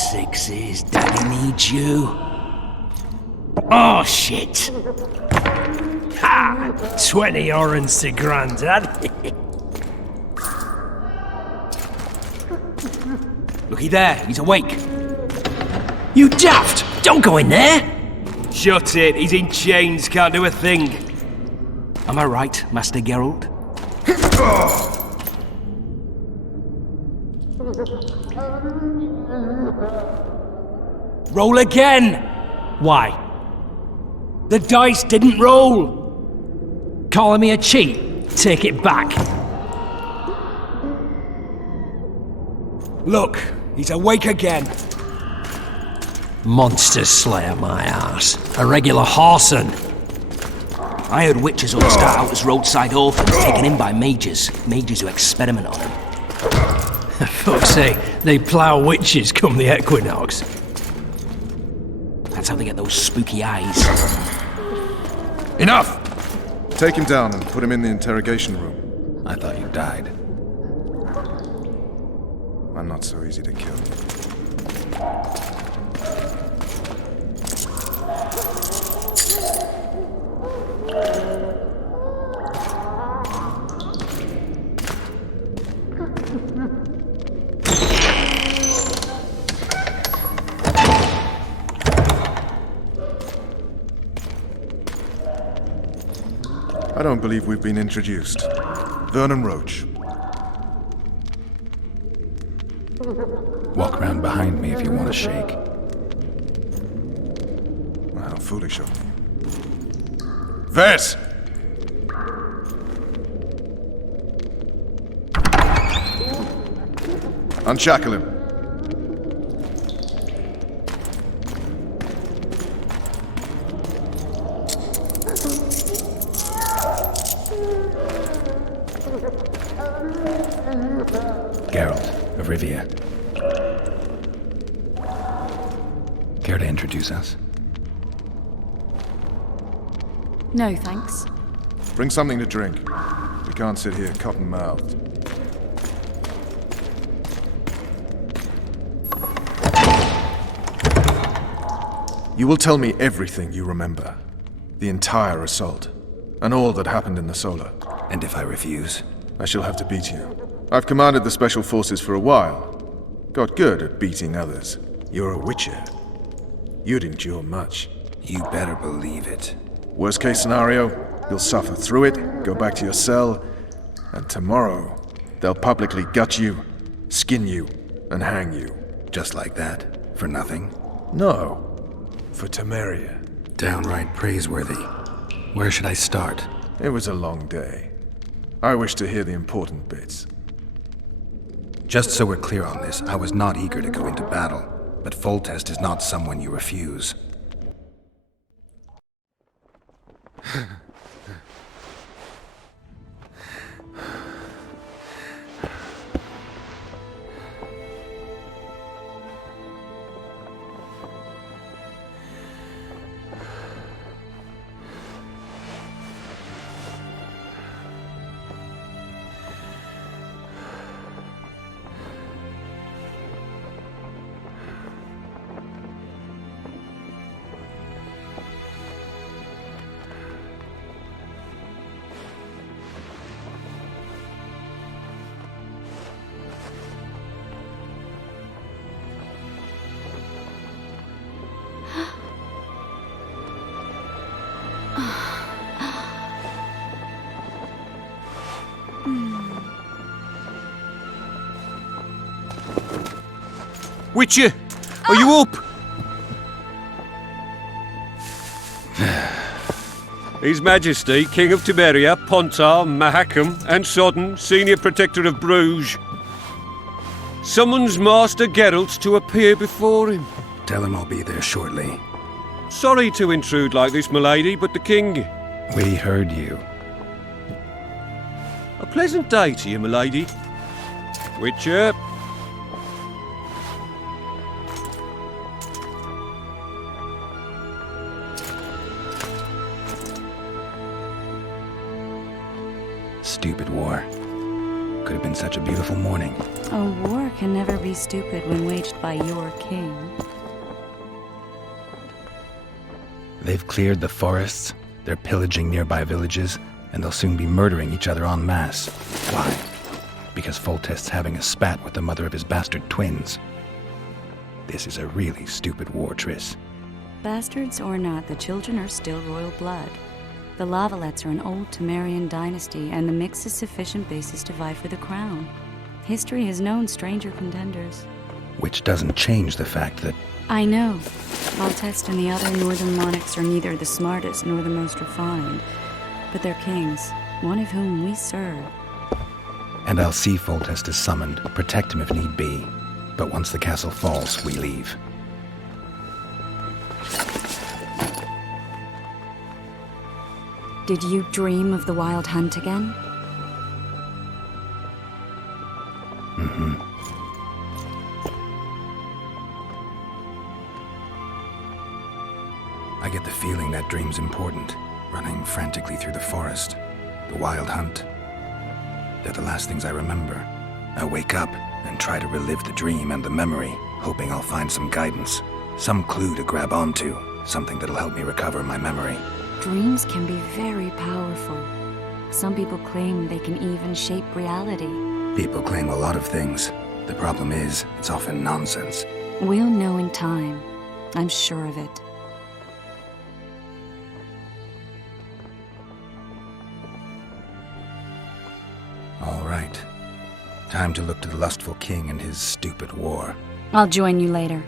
Sixes, Daddy needs you. Oh, shit. Ha! 20 orange to Grandad. Looky there, he's awake. You daft! Don't go in there! Shut it, he's in chains, can't do a thing. Am I right, Master Geralt? Roll again! Why? The dice didn't roll! Calling me a cheat? Take it back. Look, he's awake again. Monster Slayer, my ass. A regular horson. I heard witches ought to start out as roadside orphans taken in by mages. Mages who experiment on them. Fuck's sake, they plough witches come the equinox. That's how they get those spooky eyes. Enough! Take him down and put him in the interrogation room. I thought you died. I'm not so easy to kill. I don't believe we've been introduced. Vernon Roach. Walk around behind me if you want to shake. How foolish of me. Vess! Unshackle him. Geralt of Rivia. Care to introduce us? No, thanks. Bring something to drink. We can't sit here cotton-mouthed. You will tell me everything you remember. The entire assault. And all that happened in the Solar. And if I refuse? I shall have to beat you. I've commanded the Special Forces for a while. Got good at beating others. You're a Witcher. You'd endure much. You better believe it. Worst case scenario, you'll suffer through it, go back to your cell, and tomorrow, they'll publicly gut you, skin you, and hang you. Just like that? For nothing? No. For Temeria. Downright praiseworthy. Where should I start? It was a long day. I wish to hear the important bits. Just so we're clear on this, I was not eager to go into battle, but Foltest is not someone you refuse. Witcher, are you up? His Majesty, King of Temeria, Pontar, Mahakam, and Sodden, Senior Protector of Bruges, summons Master Geralt to appear before him. Tell him I'll be there shortly. Sorry to intrude like this, milady, but the King... We heard you. A pleasant day to you, milady. Witcher. Stupid war. could have been such a beautiful morning. A war can never be stupid when waged by your king. They've cleared the forests, they're pillaging nearby villages, and they'll soon be murdering each other en masse. Why? Because Foltest's having a spat with the mother of his bastard twins. This is a really stupid war, Triss. Bastards or not, the children are still royal blood. The Lavalettes are an old Temerian dynasty, and the mix is sufficient basis to vie for the crown. History has known stranger contenders. Which doesn't change the fact that... I know. Foltest and the other northern monarchs are neither the smartest nor the most refined, but they're kings, one of whom we serve. And I'll see Foltest is summoned, protect him if need be. But once the castle falls, we leave. Did you dream of the wild hunt again? Mm-hmm. I get the feeling that dream's important. Running frantically through the forest. The wild hunt. They're the last things I remember. I wake up and try to relive the dream and the memory, hoping I'll find some guidance. Some clue to grab onto. Something that'll help me recover my memory. Dreams can be very powerful. Some people claim they can even shape reality. People claim a lot of things. The problem is, it's often nonsense. We'll know in time. I'm sure of it. All right. Time to look to the lustful king and his stupid war. I'll join you later.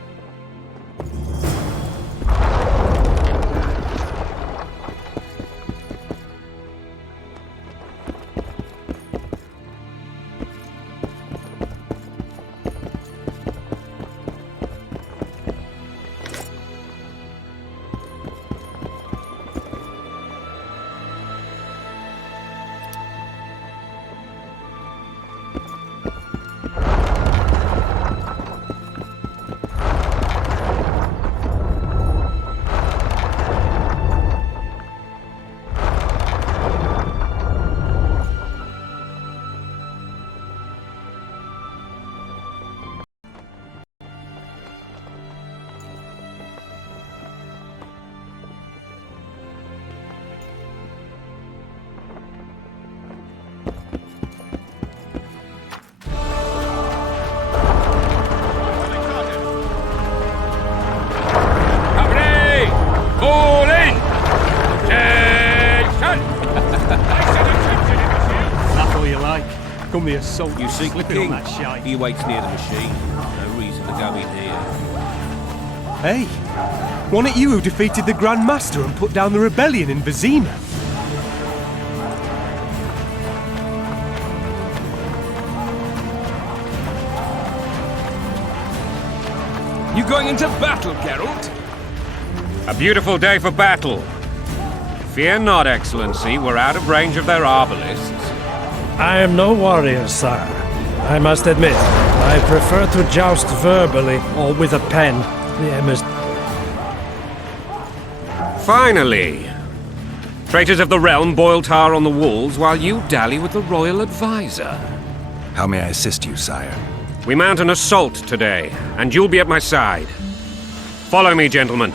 Come the assault. You seek the Flipping on king. that shite. He waits near the machine. No reason to go in here. Hey, wasn't it you who defeated the Grand Master and put down the rebellion in Vizima? You going into battle, Geralt? A beautiful day for battle. Fear not, Excellency. We're out of range of their arbalists. I am no warrior, sire. I must admit, I prefer to joust verbally or with a pen. The MS... Finally! Traitors of the realm boil tar on the walls while you dally with the royal advisor. How may I assist you, sire? We mount an assault today, and you'll be at my side. Follow me, gentlemen.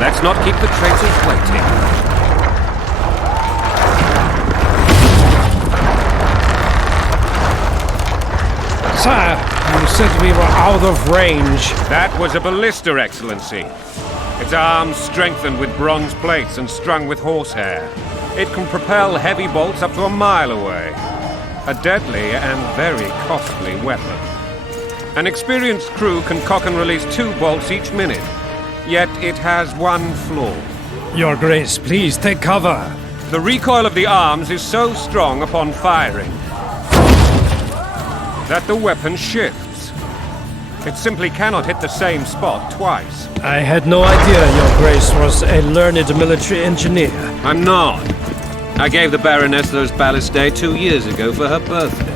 Let's not keep the traitors waiting. Sire, you said we were out of range. That was a ballista, Excellency. Its arms strengthened with bronze plates and strung with horsehair. It can propel heavy bolts up to a mile away. A deadly and very costly weapon. An experienced crew can cock and release 2 bolts each minute. Yet it has one flaw. Your Grace, please take cover. The recoil of the arms is so strong upon firing that the weapon shifts. It simply cannot hit the same spot twice. I had no idea Your Grace was a learned military engineer. I'm not. I gave the Baroness those ballistae 2 years ago for her birthday.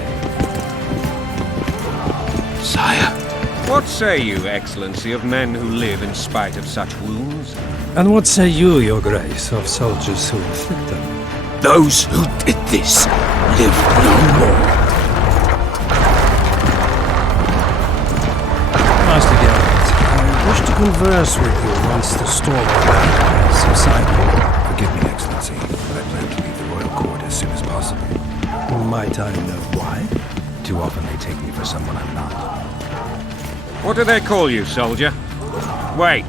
Sire. What say you, Excellency, of men who live in spite of such wounds? And what say you, Your Grace, of soldiers who inflict them? Those who did this live no more. converse with you once the storm of battle has subsided. Forgive me, Excellency, but I plan to leave the royal court as soon as possible. Might I know why? Too often they take me for someone I'm not. What do they call you, soldier? Wait.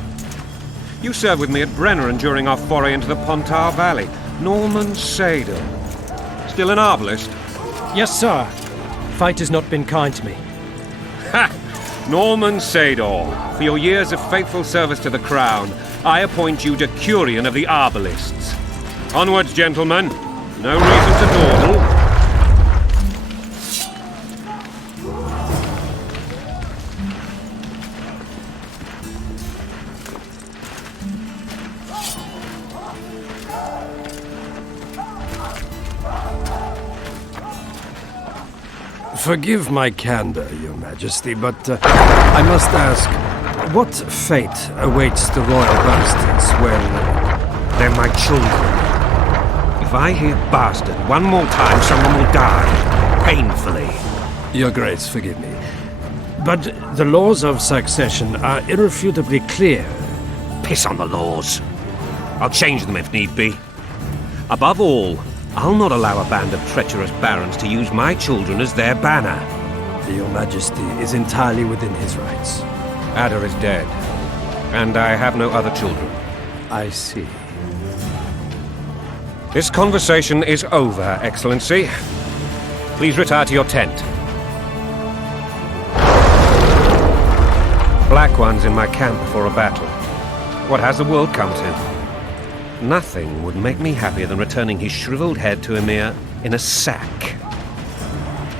You served with me at Brenner during our foray into the Pontar Valley. Norman Sadel. Still an arbalist? Yes, sir. Fate has not been kind to me. Ha! Norman Sador, for your years of faithful service to the Crown, I appoint you Decurion of the Arbalists. Onwards, gentlemen. No reason to dawdle. Forgive my candor, Your Majesty, but I must ask, what fate awaits the royal bastards when They're my children. If I hear bastard one more time, someone will die. Painfully. Your Grace, forgive me, but the laws of succession are irrefutably clear. Piss on the laws. I'll change them if need be. Above all, I'll not allow a band of treacherous barons to use my children as their banner. Your Majesty is entirely within his rights. Ada is dead, and I have no other children. I see. This conversation is over, Excellency. Please retire to your tent. Black One's in my camp before a battle. What has the world come to? Nothing would make me happier than returning his shriveled head to Emir in a sack.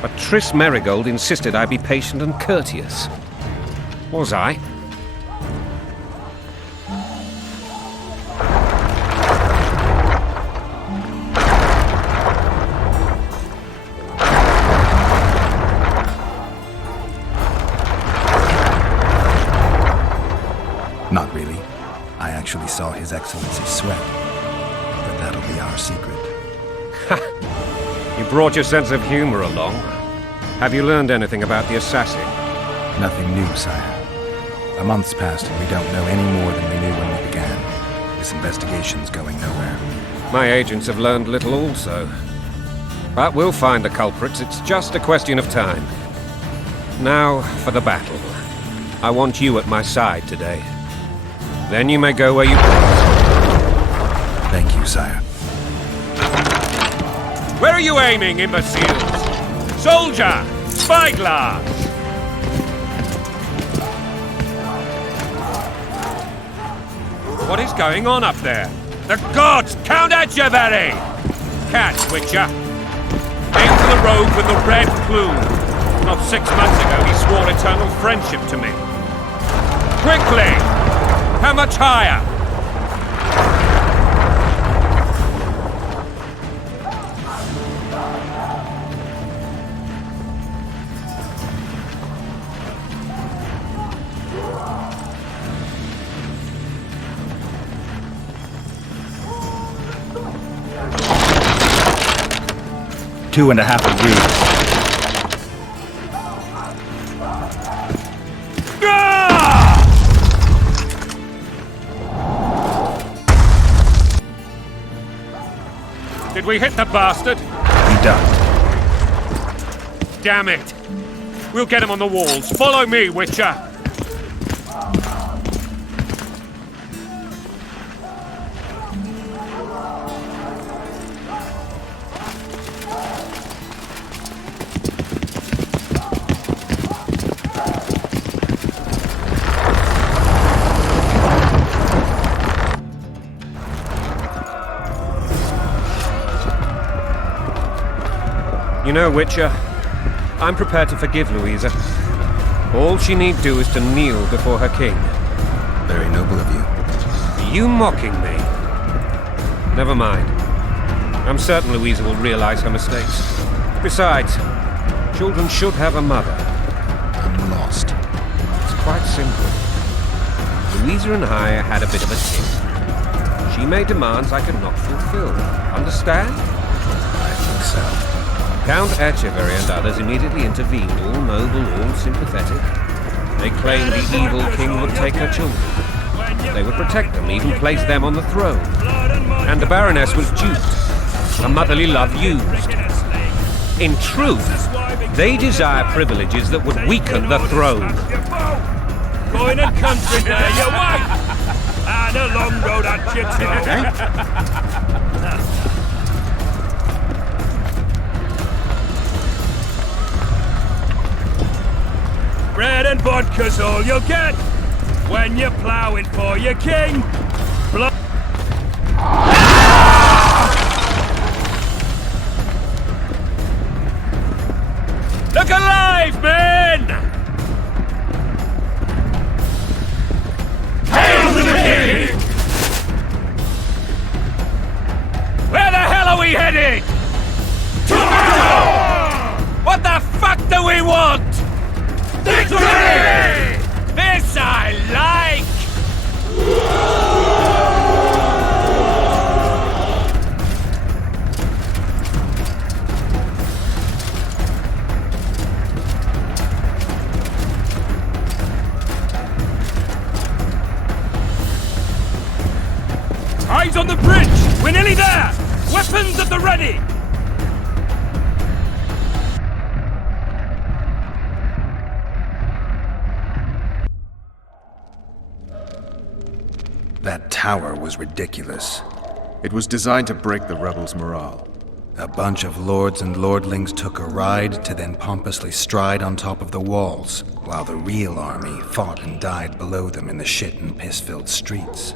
But Triss Merigold insisted I be patient and courteous. Was I? Not really. I actually saw His Excellency sweat. But that'll be our secret. You brought your sense of humor along. Have you learned anything about the assassin? Nothing new, sire. A month's passed and we don't know any more than we knew when we began. This investigation's going nowhere. My agents have learned little also. But we'll find the culprits. It's just a question of time. Now for the battle. I want you at my side today. Then you may go where you please. Thank you, sire. Where are you aiming, imbeciles? Soldier! Spyglass! What is going on up there? The gods! Count Etcheverry! Catch, Witcher! Aim for the rogue with the red plume. Not 6 months ago he swore eternal friendship to me. Quickly! How much higher? Two and a half degrees. Did we hit the bastard? He ducked. Damn it! We'll get him on the walls. Follow me, Witcher! You know, Witcher, I'm prepared to forgive Louisa. All she need do is to kneel before her king. Very noble of you. Are you mocking me? Never mind. I'm certain Louisa will realize her mistakes. Besides, children should have a mother. I'm lost. It's quite simple. Louisa and I had a bit of a tiff. She made demands I could not fulfill. Understand? I think so. Count Etcheverry and others immediately intervened, all noble, all sympathetic. They claimed the evil king would take her children. They would protect them, even place them on the throne. And the Baroness was duped, a motherly love used. In truth, they desire privileges that would weaken the throne. Going and country there, your wife! And a long road at you too. Bread and vodka's all you'll get when you're ploughing for your king. Look alive, men! Hail to the king! Where the hell are we headed? To battle! What the fuck do we want? Victory! This I like! Eyes on the bridge! We're nearly there! Weapons at the ready! That tower was ridiculous. It was designed to break the rebels' morale. A bunch of lords and lordlings took a ride to then pompously stride on top of the walls, while the real army fought and died below them in the shit and piss-filled streets.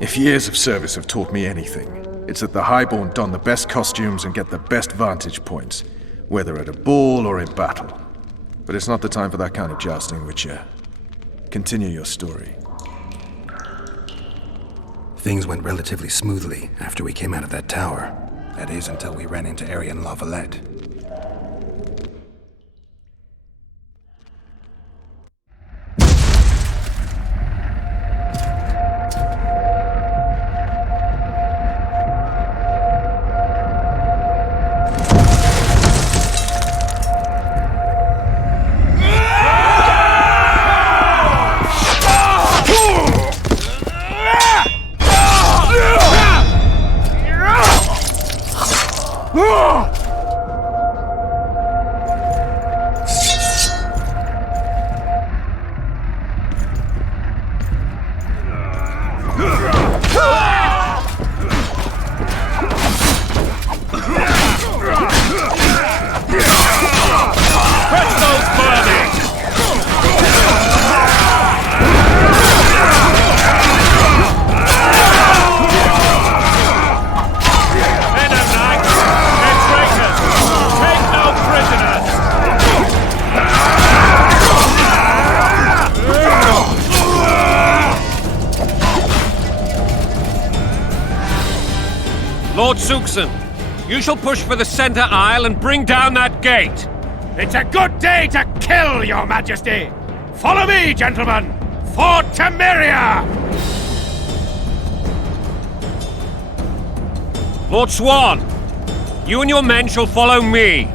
If years of service have taught me anything, it's that the highborn don the best costumes and get the best vantage points, whether at a ball or in battle. But it's not the time for that kind of jousting, Witcher. Continue your story. Things went relatively smoothly after we came out of that tower. That is, until we ran into Aryan Lavalette. Lord Suxon, you shall push for the center aisle and bring down that gate. It's a good day to kill, your majesty! Follow me, gentlemen! For Temeria! Lord Swan, you and your men shall follow me.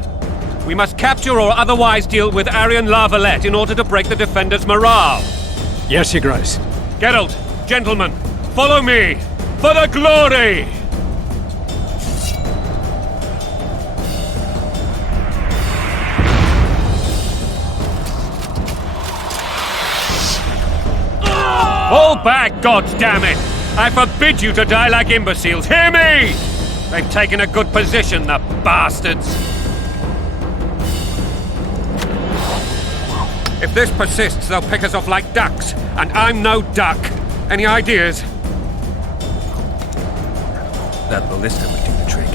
We must capture or otherwise deal with Aryan Lavalette in order to break the defenders' morale. Yes, Your Grace. Geralt, gentlemen, follow me! For the glory! Fall back, goddammit! I forbid you to die like imbeciles, hear me! They've taken a good position, the bastards! If this persists, they'll pick us off like ducks, and I'm no duck. Any ideas? That ballista would do the trick.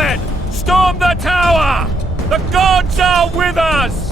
men! Storm the tower! The gods are with us!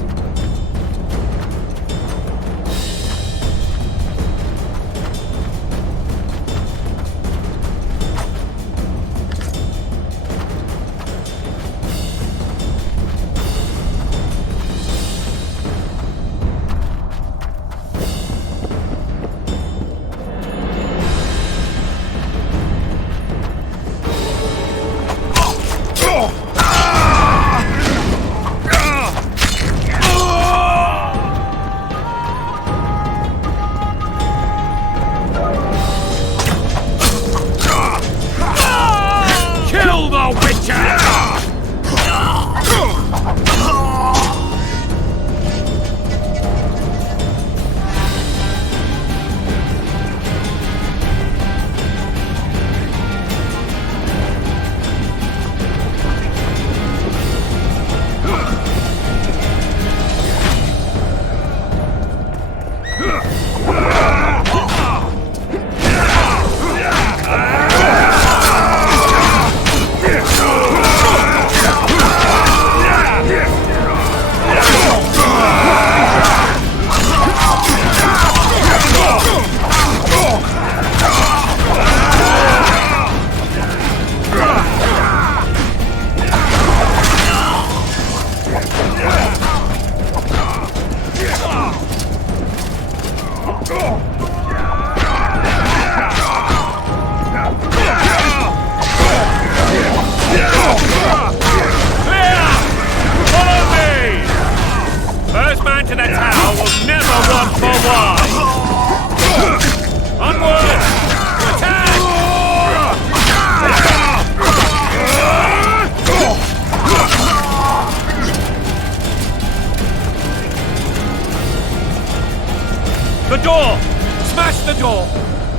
The door! Smash the door!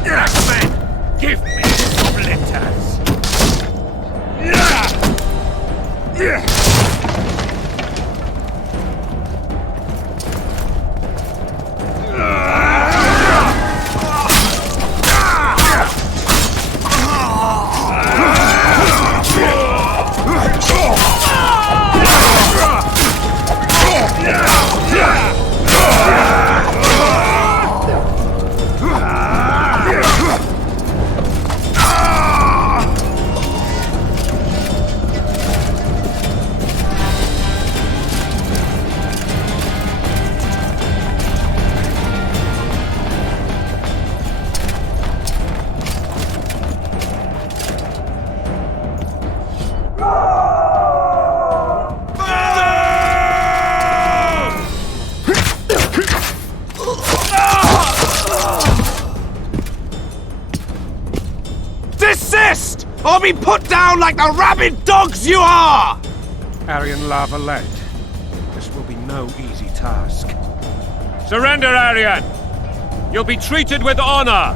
Axeman, give me splinters! Desist! Or be put down like the rabid dogs you are! Aryan Lavalette, this will be no easy task. Surrender, Aryan! You'll be treated with honor!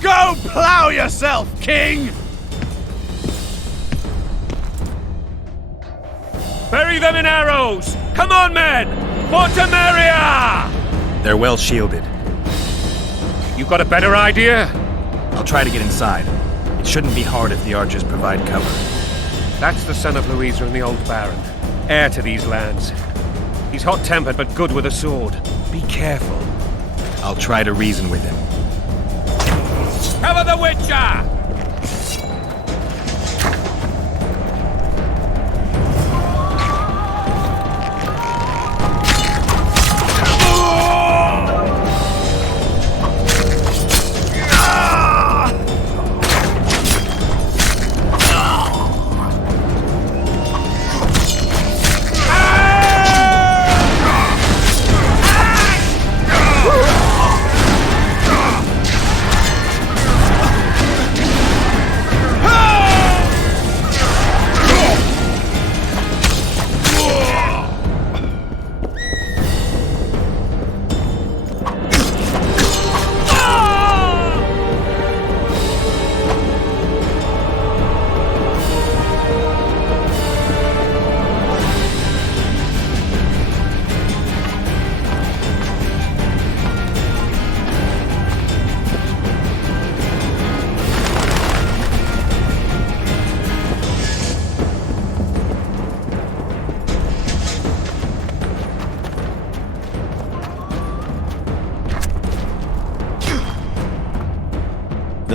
Go plow yourself, King! Bury them in arrows! Come on, men! For Temeria! They're well shielded. You got a better idea? I'll try to get inside. It shouldn't be hard if the archers provide cover. That's the son of Louisa and the old Baron. Heir to these lands. He's hot-tempered but good with a sword. Be careful. I'll try to reason with him. Cover the Witcher!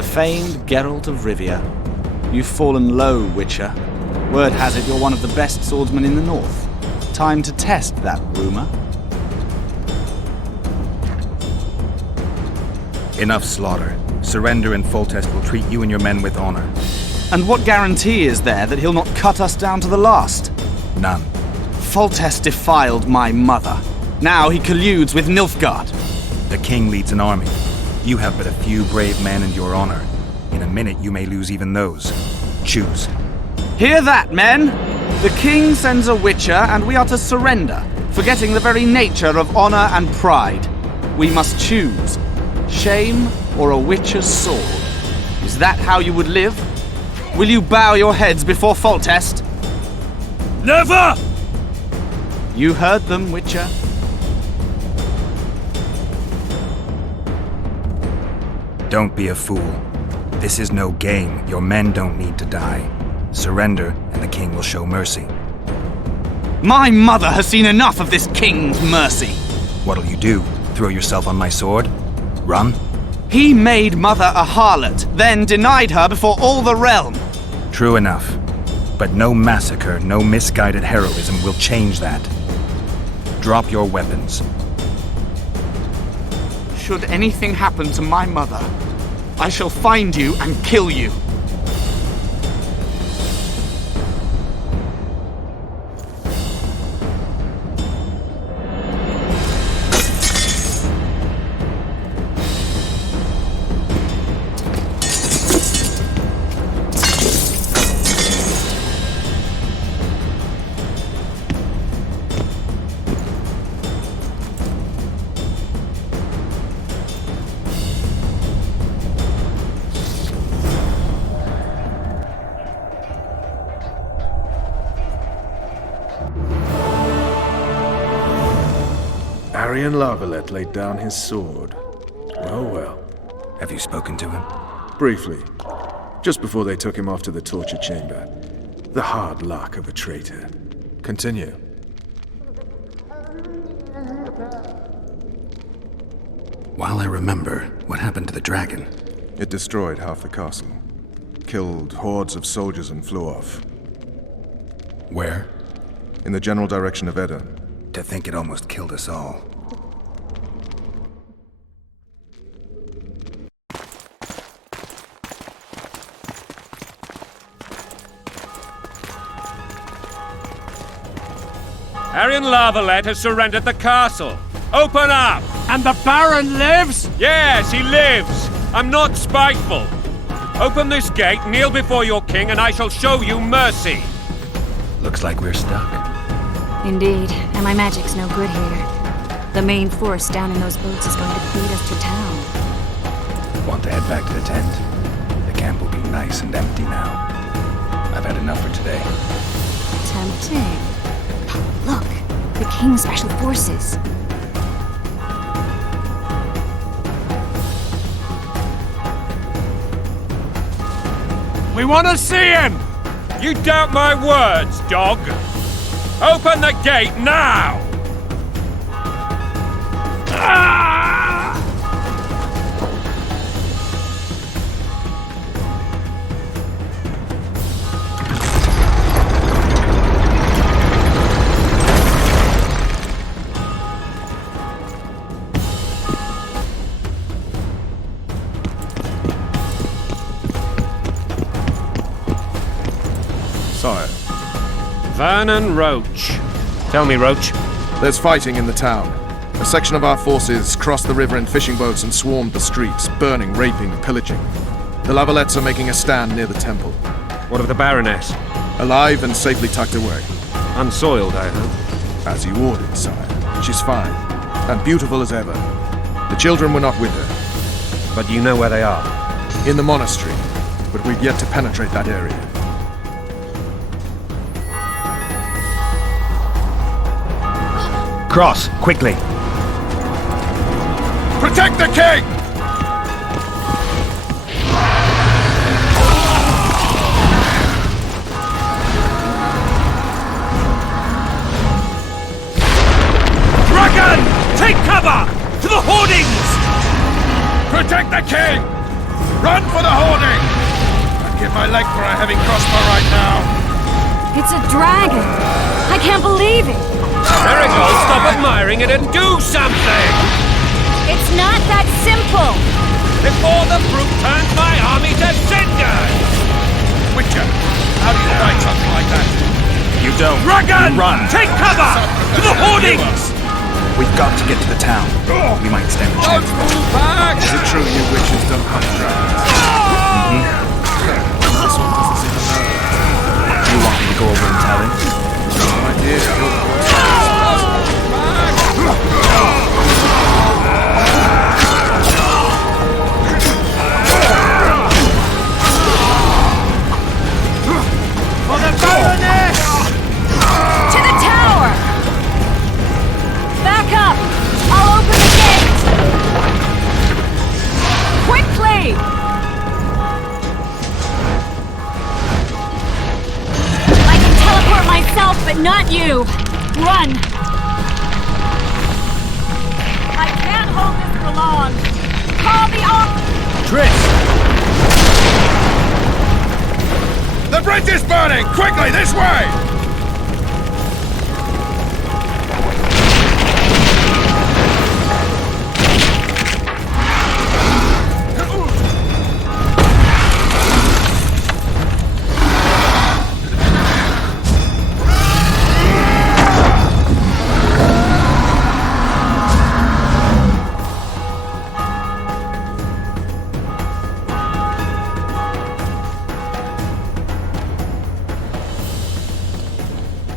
famed Geralt of Rivia. You've fallen low, Witcher. Word has it you're one of the best swordsmen in the north. Time to test that rumor. Enough slaughter. Surrender and Foltest will treat you and your men with honor. And what guarantee is there that he'll not cut us down to the last? None. Foltest defiled my mother. Now he colludes with Nilfgaard. The king leads an army. You have but a few brave men and your honor. In a minute you may lose even those. Choose. Hear that, men? The king sends a witcher and we are to surrender, forgetting the very nature of honor and pride. We must choose. Shame or a witcher's sword? Is that how you would live? Will you bow your heads before Foltest? Never! You heard them, Witcher. Don't be a fool. This is no game. Your men don't need to die. Surrender, and the king will show mercy. My mother has seen enough of this king's mercy. What'll you do? Throw yourself on my sword? Run? He made mother a harlot, then denied her before all the realm. True enough. But no massacre, no misguided heroism will change that. Drop your weapons. Should anything happen to my mother, I shall find you and kill you. Arian Lavalette laid down his sword. Well, well. Have you spoken to him? Briefly. Just before they took him off to the torture chamber. The hard luck of a traitor. Continue. While I remember, what happened to the dragon? It destroyed half the castle. Killed hordes of soldiers and flew off. Where? In the general direction of Edda. To think it almost killed us all. Arian Lavalette has surrendered the castle. Open up! And the Baron lives? Yes, he lives. I'm not spiteful. Open this gate, kneel before your king, and I shall show you mercy. Looks like we're stuck. Indeed, and my magic's no good here. The main force down in those boats is going to beat us to town. Want to head back to the tent? The camp will be nice and empty now. I've had enough for today. Tempting. Look, the King's Special Forces. We want to see him! You doubt my words, dog? Open the gate now! Sire, Vernon Roach. Tell me, Roach. there's fighting in the town. A section of our forces crossed the river in fishing boats and swarmed the streets, burning, raping, pillaging. The Lavalettes are making a stand near the temple. What of the Baroness? Alive and safely tucked away. Unsoiled, I hope. As you ordered, sire. She's fine. And beautiful as ever. The children were not with her. But you know where they are? In the monastery. But we've yet to penetrate that area. Cross, quickly! Protect the king! Dragon! Take cover! To the hoardings! Protect the king! Run for the hoarding! I'd give my leg for a heavy crossbow right now. It's a dragon! I can't believe it! Marigold, stop admiring it and do something! It's not that simple! Before the brute turns my army to cinders! Witcher, how do you fight something like that? You don't. Dragon! You run! Take cover! To the hoardings! We've got to get to the town. We might stand a chance. Is it true you witches don't hunt dragons? This one doesn't seem to know. Do you want me to go over and tell him? No idea. You're the Corsair. For the Baroness! To the tower! Back up! I'll open the gate! Quickly! I can teleport myself, but not you! Run! I can't hold this for long! Call the The bridge is burning! Quickly, this way!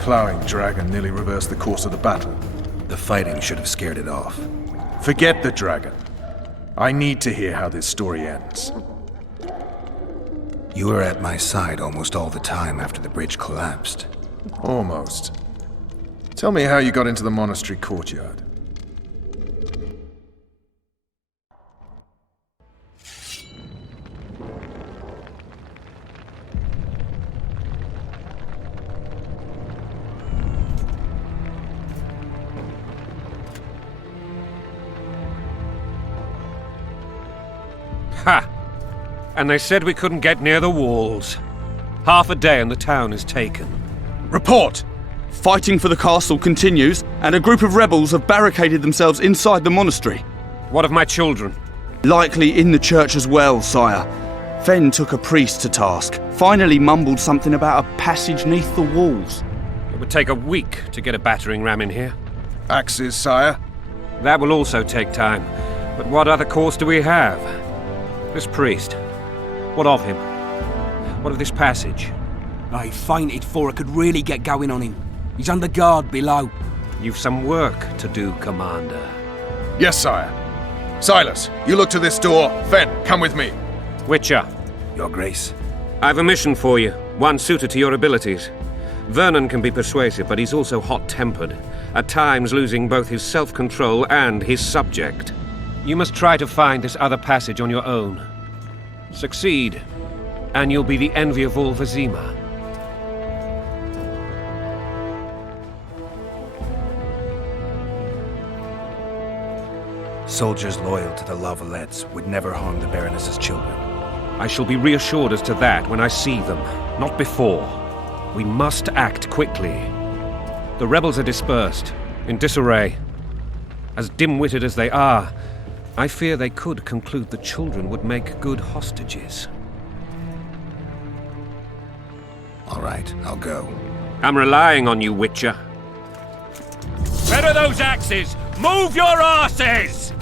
Plowing dragon nearly reversed the course of the battle. The fighting should have scared it off. Forget the dragon. I need to hear how this story ends. You were at my side almost all the time after the bridge collapsed. Almost. Tell me how you got into the monastery courtyard. Ha! And they said we couldn't get near the walls. Half a day and the town is taken. Report! Fighting for the castle continues, and a group of rebels have barricaded themselves inside the monastery. What of my children? Likely in the church as well, sire. Fen took a priest to task, finally mumbled something about a passage neath the walls. It would take a week to get a battering ram in here. Axes, sire? That will also take time. But what other course do we have? This priest. What of him? What of this passage? I fainted before I could really get going on him. He's under guard below. You've some work to do, Commander. Yes, sire. Silas, you look to this door. Fen, come with me. Witcher. Your Grace. I've a mission for you, one suited to your abilities. Vernon can be persuasive, but he's also hot-tempered, at times losing both his self-control and his subject. You must try to find this other passage on your own. Succeed, and you'll be the envy of all Vizima. Soldiers loyal to the Lavalettes would never harm the Baroness's children. I shall be reassured as to that when I see them, not before. We must act quickly. The rebels are dispersed, in disarray. As dim-witted as they are, I fear they could conclude the children would make good hostages. All right, I'll go. I'm relying on you, Witcher. Where are those axes? Move your asses!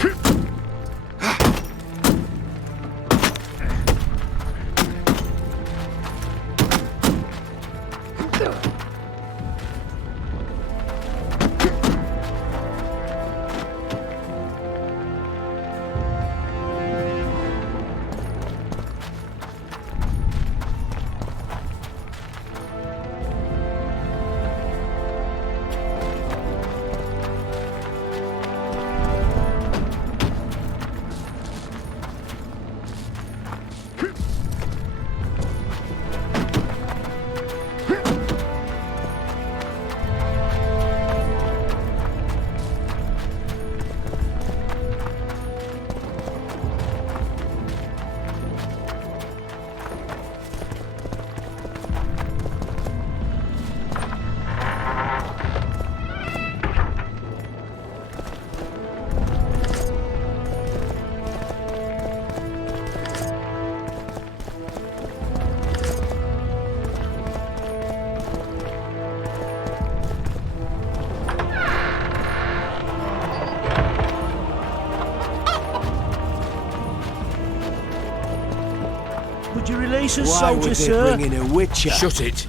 decent Why soldier, would they sir. bring in a witcher? Shut it.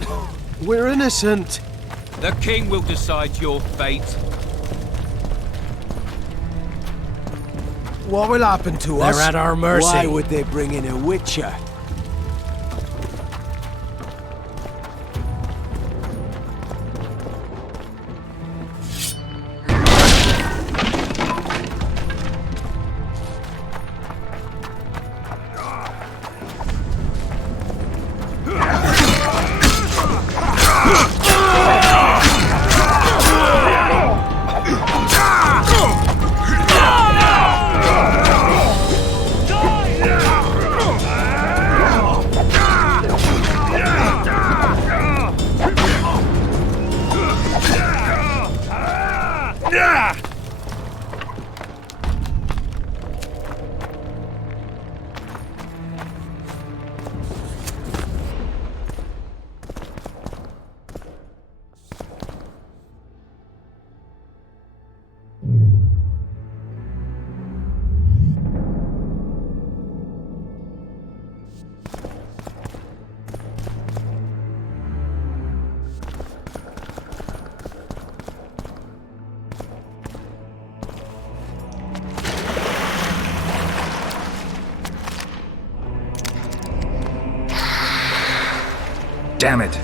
We're innocent. The king will decide your fate. What will happen to us? They're at our mercy. Why would they bring in a witcher? Damn it!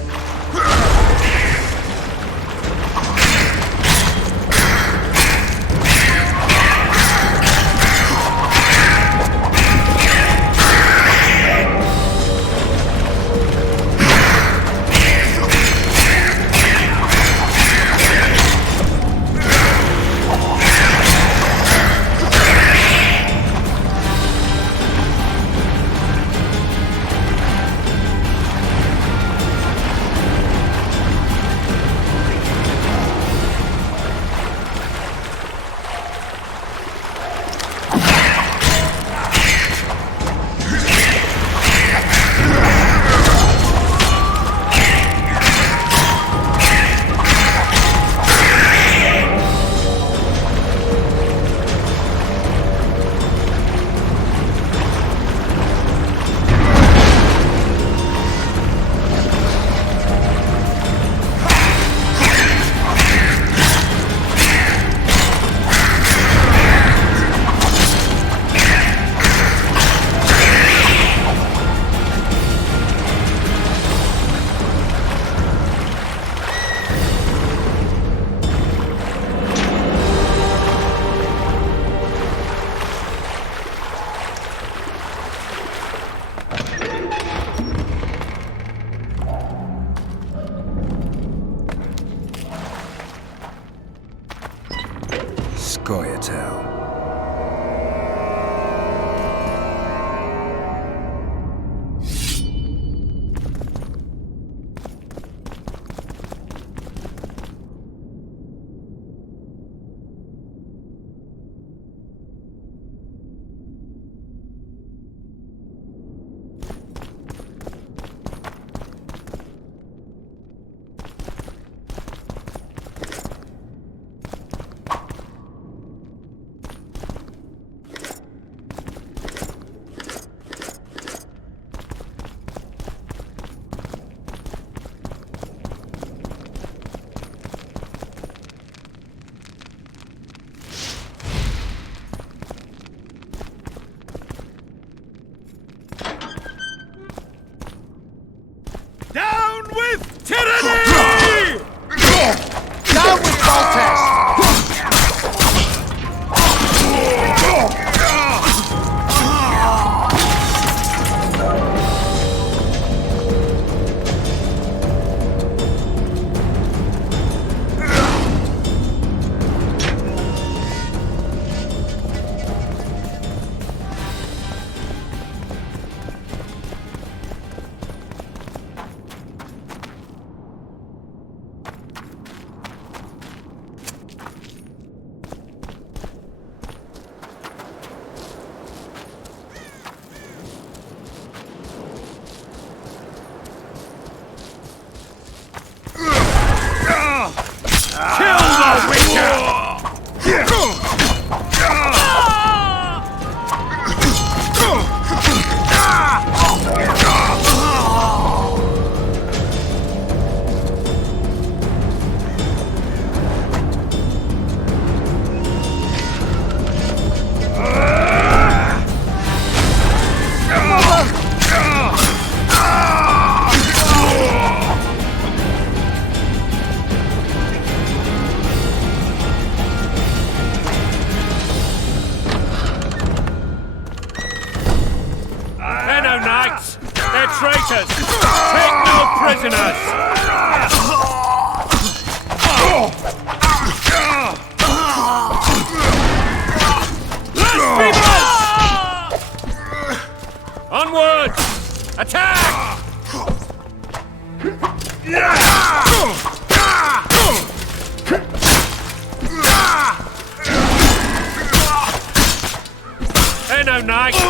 Scoia'tael. Down with tyranny! Down with Voltes! tonight!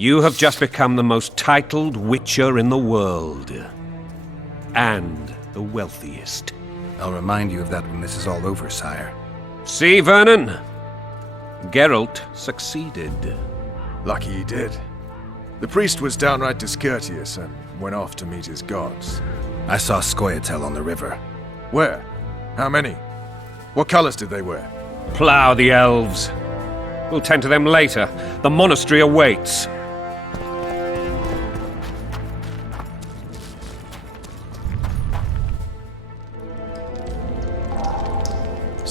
You have just become the most titled Witcher in the world. And the wealthiest. I'll remind you of that when this is all over, sire. See, Vernon? Geralt succeeded. Lucky he did. The priest was downright discourteous and went off to meet his gods. I saw Scoia'tael on the river. Where? How many? What colors did they wear? Plough the elves. We'll tend to them later. The monastery awaits.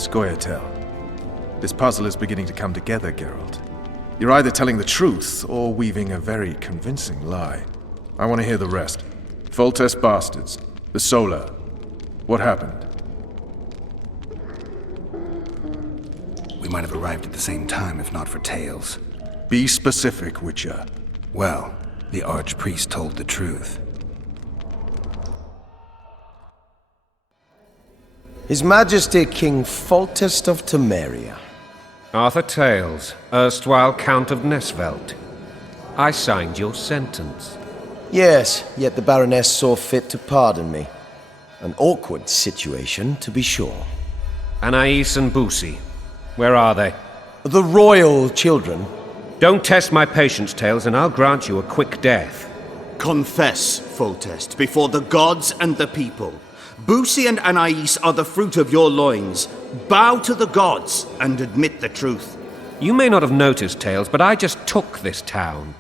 Scoia'tael. This puzzle is beginning to come together, Geralt. You're either telling the truth or weaving a very convincing lie. I want to hear the rest. Foltest bastards. The Solar. What happened? We might have arrived at the same time if not for Tales. Be specific, Witcher. Well, the Archpriest told the truth. His Majesty King Foltest of Temeria. Arthur Tales, erstwhile Count of Nesvelt. I signed your sentence. Yes, yet the Baroness saw fit to pardon me. An awkward situation, to be sure. Anais and Boosie, where are they? The royal children. Don't test my patience, Tales, and I'll grant you a quick death. Confess, Foltest, before the gods and the people. Boosie and Anais are the fruit of your loins. Bow to the gods and admit the truth. You may not have noticed, Tales, but I just took this town.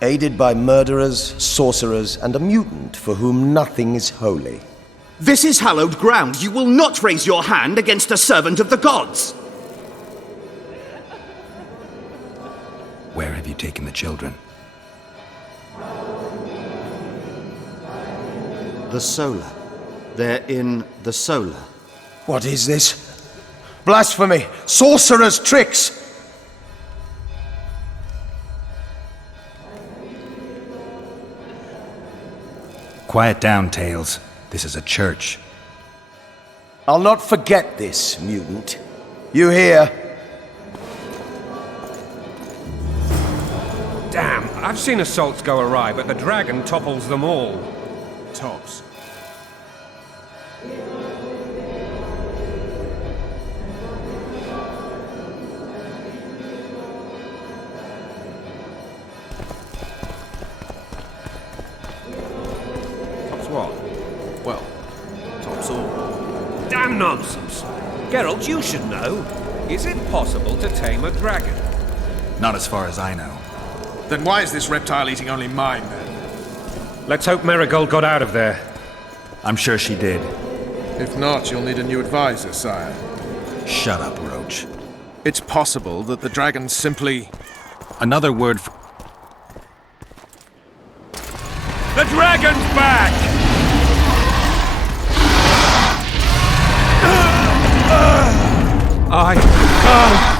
Aided by murderers, sorcerers, and a mutant for whom nothing is holy. This is hallowed ground. You will not raise your hand against a servant of the gods. Where have you taken the children? The Solar. They're in the Solar. What is this? Blasphemy! Sorcerer's tricks! Quiet down, Tales. This is a church. I'll not forget this, mutant. You hear? Damn, I've seen assaults go awry, but the dragon topples them all. Tops. Damn nonsense! Geralt, you should know. Is it possible to tame a dragon? Not as far as I know. Then why is this reptile eating only my men? Let's hope Marigold got out of there. I'm sure she did. If not, you'll need a new advisor, sire. Shut up, Roach. It's possible that the dragon simply... Another word for... The dragon's back! I can't.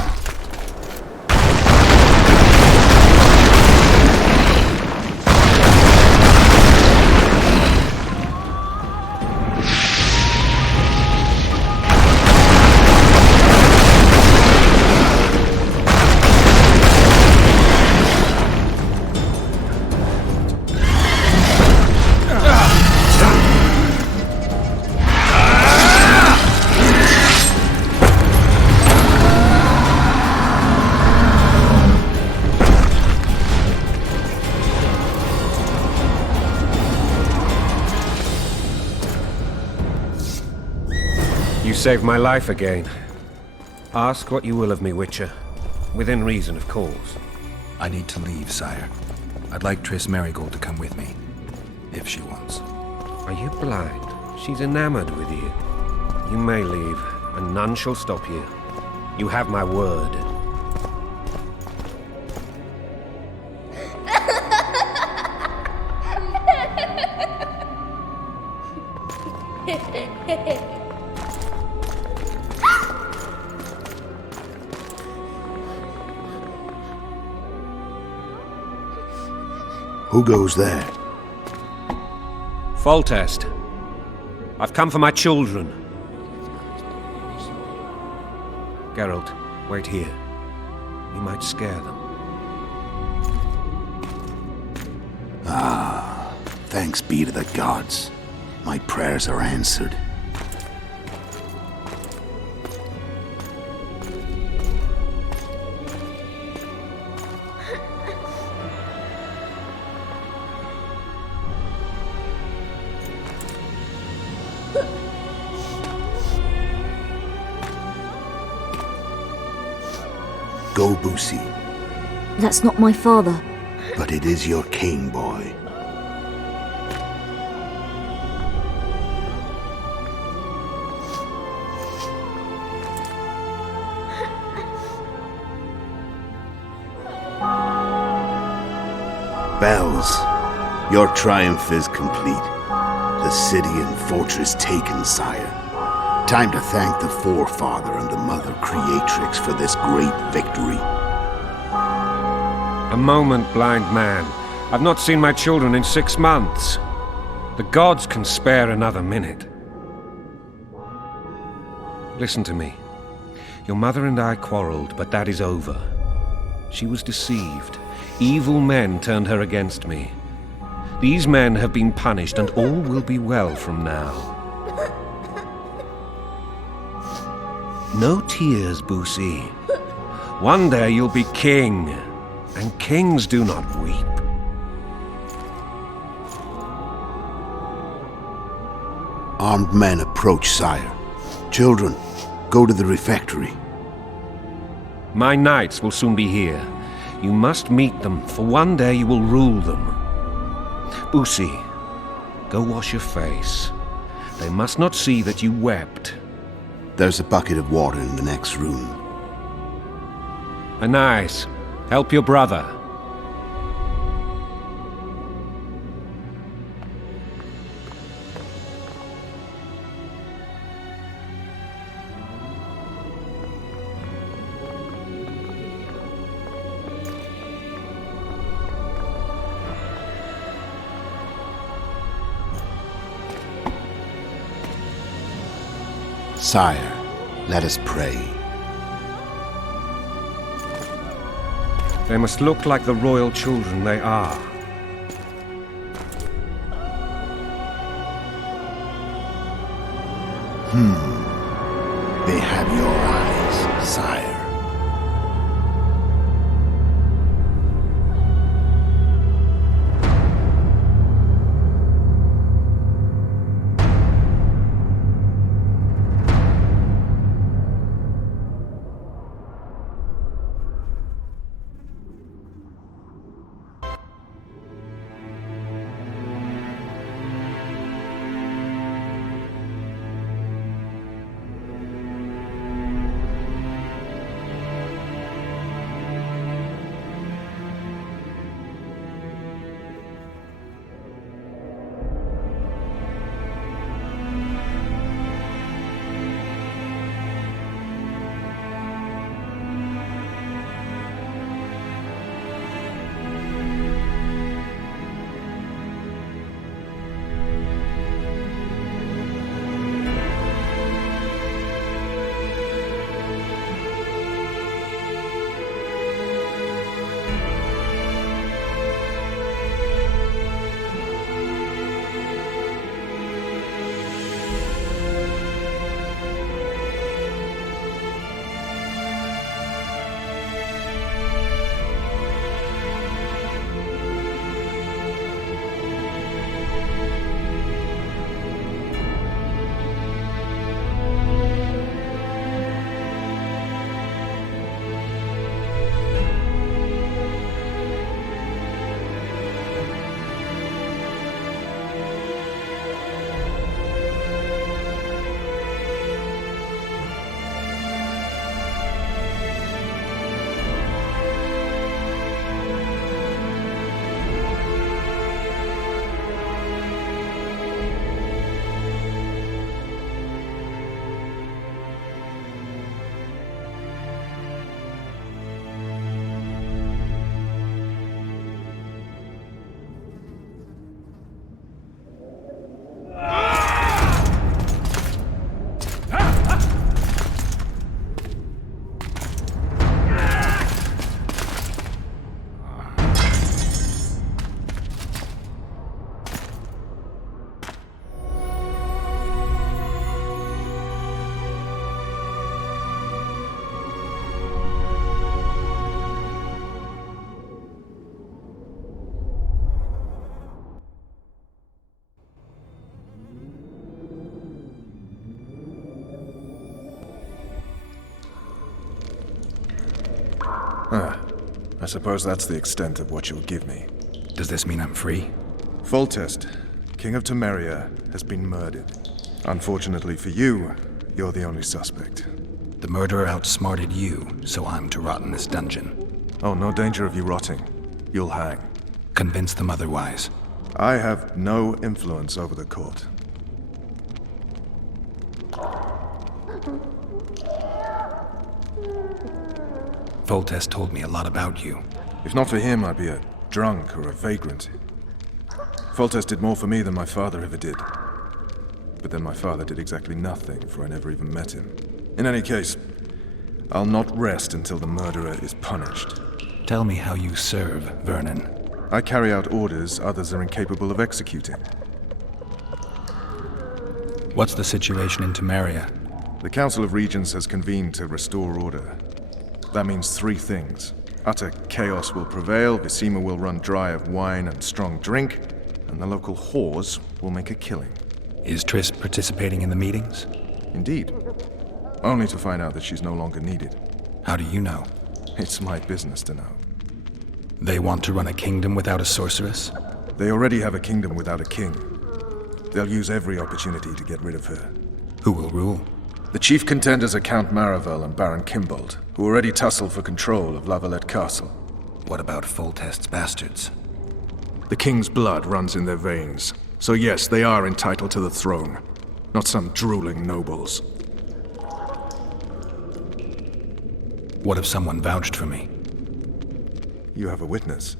You saved my life again. Ask what you will of me, Witcher. Within reason, of course. I need to leave, sire. I'd like Triss Marigold to come with me. If she wants. Are you blind? She's enamored with you. You may leave, and none shall stop you. You have my word. Who goes there? Foltest. I've come for my children. Geralt, wait here. You might scare them. Ah, thanks be to the gods. My prayers are answered. Go, Boosie. That's not my father. But it is your king, boy. Bells, your triumph is complete. The city and fortress taken, sire. Time to thank the Forefather and the Mother Creatrix for this great victory. A moment, blind man. I've not seen my children in 6 months. The gods can spare another minute. Listen to me. Your mother and I quarreled, but that is over. She was deceived. Evil men turned her against me. These men have been punished, and all will be well from now. No tears, Boosie. One day you'll be king, and kings do not weep. Armed men approach, sire. Children, go to the refectory. My knights will soon be here. You must meet them, for one day you will rule them. Boosie, go wash your face. They must not see that you wept. There's a bucket of water in the next room. Nice. Help your brother. Sire, let us pray. They must look like the royal children they are. They have your eyes, sire. I suppose that's the extent of what you'll give me. Does this mean I'm free? Foltest, King of Temeria, has been murdered. Unfortunately for you, you're the only suspect. The murderer outsmarted you, so I'm to rot in this dungeon. Oh, no danger of you rotting. You'll hang. Convince them otherwise. I have no influence over the court. Foltest told me a lot about you. If not for him, I'd be a drunk or a vagrant. Foltest did more for me than my father ever did. But then my father did exactly nothing, for I never even met him. In any case, I'll not rest until the murderer is punished. Tell me how you serve, Vernon. I carry out orders others are incapable of executing. What's the situation in Temeria? The Council of Regents has convened to restore order. That means 3 things. Utter chaos will prevail, Visima will run dry of wine and strong drink, and the local whores will make a killing. Is Triss participating in the meetings? Indeed. Only to find out that she's no longer needed. How do you know? It's my business to know. They want to run a kingdom without a sorceress? They already have a kingdom without a king. They'll use every opportunity to get rid of her. Who will rule? The chief contenders are Count Maravel and Baron Kimbold, who already tussle for control of Lavalette Castle. What about Foltest's bastards? The king's blood runs in their veins, so yes, they are entitled to the throne. Not some drooling nobles. What if someone vouched for me? You have a witness.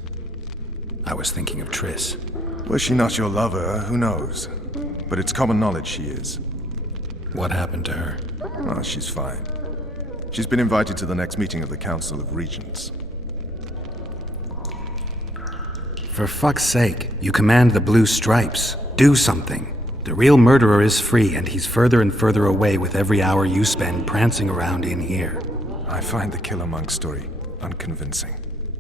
I was thinking of Triss. Was she not your lover? Who knows? But it's common knowledge she is. What happened to her? Oh, she's fine. She's been invited to the next meeting of the Council of Regents. For fuck's sake, you command the Blue Stripes. Do something. The real murderer is free, and he's further and further away with every hour you spend prancing around in here. I find the Killer Monk story unconvincing.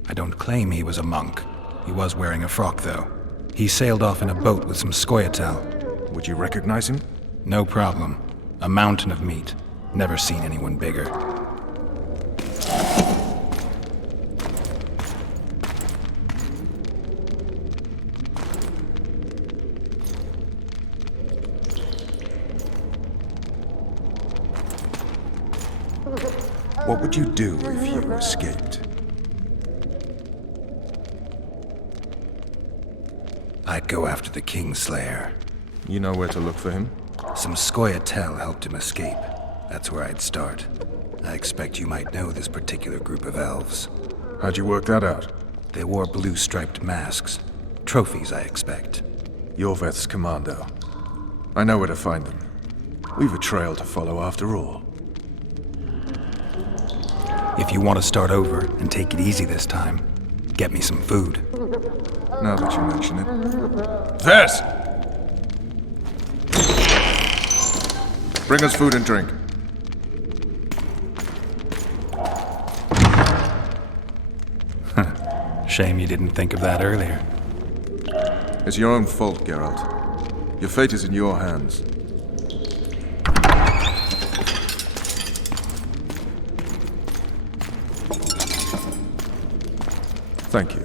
I don't claim he was a monk. He was wearing a frock, though. He sailed off in a boat with some Scoia'tael. Would you recognize him? No problem. A mountain of meat. Never seen anyone bigger. What would you do if you escaped? I'd go after the Kingslayer. You know where to look for him? Some Scoia'tael helped him escape. That's where I'd start. I expect you might know this particular group of elves. How'd you work that out? They wore blue-striped masks. Trophies, I expect. Yorveth's commando. I know where to find them. We've a trail to follow after all. If you want to start over and take it easy this time, get me some food. Now that you mention it. This! Bring us food and drink. Shame you didn't think of that earlier. It's your own fault, Geralt. Your fate is in your hands. Thank you.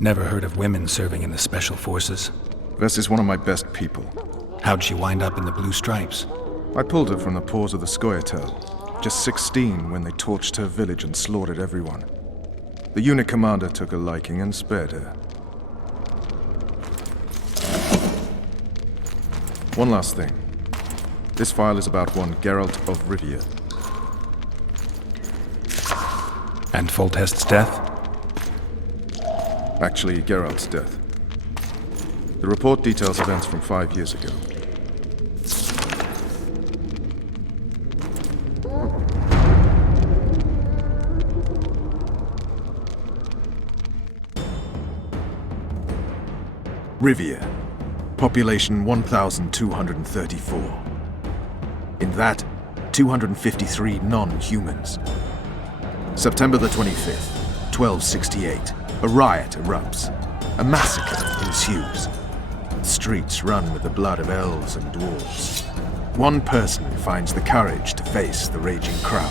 Never heard of women serving in the Special Forces? Vess is one of my best people. How'd she wind up in the Blue Stripes? I pulled her from the paws of the Scoia'tael. Just 16 when they torched her village and slaughtered everyone. The unit commander took a liking and spared her. One last thing. This file is about one Geralt of Rivia. And Foltest's death? Actually, Geralt's death. The report details events from 5 years ago. Rivia. Population 1,234. In that, 253 non-humans. September the 25th, 1268. A riot erupts. A massacre ensues. Streets run with the blood of elves and dwarves. One person finds the courage to face the raging crowd.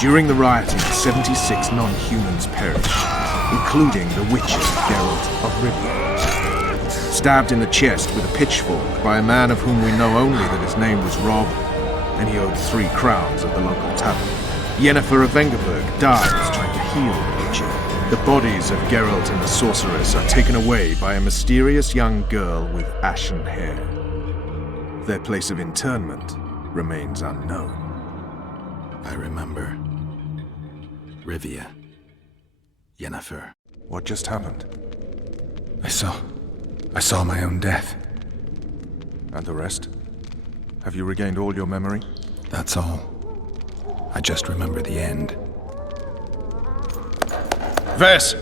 During the rioting, 76 non-humans perished, including the Witcher Geralt of Rivia. Stabbed in the chest with a pitchfork by a man of whom we know only that his name was Rob, and he owed 3 crowns at the local tavern. Yennefer of Vengerberg dies trying to heal the Witcher. The bodies of Geralt and the sorceress are taken away by a mysterious young girl with ashen hair. Their place of interment remains unknown. I remember. Rivia. Yennefer. What just happened? I saw my own death. And the rest? Have you regained all your memory? That's all. I just remember the end. Ves!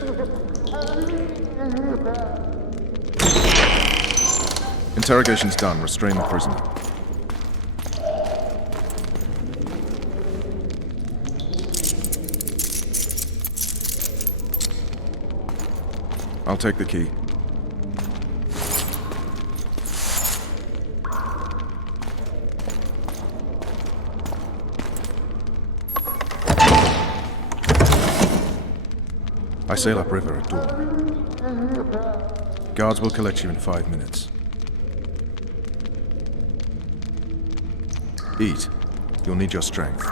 Interrogation's done. Restrain the prisoner. I'll take the key. I sail upriver at dawn. Guards will collect you in 5 minutes. Eat. You'll need your strength.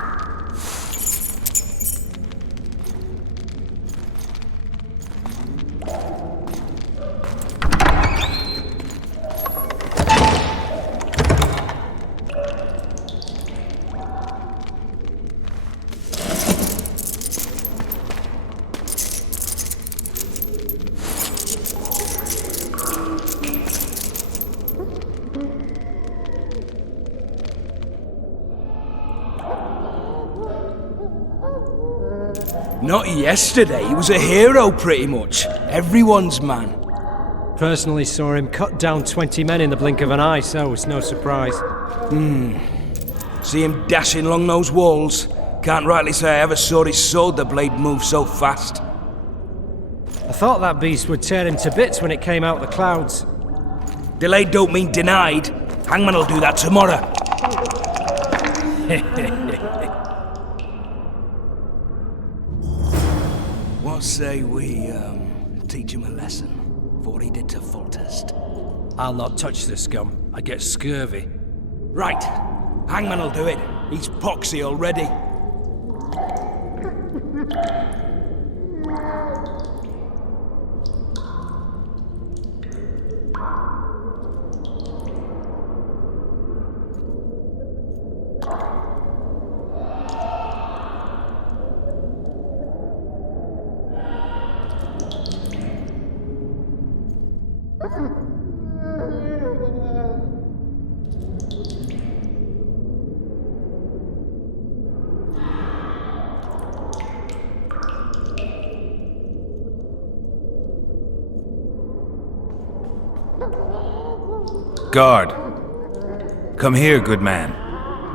Not yesterday, he was a hero pretty much. Everyone's man. Personally saw him cut down 20 men in the blink of an eye, so it's no surprise. See him dashing along those walls. Can't rightly say I ever saw his sword the blade move so fast. I thought that beast would tear him to bits when it came out the clouds. Delayed don't mean denied. Hangman will do that tomorrow. What say we, teach him a lesson for what he did to Foltest? I'll not touch the scum. I get scurvy. Right. Hangman will do it. He's poxy already. Guard. Come here, good man.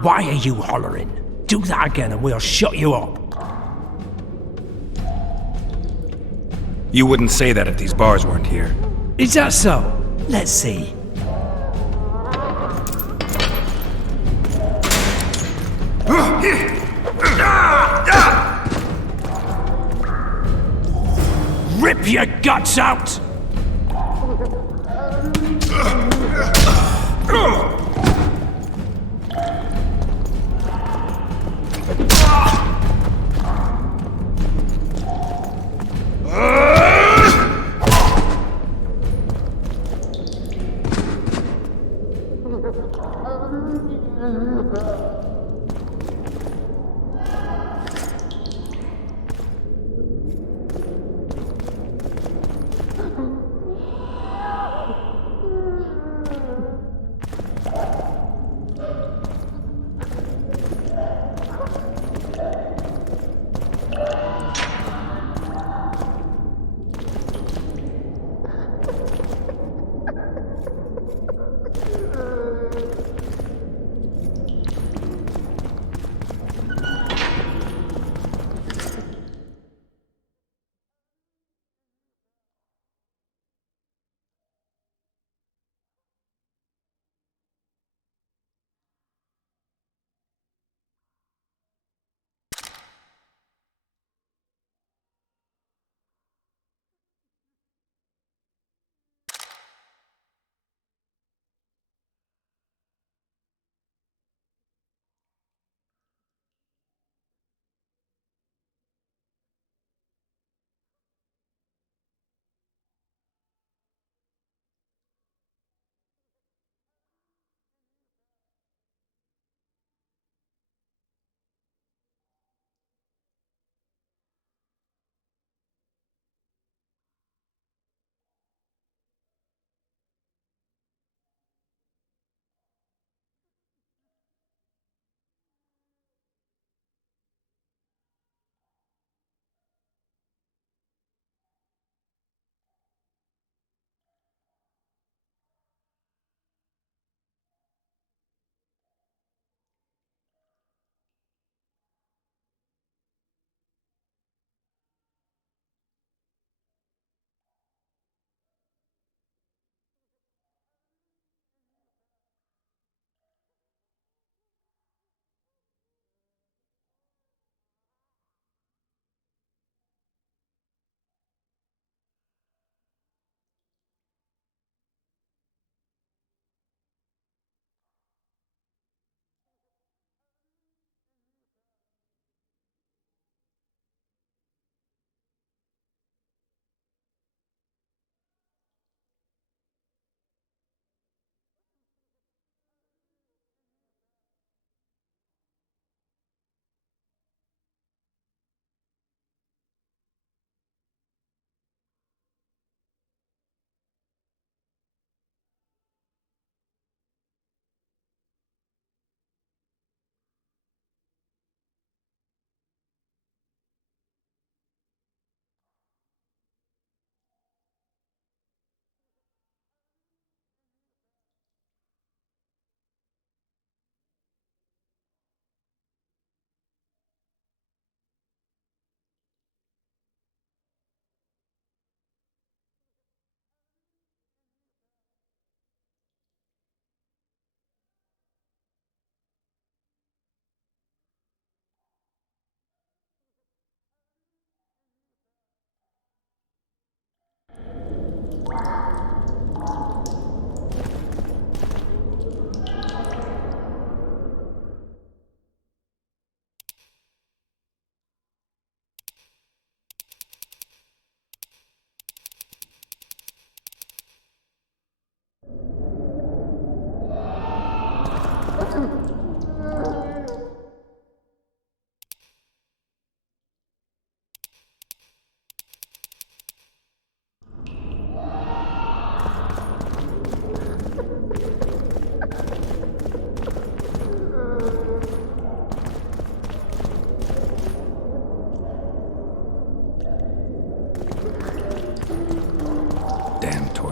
Why are you hollering? Do that again and we'll shut you up. You wouldn't say that if these bars weren't here. Is that so? Let's see. Rip your guts out!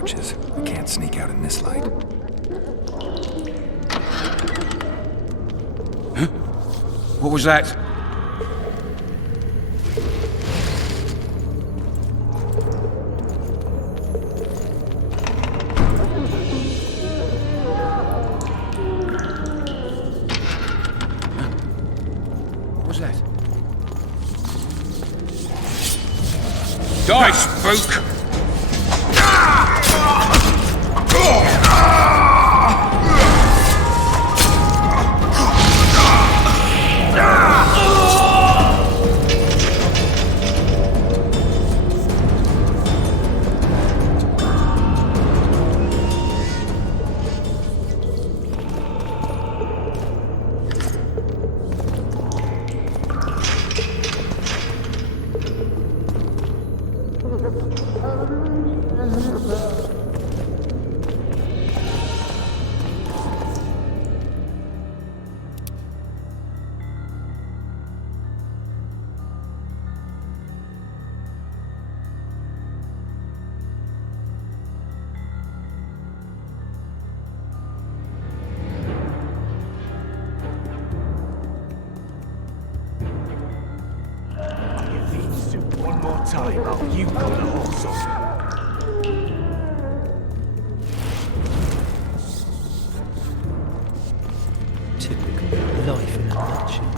torches. I can't sneak out in this light. Huh? What was that? What was that? Die, spook! One more time, you got the horse on. Typical life in a nutshell.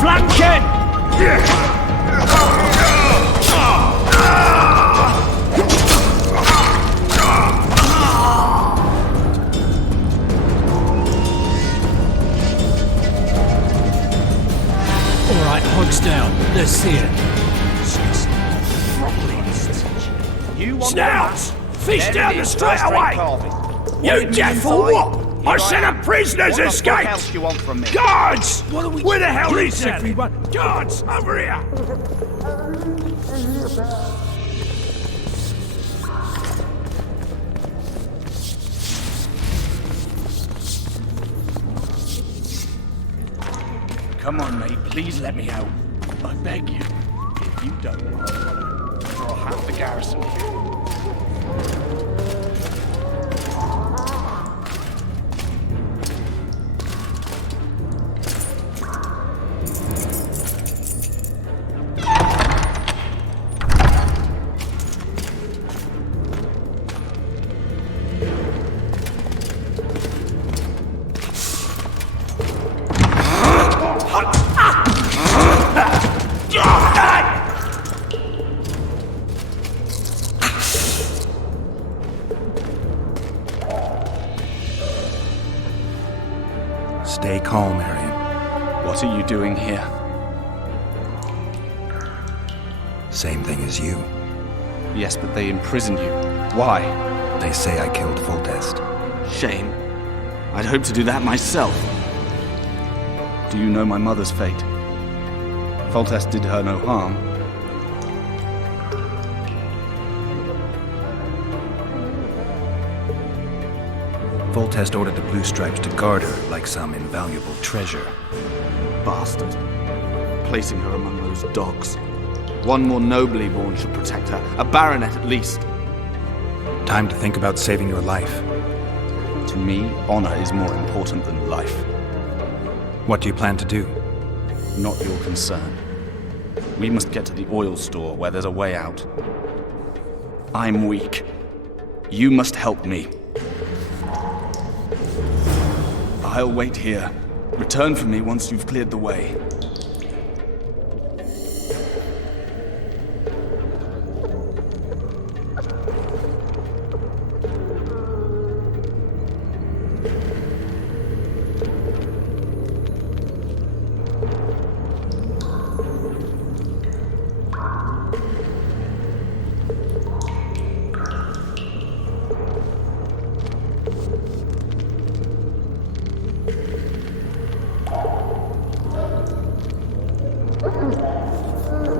Flanken! All right, hogs down. Let's see it. Snouts! Fish down the street away! You deaf or what? I said a prisoner's escaped! What else do you want from me? Guards! Where the hell Please, is everyone. everyone? Guards, over here! Come on, mate. Please let me out. I beg you. If you don't, I'll have the garrison. Stay calm, Arian. What are you doing here? Same thing as you. Yes, but they imprisoned you. Why? They say I killed Foltest. Shame. I'd hoped to do that myself. Do you know my mother's fate? Foltest did her no harm. Foltest ordered the Blue Stripes to guard her like some invaluable treasure. Bastard. Placing her among those dogs. One more nobly born should protect her. A baronet at least. Time to think about saving your life. To me, honor is more important than life. What do you plan to do? Not your concern. We must get to the oil store where there's a way out. I'm weak. You must help me. I'll wait here. Return for me once you've cleared the way.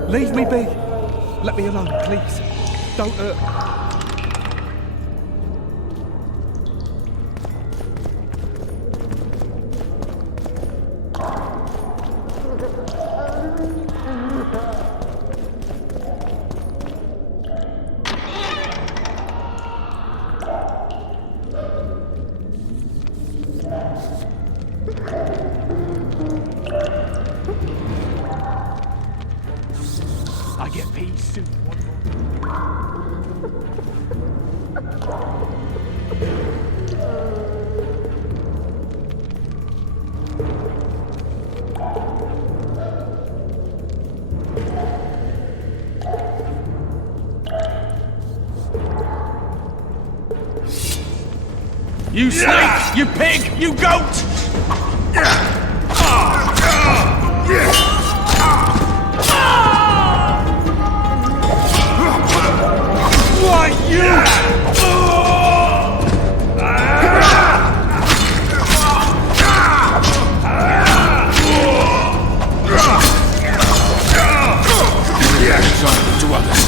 Leave me be. Let me alone, please. Don't hurt. I get peace soon. You snake! You pig! You goat! Why you? To others.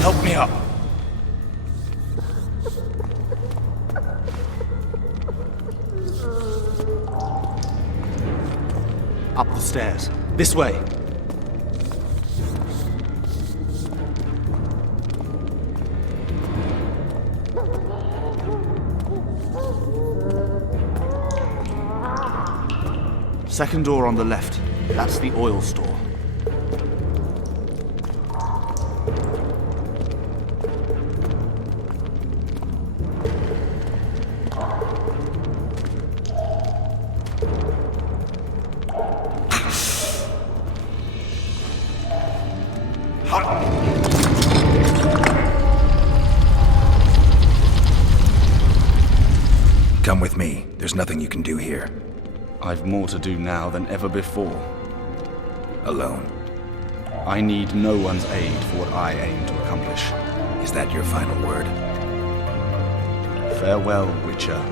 Help me up. Up the stairs. This way. Second door on the left. That's the oil store. Come with me. There's nothing you can do here. I've more to do now than ever before. Alone. I need no one's aid for what I aim to accomplish. Is that your final word? Farewell, Witcher.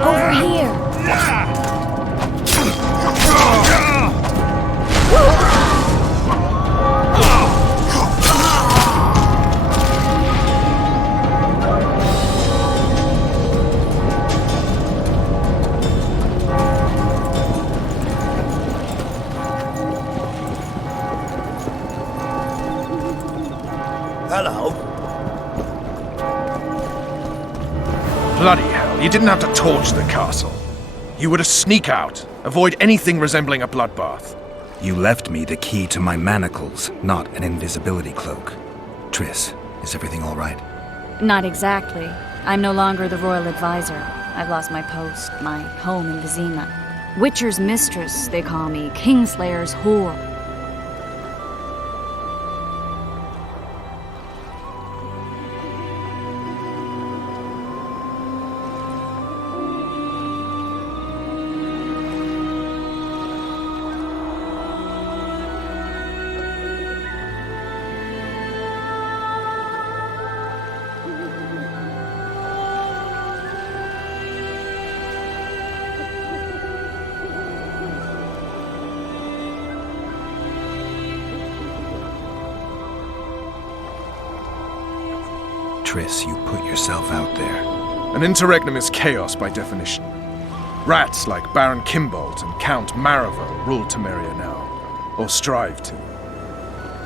Over here! Hello. Bloody hell, you didn't have to torch the castle. You were to sneak out, avoid anything resembling a bloodbath. You left me the key to my manacles, not an invisibility cloak. Triss, is everything all right? Not exactly. I'm no longer the royal advisor. I've lost my post, my home in Vizima. Witcher's mistress, they call me. Kingslayer's whore. Triss, you put yourself out there. An interregnum is chaos by definition. Rats like Baron Kimbolt and Count Maravel rule Temeria now, or strive to.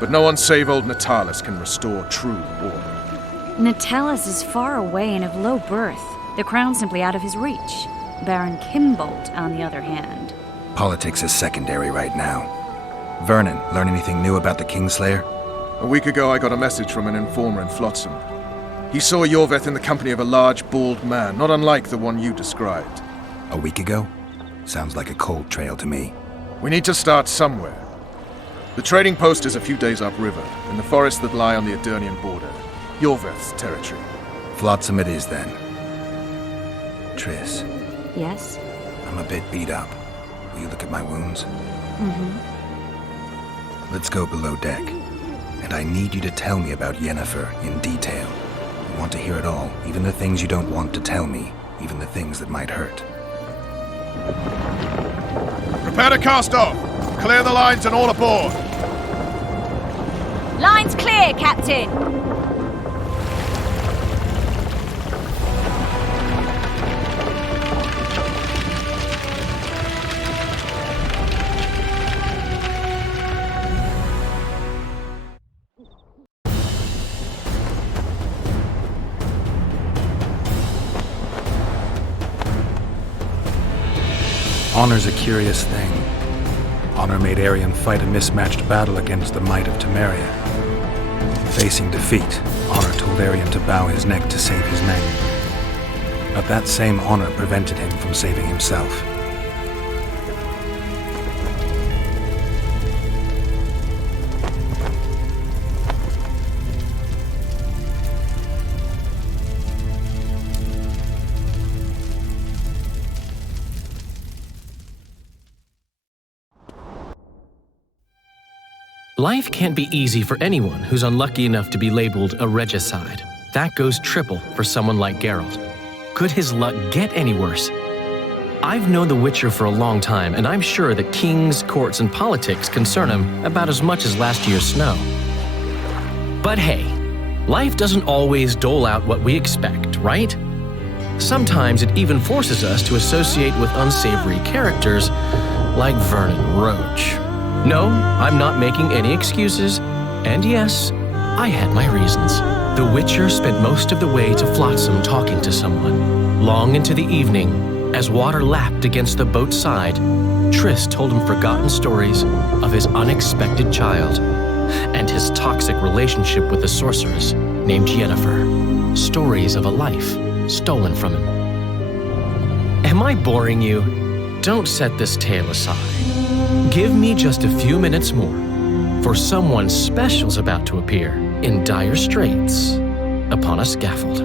But no one save old Natalis can restore true order. Natalis is far away and of low birth. The crown's simply out of his reach. Baron Kimbolt, on the other hand. Politics is secondary right now. Vernon, learn anything new about the Kingslayer? A week ago I got a message from an informer in Flotsam. He saw Yorveth in the company of a large, bald man, not unlike the one you described. A week ago? Sounds like a cold trail to me. We need to start somewhere. The trading post is a few days upriver, in the forests that lie on the Edirnian border. Yorveth's territory. Flotsam it is, then. Triss. Yes? I'm a bit beat up. Will you look at my wounds? Mm-hmm. Let's go below deck. And I need you to tell me about Yennefer in detail. I want to hear it all, even the things you don't want to tell me, even the things that might hurt. Prepare to cast off! Clear the lines and all aboard! Line's clear, Captain! Honor's a curious thing. Honor made Arian fight a mismatched battle against the might of Temeria. Facing defeat, Honor told Arian to bow his neck to save his men. But that same honor prevented him from saving himself. Life can't be easy for anyone who's unlucky enough to be labeled a regicide. That goes triple for someone like Geralt. Could his luck get any worse? I've known The Witcher for a long time, and I'm sure that kings, courts, and politics concern him about as much as last year's snow. But hey, life doesn't always dole out what we expect, right? Sometimes it even forces us to associate with unsavory characters like Vernon Roach. No, I'm not making any excuses, and yes, I had my reasons. The Witcher spent most of the way to Flotsam talking to someone. Long into the evening, as water lapped against the boat's side, Triss told him forgotten stories of his unexpected child and his toxic relationship with a sorceress named Yennefer. Stories of a life stolen from him. Am I boring you? Don't set this tale aside. Give me just a few minutes more, for someone special's about to appear in dire straits upon a scaffold.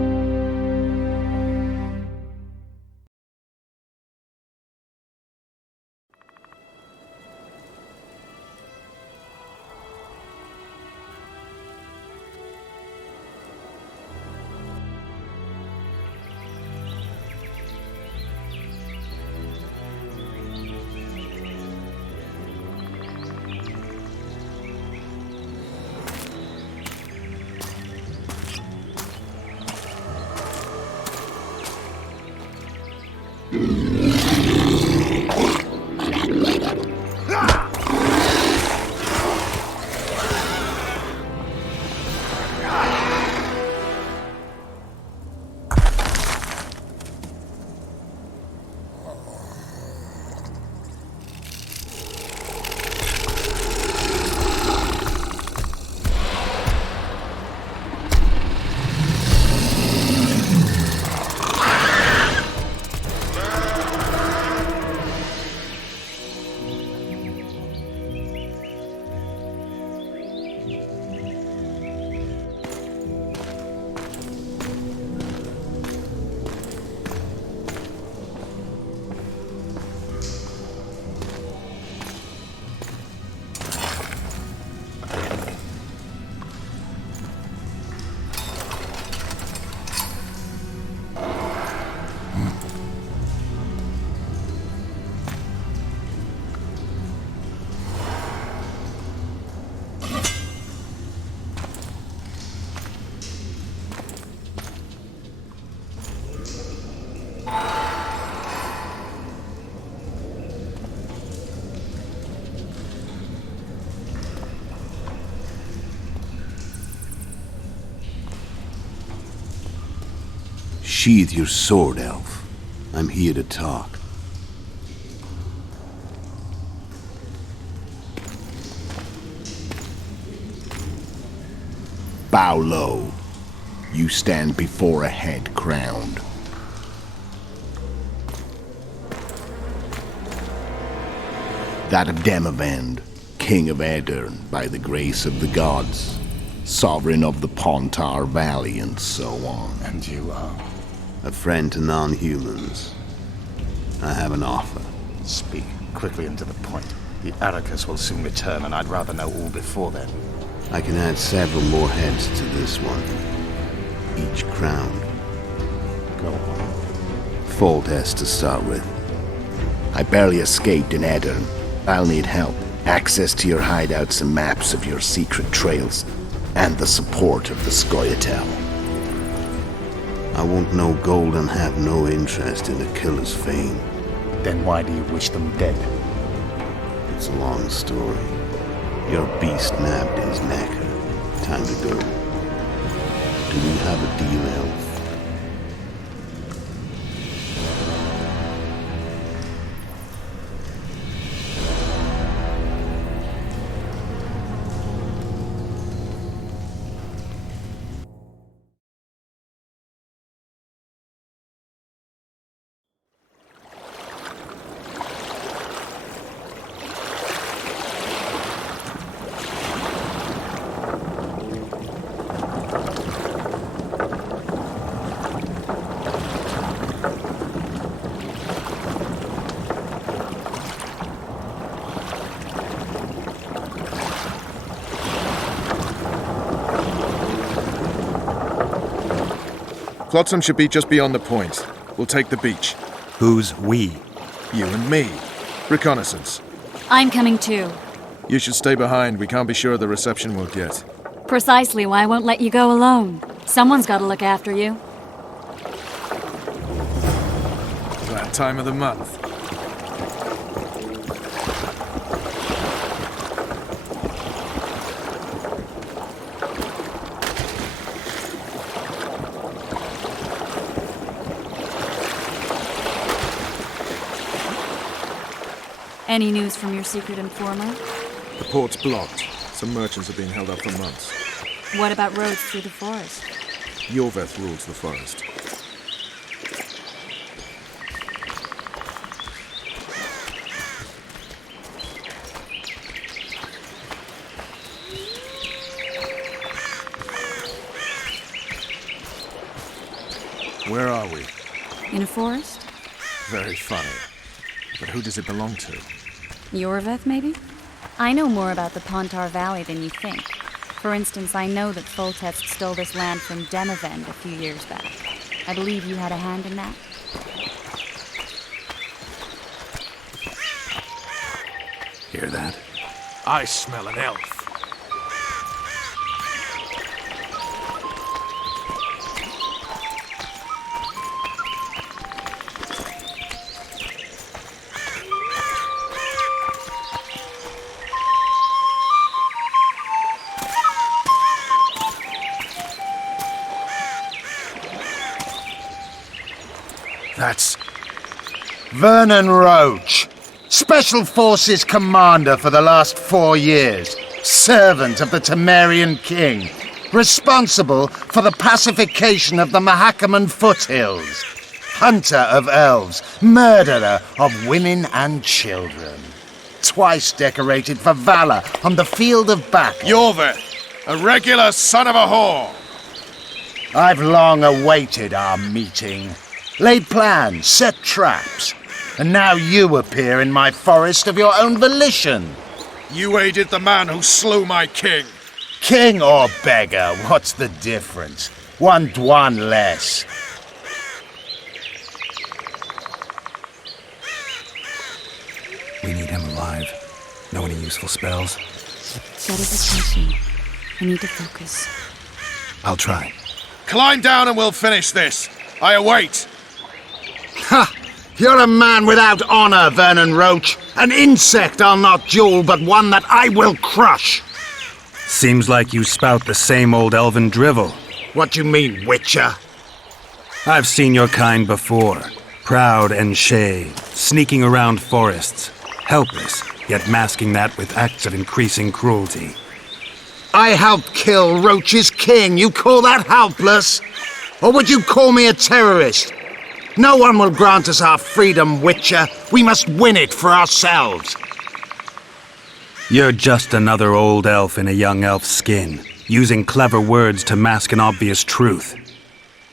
Sheathe your sword, elf. I'm here to talk. Bow low. You stand before a head crowned. That of Demavend, King of Aedirn, by the grace of the gods, sovereign of the Pontar Valley, and so on. And you are? A friend to non-humans. I have an offer. Speak quickly and to the point. The Arrakis will soon return, and I'd rather know all before then. I can add several more heads to this one. Each crowned. Go on. Foltest to start with. I barely escaped in Aedirn. I'll need help. Access to your hideouts and maps of your secret trails. And the support of the Scoia'tael. I want no gold and have no interest in a killer's fame. Then why do you wish them dead? It's a long story. Your beast nabbed his knacker. Time to go. Do we have a deal, elf? Flotsam should be just beyond the point. We'll take the beach. Who's we? You and me. Reconnaissance. I'm coming too. You should stay behind. We can't be sure of the reception we'll get. Precisely why I won't let you go alone. Someone's got to look after you. That time of the month. Any news from your secret informer? The port's blocked. Some merchants have been held up for months. What about roads through the forest? Yorveth rules the forest. Where are we? In a forest? Very funny. But who does it belong to? Yorveth, maybe? I know more about the Pontar Valley than you think. For instance, I know that Foltest stole this land from Demavend a few years back. I believe you had a hand in that. Hear that? I smell an elf. That's Vernon Roach, Special Forces Commander for the last 4 years, servant of the Temerian King, responsible for the pacification of the Mahakaman foothills, hunter of elves, murderer of women and children, twice decorated for valor on the field of battle. Yorveth, a regular son of a whore! I've long awaited our meeting. Laid plans, set traps, and now you appear in my forest of your own volition. You aided the man who slew my king. King or beggar, what's the difference? One Dwan less. We need him alive. Know any useful spells? That is a question. I need to focus. I'll try. Climb down and we'll finish this. I await. Ha! You're a man without honor, Vernon Roach. An insect I'll not duel, but one that I will crush. Seems like you spout the same old elven drivel. What you mean, Witcher? I've seen your kind before. Proud and shay, sneaking around forests. Helpless, yet masking that with acts of increasing cruelty. I helped kill Roach's king. You call that helpless? Or would you call me a terrorist? No one will grant us our freedom, Witcher. We must win it for ourselves. You're just another old elf in a young elf's skin, using clever words to mask an obvious truth.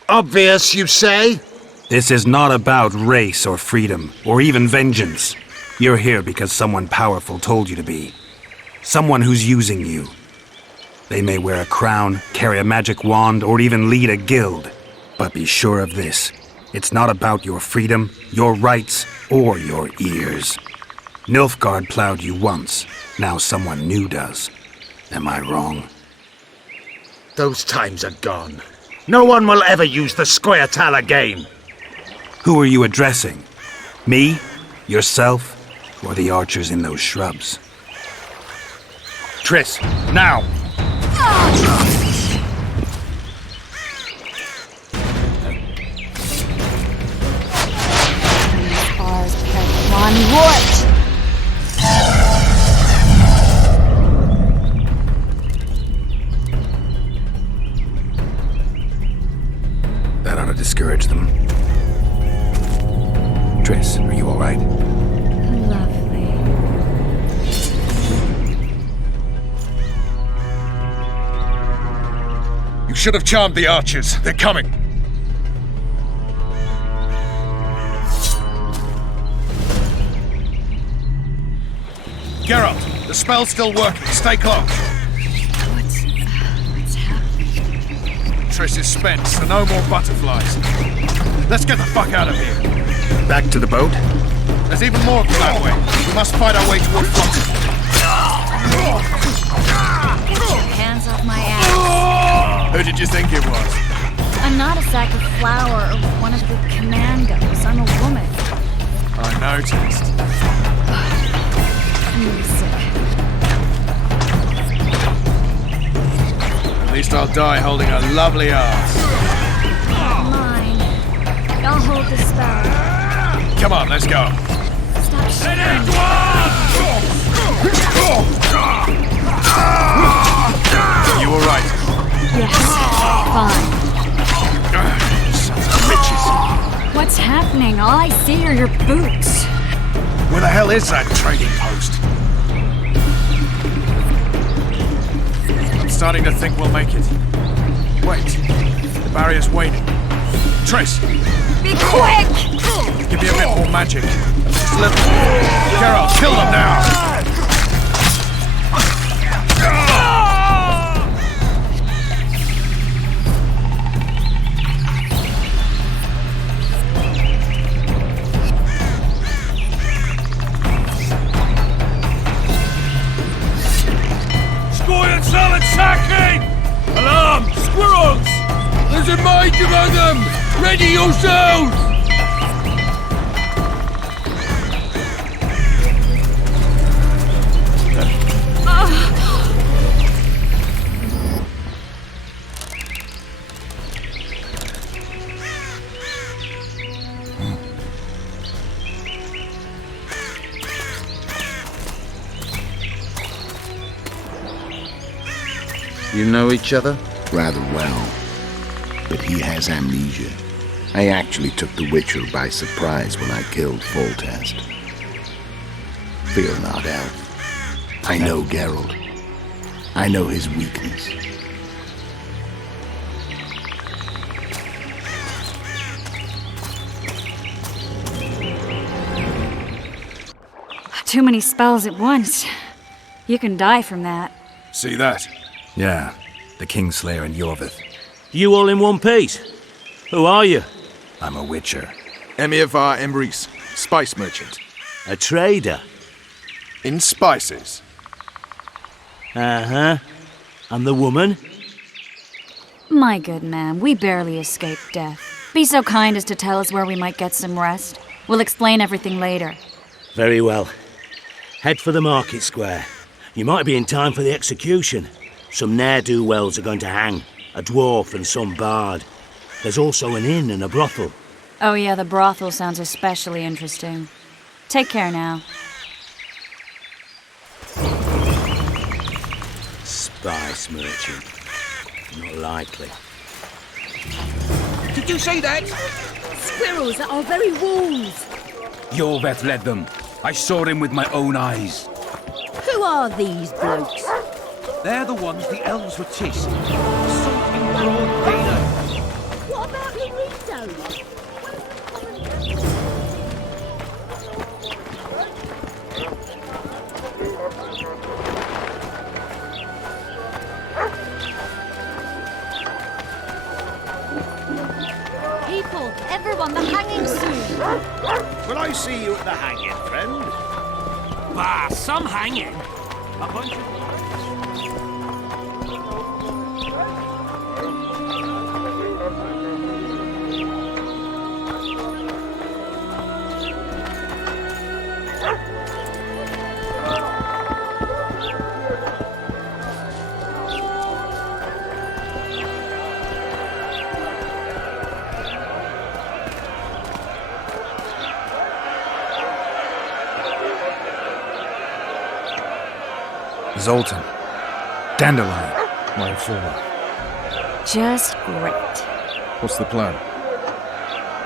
Obvious, you say? This is not about race or freedom, or even vengeance. You're here because someone powerful told you to be. Someone who's using you. They may wear a crown, carry a magic wand, or even lead a guild. But be sure of this. It's not about your freedom, your rights, or your ears. Nilfgaard plowed you once. Now someone new does. Am I wrong? Those times are gone. No one will ever use the square tile again. Who are you addressing? Me? Yourself? Or the archers in those shrubs? Triss, now! That ought to discourage them. Triss, are you all right? Lovely. You should have charmed the archers. They're coming. Geralt, the spell's still working. Stay close. What's happening? Triss is spent, so no more butterflies. Let's get the fuck out of here. Back to the boat? There's even more of them that way. We must fight our way toward Flux. Get your hands off my ass. Who did you think it was? I'm not a sack of flour or one of the commandos. I'm a woman. I noticed. I'm really sick. At least I'll die holding a lovely ass. Mine. I'll hold the spell. Come on, let's go. Stop shooting. You all right? Yes. Fine. Sons of bitches. What's happening? All I see are your boots. Where the hell is that trading post? I'm starting to think we'll make it. Wait, the barrier's waning. Triss! Be quick! Give me a bit more magic. Just a little. Geralt, kill them now! Alarm! Squirrels! There's a mage among them! Ready yourselves! You know each other? Rather well. But he has amnesia. I actually took the Witcher by surprise when I killed Foltest. Fear not, Elf. I know Geralt. I know his weakness. Too many spells at once. You can die from that. See that? Yeah, the Kingslayer and Yorvith. You all in one piece? Who are you? I'm a Witcher. Emir Emrys, spice merchant. A trader? In spices. Uh-huh. And the woman? My good man, we barely escaped death. Be so kind as to tell us where we might get some rest. We'll explain everything later. Very well. Head for the market square. You might be in time for the execution. Some ne'er-do-wells are going to hang. A dwarf and some bard. There's also an inn and a brothel. Oh yeah, the brothel sounds especially interesting. Take care now. Spice merchant. Not likely. Did you say that? Squirrels at our very walls. Yorveth led them. I saw him with my own eyes. Who are these blokes? They're the ones the elves were chasing. Assault in broad daylight. What about Loreto? People, everyone, the hanging soon. Will I see you at the hanging, friend? Bah, some hanging. A bunch of... Zoltan. Dandelion, my informer. Just great. What's the plan?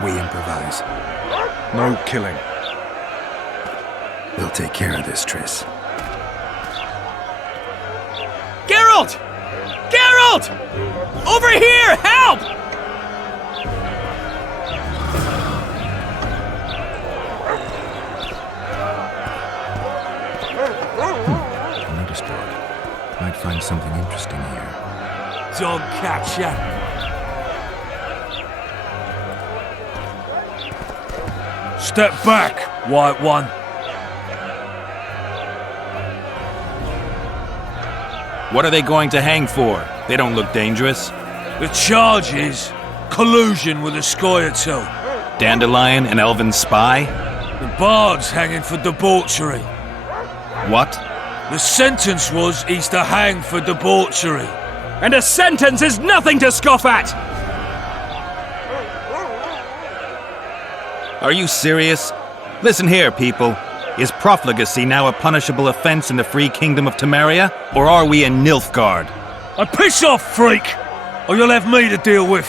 We improvise. No killing. We'll take care of this, Triss. Geralt! Geralt! Over here! Help! Notice board. Might find something interesting here. Dog catcher. Step back, White One. What are they going to hang for? They don't look dangerous. The charge is collusion with a Scoia'tael. Dandelion, an elven spy? The bard's hanging for debauchery. What? The sentence was he's to hang for debauchery. And a sentence is nothing to scoff at! Are you serious? Listen here, people. Is profligacy now a punishable offense in the free kingdom of Temeria? Or are we in Nilfgaard? Piss off, freak! Or you'll have me to deal with.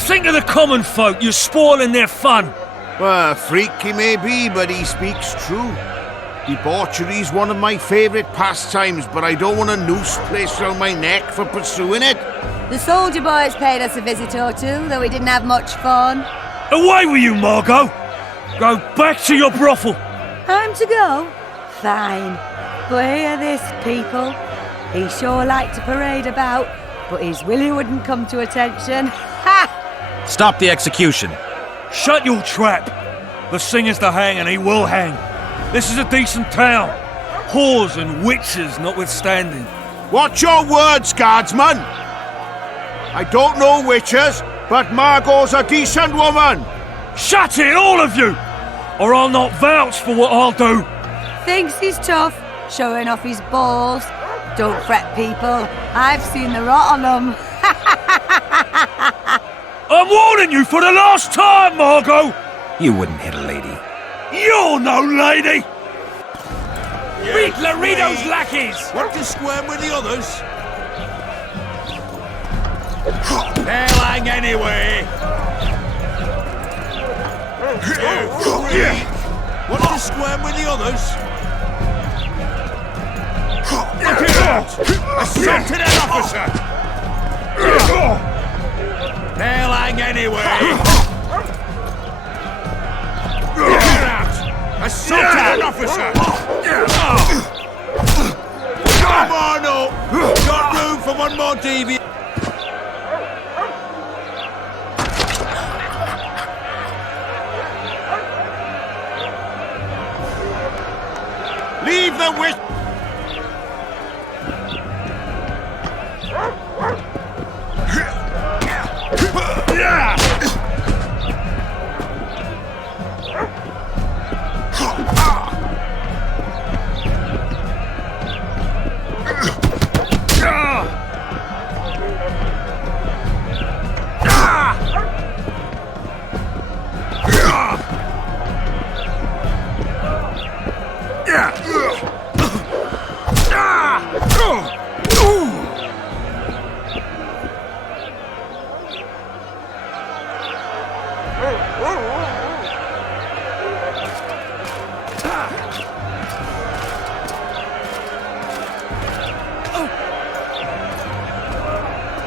Think of the common folk, you're spoiling their fun. Well, freak he may be, but he speaks true. Debauchery's one of my favourite pastimes, but I don't want a noose placed around my neck for pursuing it. The soldier boys paid us a visit or two, though we didn't have much fun. Away with you, Margot! Go back to your brothel! Time to go? Fine. But hear this, people. He sure liked to parade about, but his Willie wouldn't come to attention. Ha! Stop the execution. Shut your trap! The singer's to hang and he will hang. This is a decent town. Whores and witches notwithstanding. Watch your words, guardsman! I don't know witches, but Margot's a decent woman! Shut it, all of you! Or I'll not vouch for what I'll do. Thinks he's tough, showing off his balls. Don't fret, people. I've seen the rot on them. I'm warning you for the last time, Margot! You wouldn't hit a lady. You're no lady! Beat Laredo's lackeys! Want to squirm with the others? They'll hang anyway! Want to squirm with the others? Look at that! Assaulted an officer! They'll hang anyway! Assault an officer! Come on up! Got room for one more deviant. Leave the witch!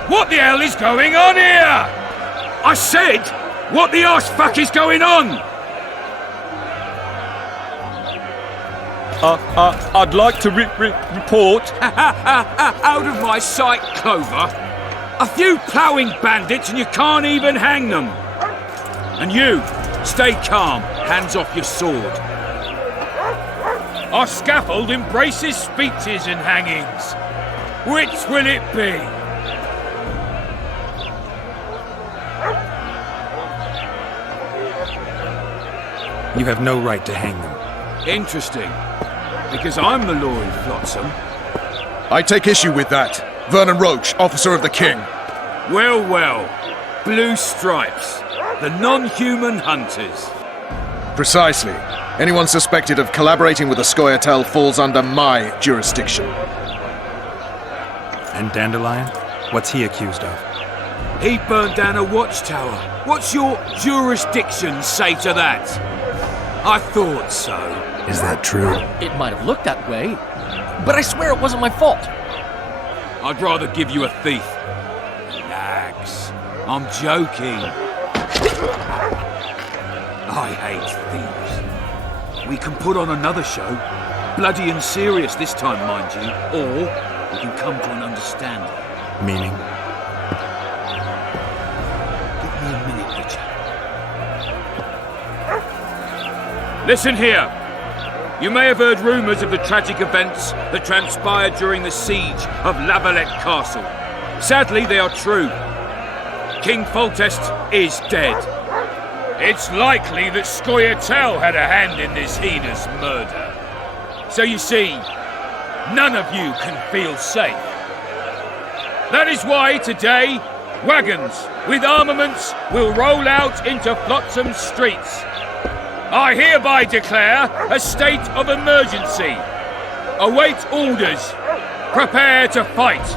What the hell is going on here? I said, what the arse fuck is going on? I'd like to report. Out of my sight, Clover. A few ploughing bandits and you can't even hang them. And you, stay calm, hands off your sword. Our scaffold embraces speeches and hangings. Which will it be? You have no right to hang them. Interesting. Because I'm the law in Flotsam. I take issue with that. Vernon Roach, officer of the king. Well, well. Blue stripes. The non-human hunters. Precisely. Anyone suspected of collaborating with the Scoia'tael falls under my jurisdiction. And Dandelion? What's he accused of? He burned down a watchtower. What's your jurisdiction say to that? I thought so. Is that true? It might have looked that way, but I swear it wasn't my fault. I'd rather give you a thief. Relax. I'm joking. I hate thieves. We can put on another show. Bloody and serious this time, mind you. Or we can come to an understanding. Meaning? Give me a minute, Richard. Listen here. You may have heard rumours of the tragic events that transpired during the siege of Lavalette Castle. Sadly, they are true. King Foltest is dead. It's likely that Scoia'tael had a hand in this heinous murder. So you see, none of you can feel safe. That is why today, wagons with armaments will roll out into Flotsam streets. I hereby declare a state of emergency. Await orders. Prepare to fight.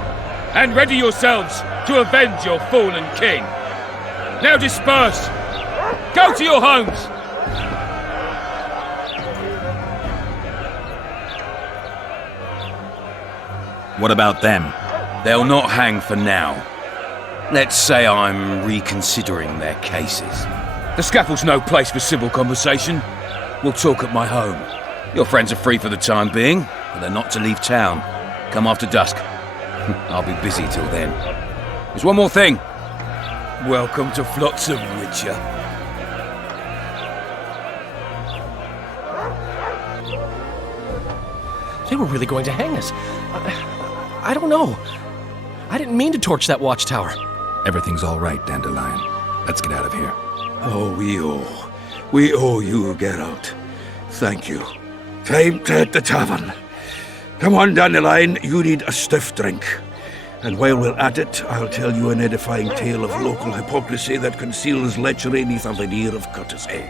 And ready yourselves to avenge your fallen king. Now disperse. Go to your homes. What about them? They'll not hang for now. Let's say I'm reconsidering their cases. The scaffold's no place for civil conversation. We'll talk at my home. Your friends are free for the time being, but they're not to leave town. Come after dusk. I'll be busy till then. There's one more thing. Welcome to Flotsam, Witcher. They were really going to hang us. I don't know. I didn't mean to torch that watchtower. Everything's all right, Dandelion. Let's get out of here. Oh, we owe you, Geralt. Thank you. Time to hit the tavern. Come on, Dandelion, you need a stiff drink. And while we're at it, I'll tell you an edifying tale of local hypocrisy that conceals lechery neath a veneer of courtesy.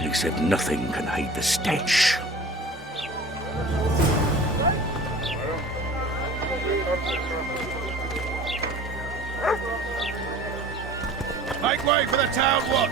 Except nothing can hide the stench. Make way for the town watch!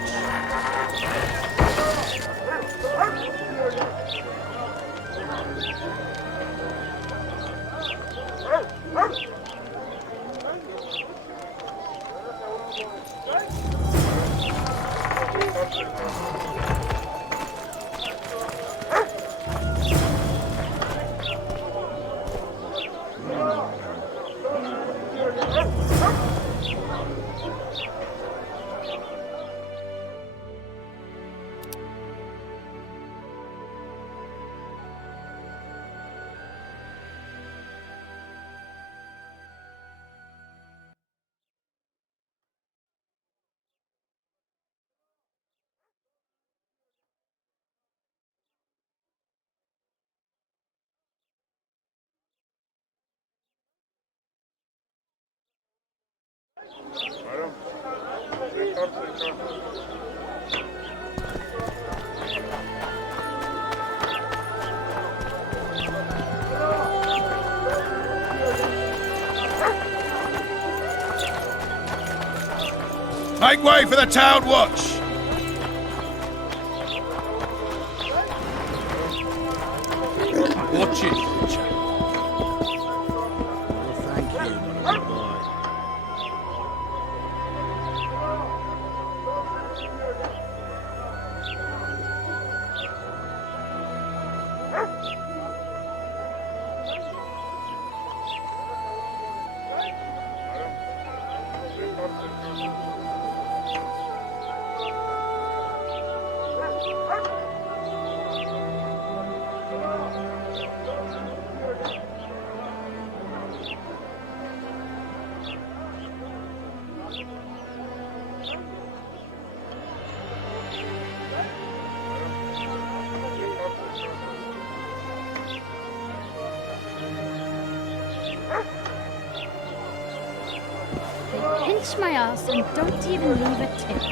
Make way for the town watch! Watch it, Richard. Well, thank you, not a goodbye. pinch my ass and don't even leave a tip.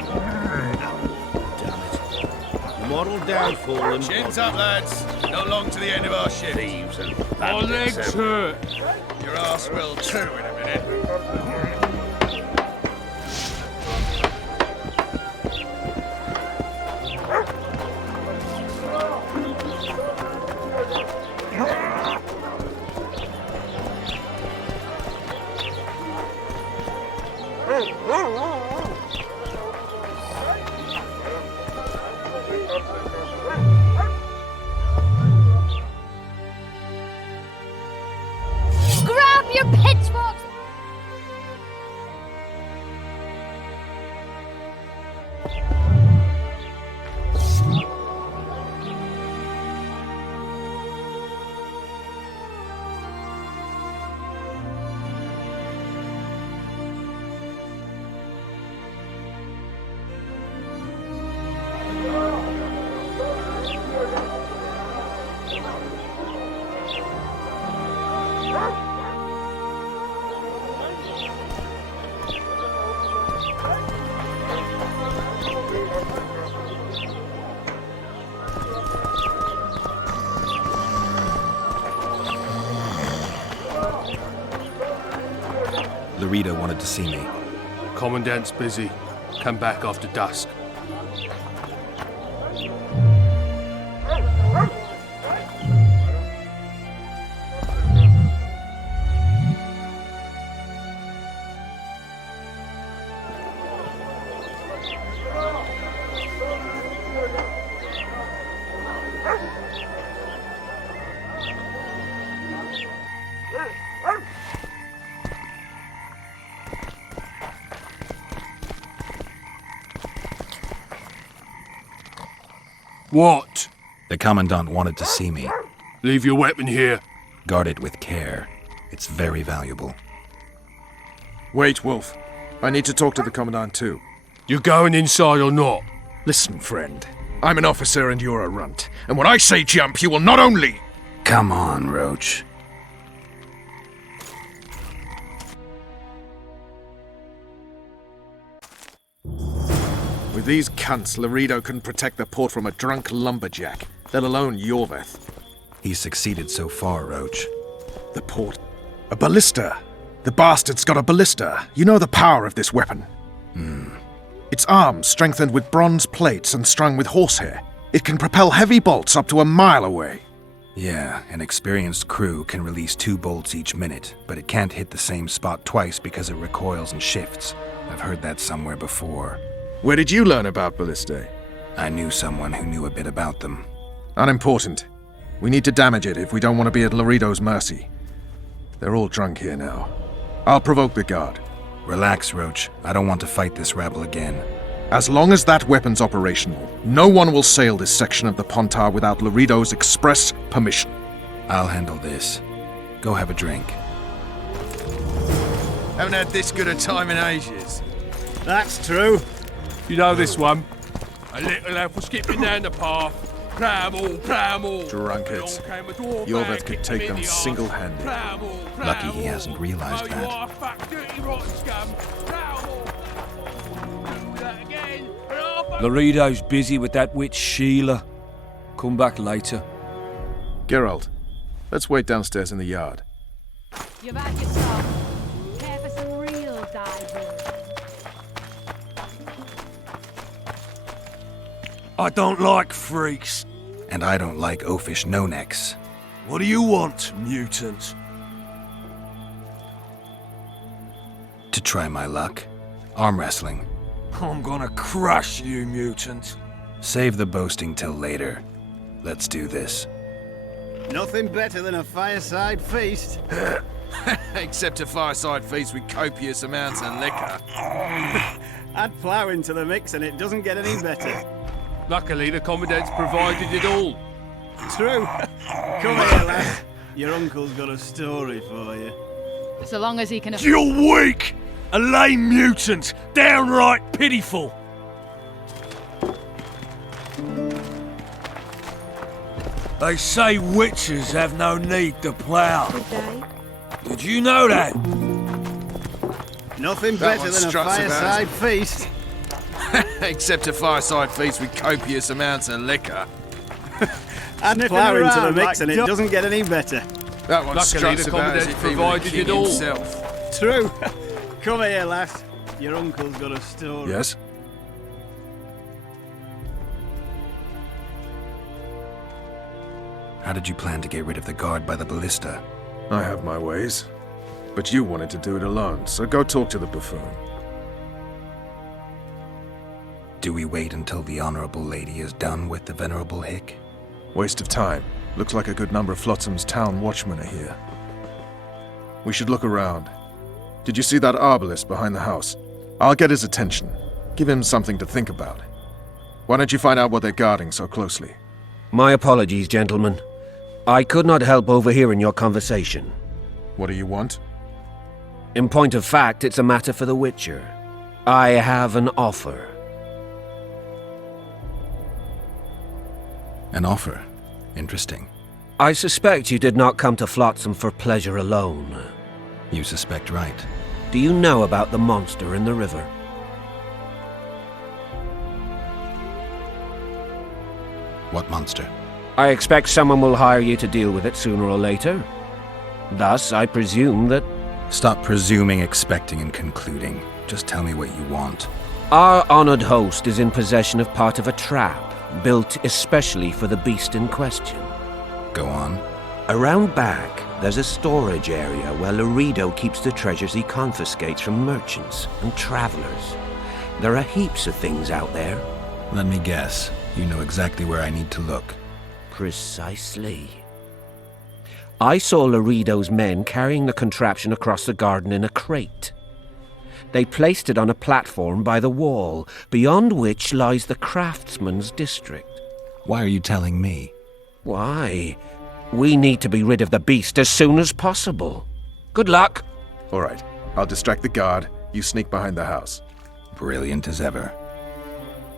Moral downfall and... Chins up, lads. Not long to the end of our shift. Thieves and My legs hurt. Your ass will too in a minute. Grab your pitchforks! Laredo wanted to see me. Commandant's busy. Come back after dusk. What? The Commandant wanted to see me. Leave your weapon here. Guard it with care. It's very valuable. Wait, Wolf. I need to talk to the Commandant too. You going inside or not? Listen, friend. I'm an officer and you're a runt. And when I say jump, you will not only... Come on, Roach. With these cunts, Laredo couldn't protect the port from a drunk lumberjack, let alone Yorveth. He's succeeded so far, Roach. The port? A ballista! The bastard's got a ballista. You know the power of this weapon. Its arms strengthened with bronze plates and strung with horsehair. It can propel heavy bolts up to a mile away. Yeah, an experienced crew can release 2 bolts each minute, but it can't hit the same spot twice because it recoils and shifts. I've heard that somewhere before. Where did you learn about ballistae? I knew someone who knew a bit about them. Unimportant. We need to damage it if we don't want to be at Laredo's mercy. They're all drunk here now. I'll provoke the guard. Relax, Roach. I don't want to fight this rabble again. As long as that weapon's operational, no one will sail this section of the Pontar without Laredo's express permission. I'll handle this. Go have a drink. Haven't had this good a time in ages. That's true. You know this one. A little elf was skipping down the path. Pramble. Drunkards. Yorveth could take them single-handed. Lucky he hasn't realized that. Laredo's busy with that witch Sheila. Come back later. Geralt, let's wait downstairs in the yard. You've had your song. Care for some real diving? I don't like freaks. And I don't like oafish no-necks. What do you want, mutant? To try my luck. Arm wrestling. I'm gonna crush you, mutant. Save the boasting till later. Let's do this. Nothing better than a fireside feast. Except a fireside feast with copious amounts of liquor. Add plough into the mix and it doesn't get any better. Luckily, the Commandant's provided it all. True. Come here, lad. Your uncle's got a story for you. So long as he can... You're weak! A lame mutant! Downright pitiful! They say witches have no need to plough. Did you know that? Nothing That better one than a struts about fireside as- feast. Except a fireside feast with copious amounts of liquor. Add Sniffing flour into the around mix like and it dog- doesn't get any better. That one Luckily, struts the about as commandant if he were the provided king it all. himself. True. Come here, lass. Your uncle's got a story. Yes? How did you plan to get rid of the guard by the ballista? I have my ways. But you wanted to do it alone, so go talk to the buffoon. Do we wait until the Honorable Lady is done with the Venerable Hick? Waste of time. Looks like a good number of Flotsam's town watchmen are here. We should look around. Did you see that arbalist behind the house? I'll get his attention. Give him something to think about. Why don't you find out what they're guarding so closely? My apologies, gentlemen. I could not help overhearing your conversation. What do you want? In point of fact, it's a matter for the Witcher. I have an offer. An offer? Interesting. I suspect you did not come to Flotsam for pleasure alone. You suspect right. Do you know about the monster in the river? What monster? I expect someone will hire you to deal with it sooner or later. Thus, I presume that... Stop presuming, expecting, and concluding. Just tell me what you want. Our honored host is in possession of part of a trap, built especially for the beast in question. Go on. Around back, there's a storage area where Laredo keeps the treasures he confiscates from merchants and travelers. There are heaps of things out there. Let me guess. You know exactly where I need to look. Precisely. I saw Laredo's men carrying the contraption across the garden in a crate. They placed it on a platform by the wall, beyond which lies the craftsman's district. Why are you telling me? Why? We need to be rid of the beast as soon as possible. Good luck. All right. I'll distract the guard. You sneak behind the house. Brilliant as ever.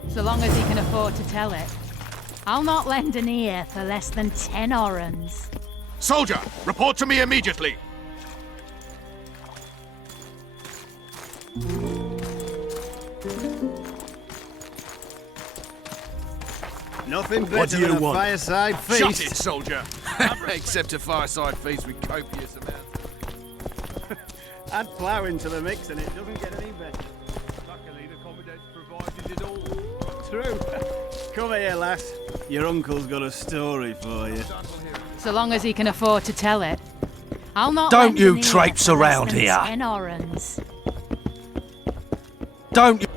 So long as he can afford to tell it. I'll not lend an ear for less than 10 orans. Soldier, report to me immediately. Nothing What better do you than a want? fireside feast. Shut it, soldier. Except a fireside feast with copious amounts. Add flour into the mix and it doesn't get any better. Luckily, the commandant's provided it all. True. Come here, lass. Your uncle's got a story for you. So long as he can afford to tell it. I'll not Don't lend you an ear traipse for less around than here. 10 orans. Don't you...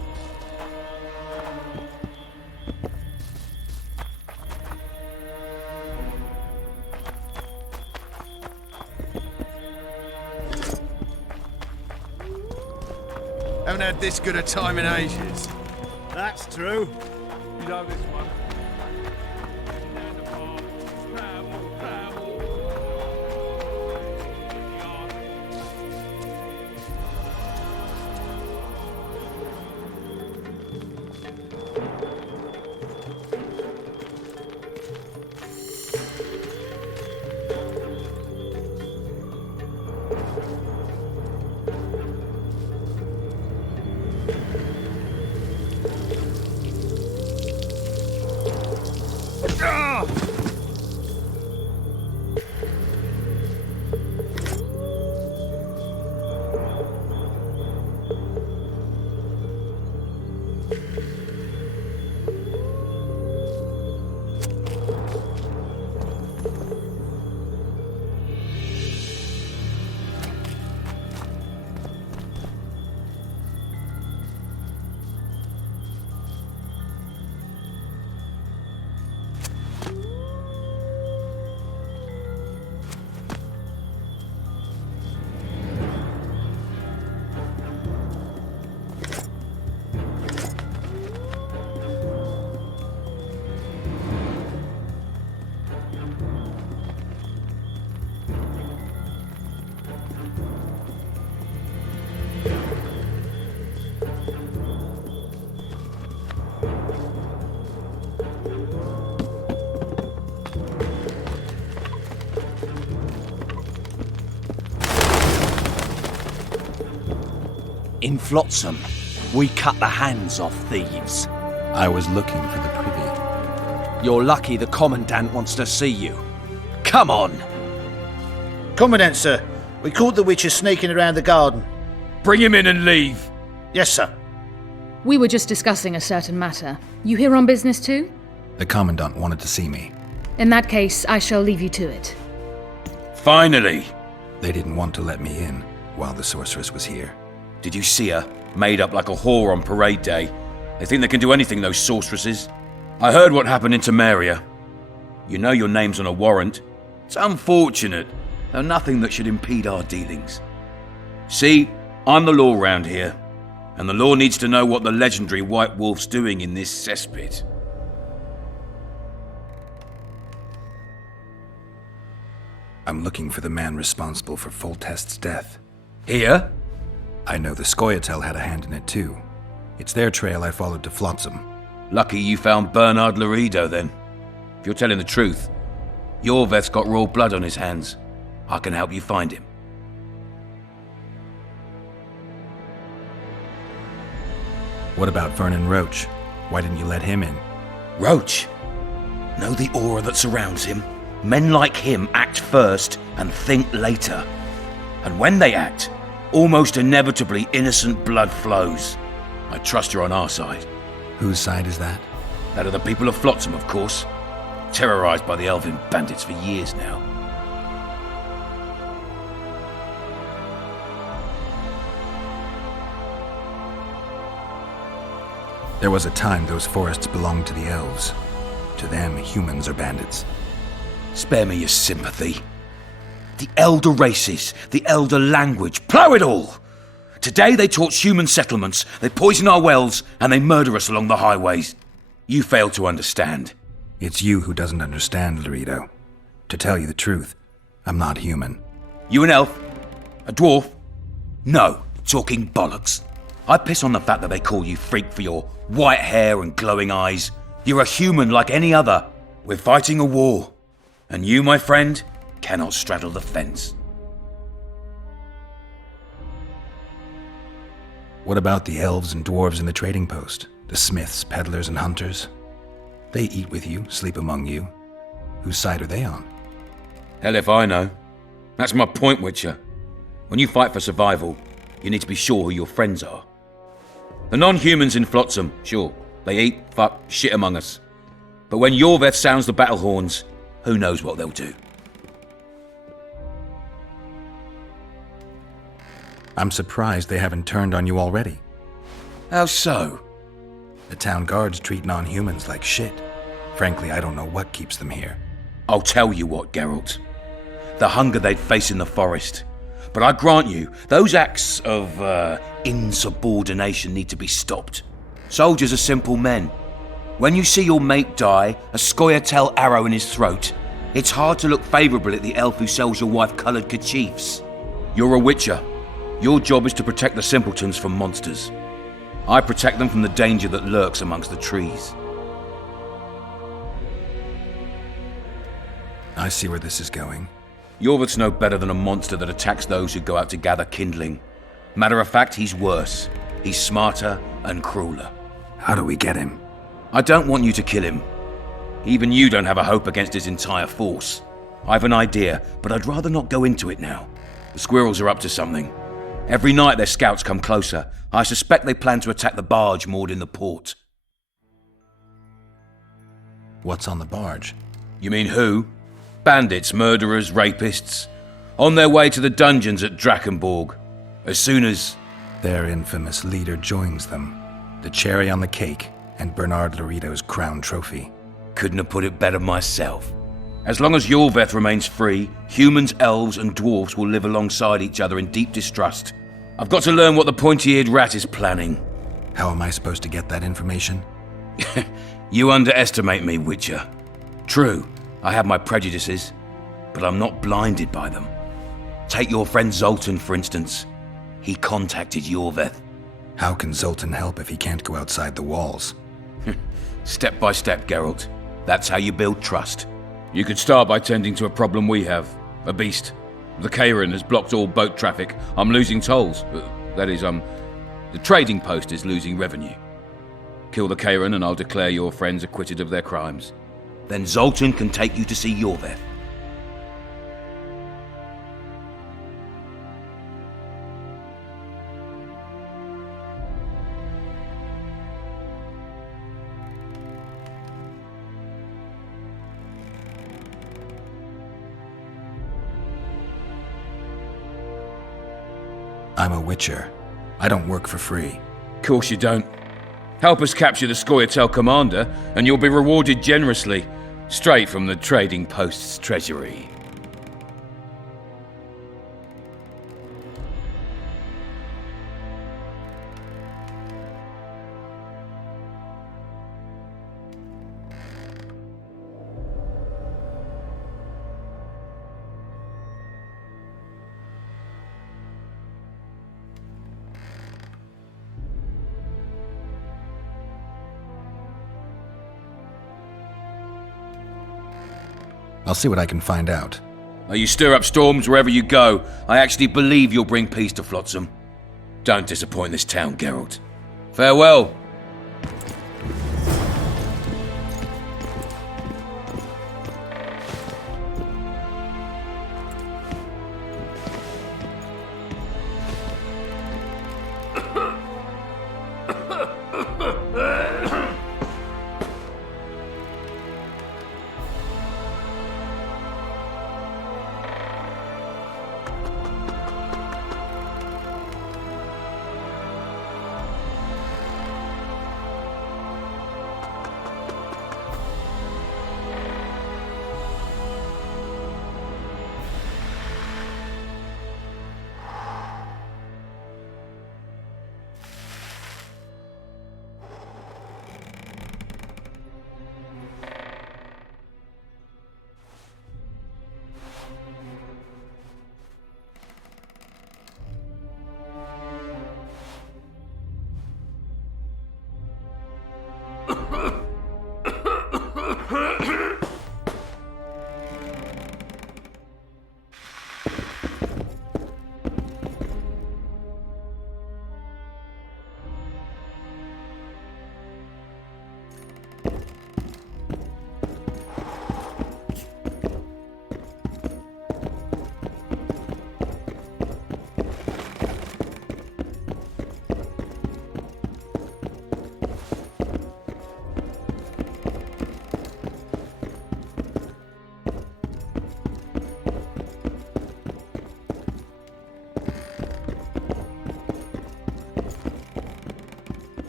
Haven't had this good a time in ages. That's true. You know this one. In Flotsam, we cut the hands off thieves. I was looking for the privy. You're lucky the Commandant wants to see you. Come on! Commandant, sir. We caught the Witcher sneaking around the garden. Bring him in and leave. Yes, sir. We were just discussing a certain matter. You here on business too? The Commandant wanted to see me. In that case, I shall leave you to it. Finally! They didn't want to let me in while the sorceress was here. Did you see her? Made up like a whore on parade day. They think they can do anything, those sorceresses. I heard what happened in Temeria. You know your name's on a warrant. It's unfortunate, though nothing that should impede our dealings. See, I'm the law round here, and the law needs to know what the legendary White Wolf's doing in this cesspit. I'm looking for the man responsible for Foltest's death. Here? I know the Scoia'tael had a hand in it too. It's their trail I followed to Flotsam. Lucky you found Bernard Laredo then. If you're telling the truth, Yorveth's got royal blood on his hands. I can help you find him. What about Vernon Roach? Why didn't you let him in? Roach? Know the aura that surrounds him? Men like him act first and think later. And when they act, almost inevitably innocent blood flows. I trust you're on our side. Whose side is that? That of the people of Flotsam, of course. Terrorized by the elven bandits for years now. There was a time those forests belonged to the elves. To them, humans are bandits. Spare me your sympathy. The elder races, the elder language, plough it all! Today they torch human settlements, they poison our wells, and they murder us along the highways. You fail to understand. It's you who doesn't understand, Laredo. To tell you the truth, I'm not human. You an elf? A dwarf? No, talking bollocks. I piss on the fact that they call you freak for your white hair and glowing eyes. You're a human like any other. We're fighting a war. And you, my friend, cannot straddle the fence. What about the elves and dwarves in the trading post? The smiths, peddlers, and hunters? They eat with you, sleep among you. Whose side are they on? Hell if I know. That's my point, Witcher. When you fight for survival, you need to be sure who your friends are. The non-humans in Flotsam, sure, they eat, fuck, shit among us. But when Yorveth sounds the battle horns, who knows what they'll do. I'm surprised they haven't turned on you already. How so? The town guards treat non-humans like shit. Frankly, I don't know what keeps them here. I'll tell you what, Geralt. The hunger they'd face in the forest. But I grant you, those acts of insubordination need to be stopped. Soldiers are simple men. When you see your mate die, a Scoia'tael arrow in his throat, it's hard to look favourably at the elf who sells your wife coloured kerchiefs. You're a Witcher. Your job is to protect the simpletons from monsters. I protect them from the danger that lurks amongst the trees. I see where this is going. Yorveth's no better than a monster that attacks those who go out to gather kindling. Matter of fact, he's worse. He's smarter and crueler. How do we get him? I don't want you to kill him. Even you don't have a hope against his entire force. I've an idea, but I'd rather not go into it now. The squirrels are up to something. Every night their scouts come closer. I suspect they plan to attack the barge moored in the port. What's on the barge? You mean who? Bandits, murderers, rapists. On their way to the dungeons at Drakenborg. As soon as... Their infamous leader joins them. The cherry on the cake, and Bernard Laredo's crown trophy. Couldn't have put it better myself. As long as Yorveth remains free, humans, elves, and dwarves will live alongside each other in deep distrust. I've got to learn what the pointy-eared rat is planning. How am I supposed to get that information? You underestimate me, Witcher. True, I have my prejudices, but I'm not blinded by them. Take your friend Zoltan, for instance. He contacted Yorveth. How can Zoltan help if he can't go outside the walls? Step by step, Geralt. That's how you build trust. You could start by tending to a problem we have. A beast. The Kairan has blocked all boat traffic. I'm losing tolls. That is, The trading post is losing revenue. Kill the Karen and I'll declare your friends acquitted of their crimes. Then Zoltan can take you to see Yorveth. I'm a witcher. I don't work for free. Course you don't. Help us capture the Scoia'tael commander, and you'll be rewarded generously, straight from the trading post's treasury. I'll see what I can find out. You stir up storms wherever you go. I actually believe you'll bring peace to Flotsam. Don't disappoint this town, Geralt. Farewell.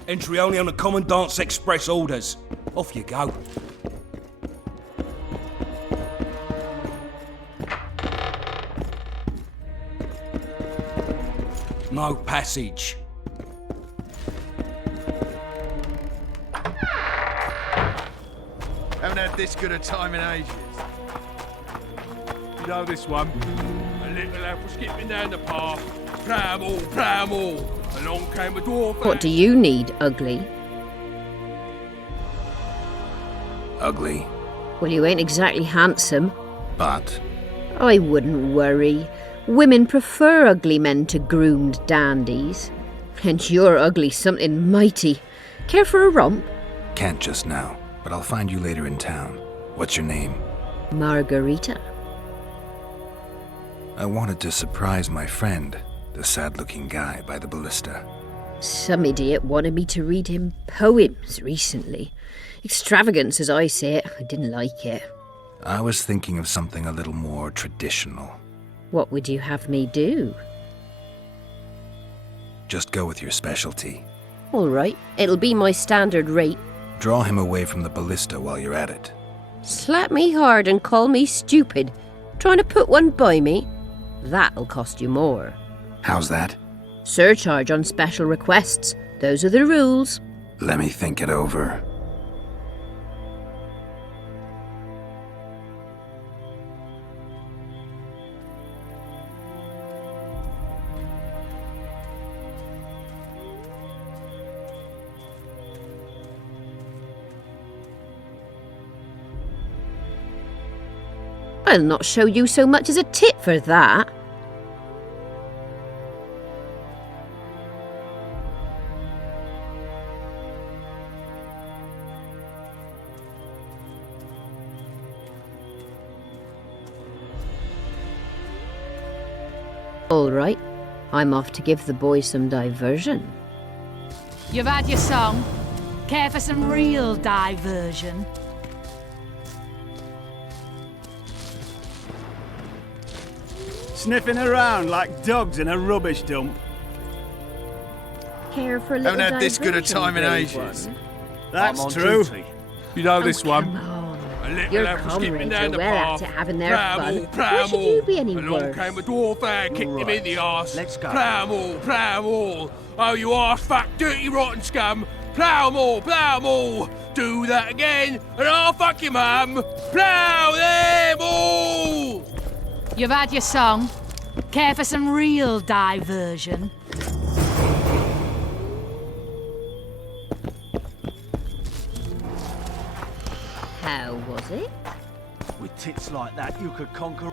Entry only on the Commandant's express orders. Off you go. No passage. Haven't had this good a time in ages. You know this one? A little lad was skipping down the path. Bramble, bramble. Along came a dwarf. What do you need, ugly? Ugly? Well, you ain't exactly handsome. But? I wouldn't worry. Women prefer ugly men to groomed dandies. And you're ugly something mighty. Care for a romp? Can't just now, but I'll find you later in town. What's your name? Margarita. I wanted to surprise my friend, the sad-looking guy by the ballista. Some idiot wanted me to read him poems recently. Extravagance, as I say it. I didn't like it. I was thinking of something a little more traditional. What would you have me do? Just go with your specialty. All right, it'll be my standard rate. Draw him away from the ballista while you're at it. Slap me hard and call me stupid. Trying to put one by me? That'll cost you more. How's that? Surcharge on special requests. Those are the rules. Let me think it over. I'll not show you so much as a tit for that. All right. I'm off to give the boys some diversion. You've had your song. Care for some real diversion? Sniffing around like dogs in a rubbish dump. Care for a little Haven't had this good a diversion, time in brave ages. one? That's I'm on true. duty. You know this one. Come on. A little Your lad was skipping comrades down are the well path. at it having their fun. Pramble, Why should you be any Along worse? came a dwarf and kicked him in the arse. Let's go. Pramble, Pramble. Oh, you arse fuck, dirty rotten scum. Plow, do that again, and I'll fuck your mum. Plow them all! You've had your song. Care for some real diversion? How was it? With tits like that, you could conquer...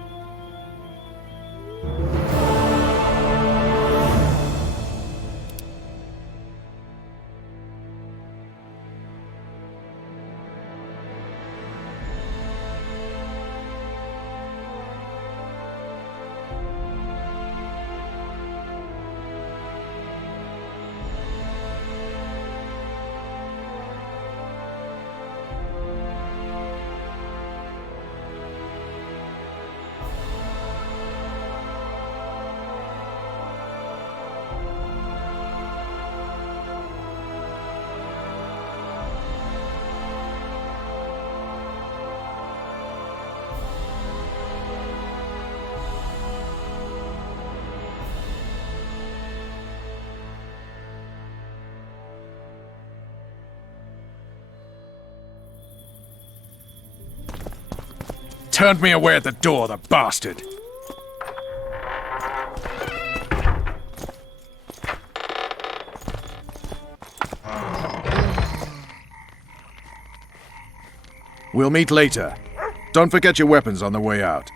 Turned me away at the door, the bastard! We'll meet later. Don't forget your weapons on the way out.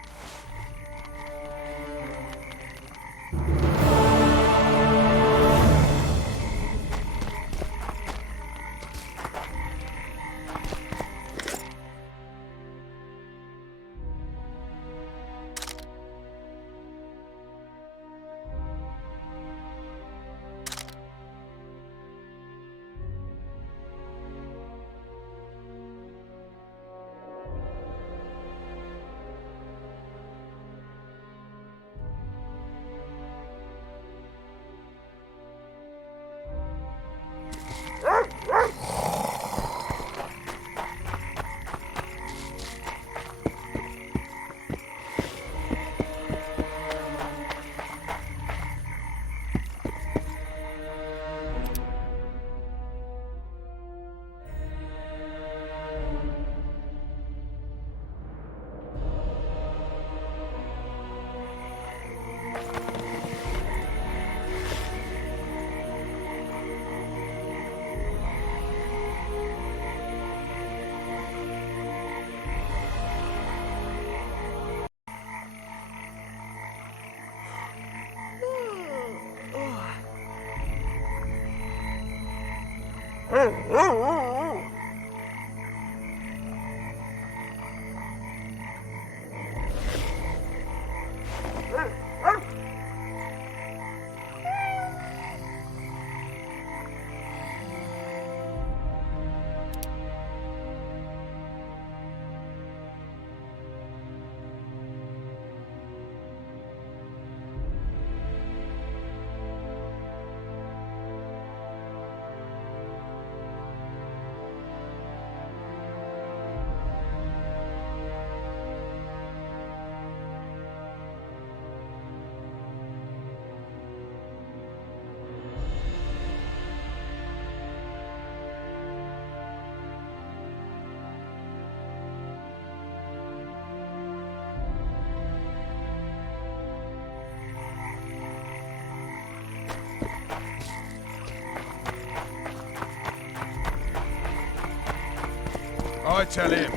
I tell him.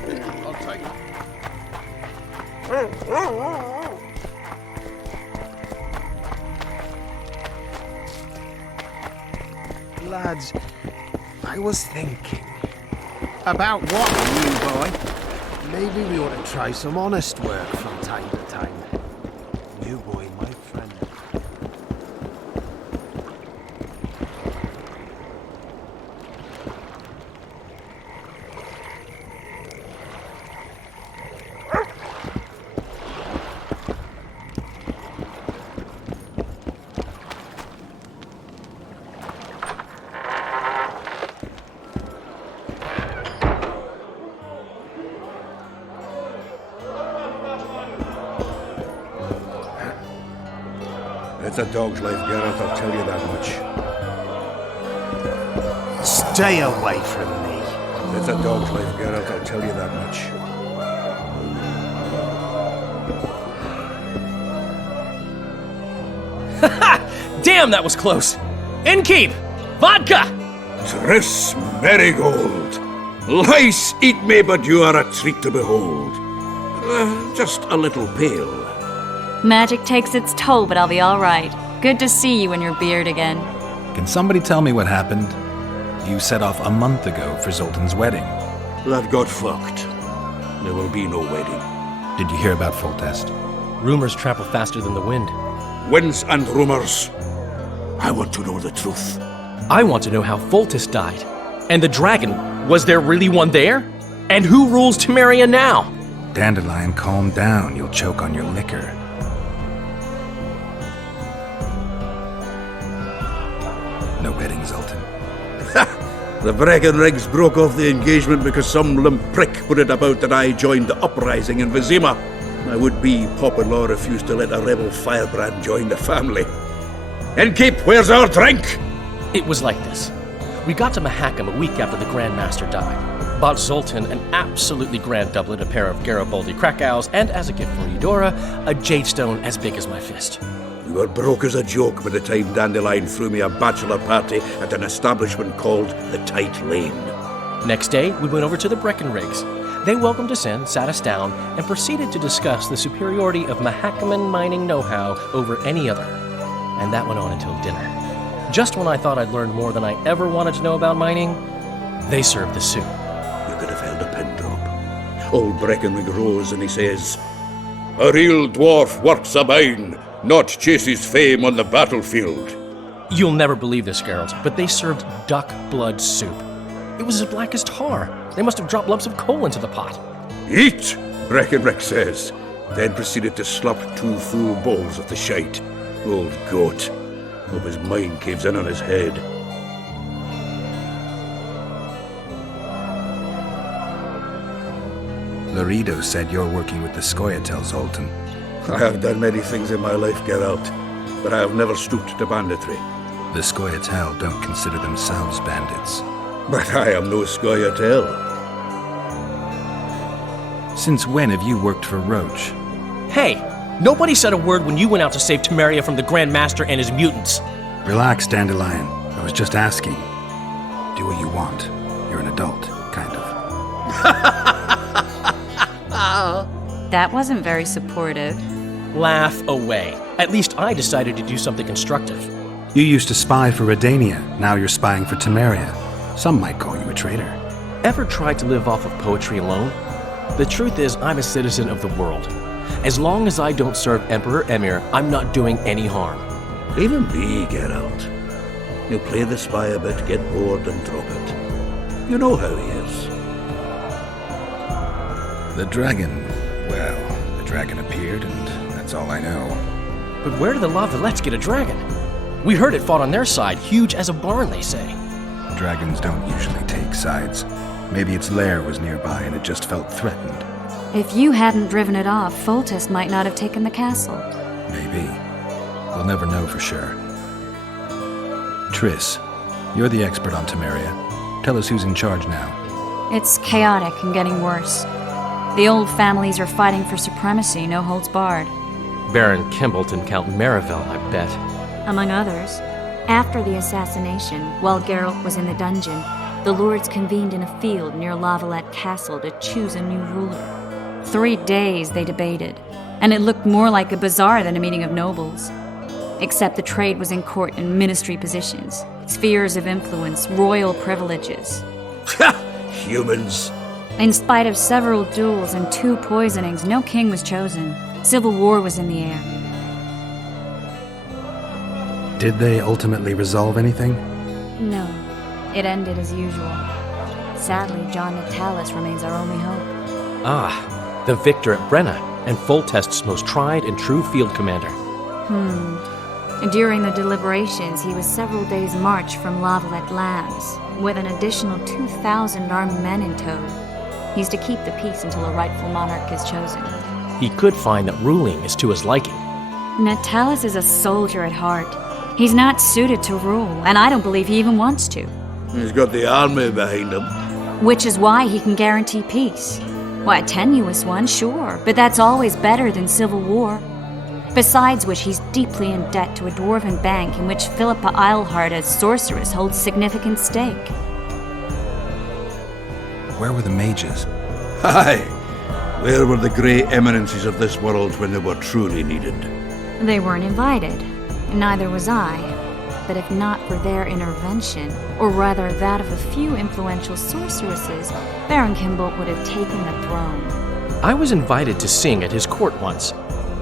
I'll take it. Lads, I was thinking. About what, new boy? Maybe we ought to try some honest work from time to time. New boy, my friend. It's a dog's life, Gareth, I'll tell you that much. Stay away from me. It's a dog's life, Gareth, I'll tell you that much. Damn, that was close! Innkeep! Vodka! Tris Marigold! Lice eat me, but you are a treat to behold. Just a little pale. Magic takes its toll, but I'll be all right. Good to see you and your beard again. Can somebody tell me what happened? You set off a month ago for Zoltan's wedding. That got fucked. There will be no wedding. Did you hear about Foltest? Rumors travel faster than the wind. Winds and rumors. I want to know the truth. I want to know how Foltest died. And the dragon, was there really one there? And who rules Temeria now? Dandelion, calm down. You'll choke on your liquor. No wedding, Zoltan. The Breckenrigs broke off the engagement because some limp prick put it about that I joined the uprising in Vizima. My would-be pop-in-law refused to let a rebel firebrand join the family. Innkeep, where's our drink? It was like this. We got to Mahakam a week after the Grand Master died. Bought Zoltan an absolutely grand doublet, a pair of Garibaldi Krakau's, and as a gift for Eudora, a jade stone as big as my fist. We were broke as a joke by the time Dandelion threw me a bachelor party at an establishment called the Tight Lane. Next day, we went over to the Breckenrigs. They welcomed us in, sat us down, and proceeded to discuss the superiority of Mahakaman mining know-how over any other. And that went on until dinner. Just when I thought I'd learned more than I ever wanted to know about mining, they served the soup. You could have held a pin drop. Old Breckenrig rose and he says, "A real dwarf works a mine, not chases fame on the battlefield." You'll never believe this, Geralt, but they served duck blood soup. It was as black as tar. They must have dropped lumps of coal into the pot. "Eat," Breckenrig says, then proceeded to slop 2 full bowls of the shite. Old goat. Hope his mind caves in on his head. Laredo said you're working with the Scoia'tael, Zoltan. I have done many things in my life, Geralt, but I have never stooped to banditry. The Scoia'tael don't consider themselves bandits. But I am no Scoia'tael. Since when have you worked for Roach? Hey, nobody said a word when you went out to save Temeria from the Grand Master and his mutants. Relax, Dandelion. I was just asking. Do what you want. You're an adult, kind of. That wasn't very supportive. Laugh away. At least I decided to do something constructive. You used to spy for Redania. Now you're spying for Temeria. Some might call you a traitor. Ever tried to live off of poetry alone? The truth is, I'm a citizen of the world. As long as I don't serve Emperor Emir, I'm not doing any harm. Even me, Geralt. You play the spy a bit, get bored and drop it. You know how he is. The dragon... well, the dragon appeared, and that's all I know. But where did the Lavalettes get a dragon? We heard it fought on their side, huge as a barn, they say. Dragons don't usually take sides. Maybe its lair was nearby and it just felt threatened. If you hadn't driven it off, Foltest might not have taken the castle. Maybe. We'll never know for sure. Triss, you're the expert on Temeria. Tell us who's in charge now. It's chaotic and getting worse. The old families are fighting for supremacy, no holds barred. Baron Kimbolt and Count Marivel, I bet. Among others. After the assassination, while Geralt was in the dungeon, the lords convened in a field near Lavalette Castle to choose a new ruler. 3 days they debated, and it looked more like a bazaar than a meeting of nobles. Except the trade was in court and ministry positions, spheres of influence, royal privileges. Humans. In spite of several duels and 2 poisonings, no king was chosen. Civil war was in the air. Did they ultimately resolve anything? No. It ended as usual. Sadly, John Natalis remains our only hope. Ah, the victor at Brenna, and Foltest's most tried and true field commander. During the deliberations, he was several days' march from Lavalette lands, with an additional 2,000 armed men in tow. He's to keep the peace until a rightful monarch is chosen. He could find that ruling is to his liking. Natalis is a soldier at heart. He's not suited to rule, and I don't believe he even wants to. He's got the army behind him. Which is why he can guarantee peace. Why, a tenuous one, sure, but that's always better than civil war. Besides which, he's deeply in debt to a dwarven bank in which Philippa Eilhart, as sorceress, holds significant stake. Where were the mages? Aye. Where were the grey eminences of this world when they were truly needed? They weren't invited. Neither was I. But if not for their intervention, or rather that of a few influential sorceresses, Baron Kimbolt would have taken the throne. I was invited to sing at his court once.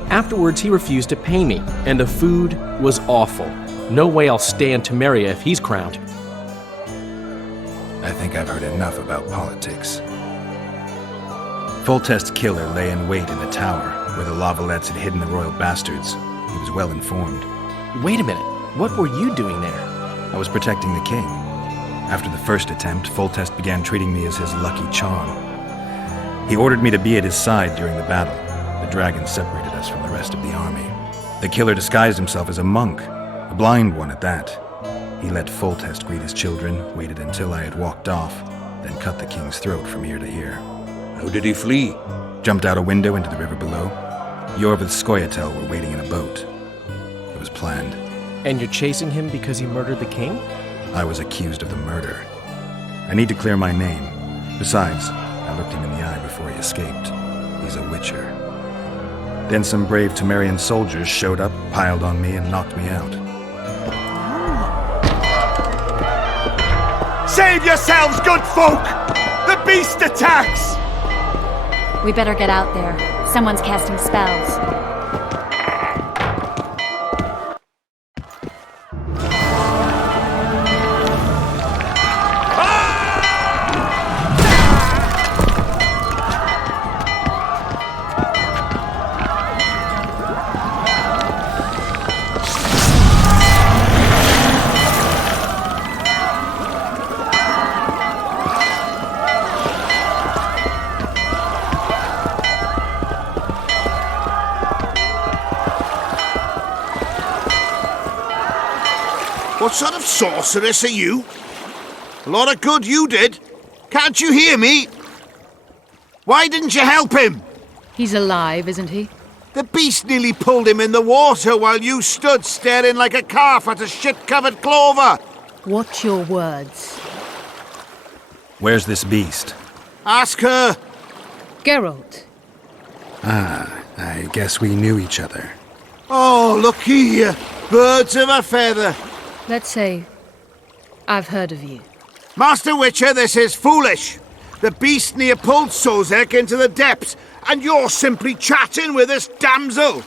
Afterwards, he refused to pay me, and the food was awful. No way I'll stay in Temeria if he's crowned. I think I've heard enough about politics. Foltest's killer lay in wait in the tower, where the Lavalettes had hidden the royal bastards. He was well informed. Wait a minute. What were you doing there? I was protecting the king. After the first attempt, Foltest began treating me as his lucky charm. He ordered me to be at his side during the battle. The dragon separated us from the rest of the army. The killer disguised himself as a monk, a blind one at that. He let Foltest greet his children, waited until I had walked off, then cut the king's throat from ear to ear. How did he flee? Jumped out a window into the river below. Yorvith Skoyatel were waiting in a boat. It was planned. And you're chasing him because he murdered the king? I was accused of the murder. I need to clear my name. Besides, I looked him in the eye before he escaped. He's a witcher. Then some brave Temerian soldiers showed up, piled on me, and knocked me out. Save yourselves, good folk! The beast attacks! We better get out there. Someone's casting spells. What sort of sorceress are you? A lot of good you did. Can't you hear me? Why didn't you help him? He's alive, isn't he? The beast nearly pulled him in the water while you stood staring like a calf at a shit-covered clover. Watch your words. Where's this beast? Ask her. Geralt. Ah, I guess we knew each other. Oh, look here. Birds of a feather. Let's say I've heard of you. Master Witcher, this is foolish. The beast near pulled Sozek into the depths, and you're simply chatting with this damsel.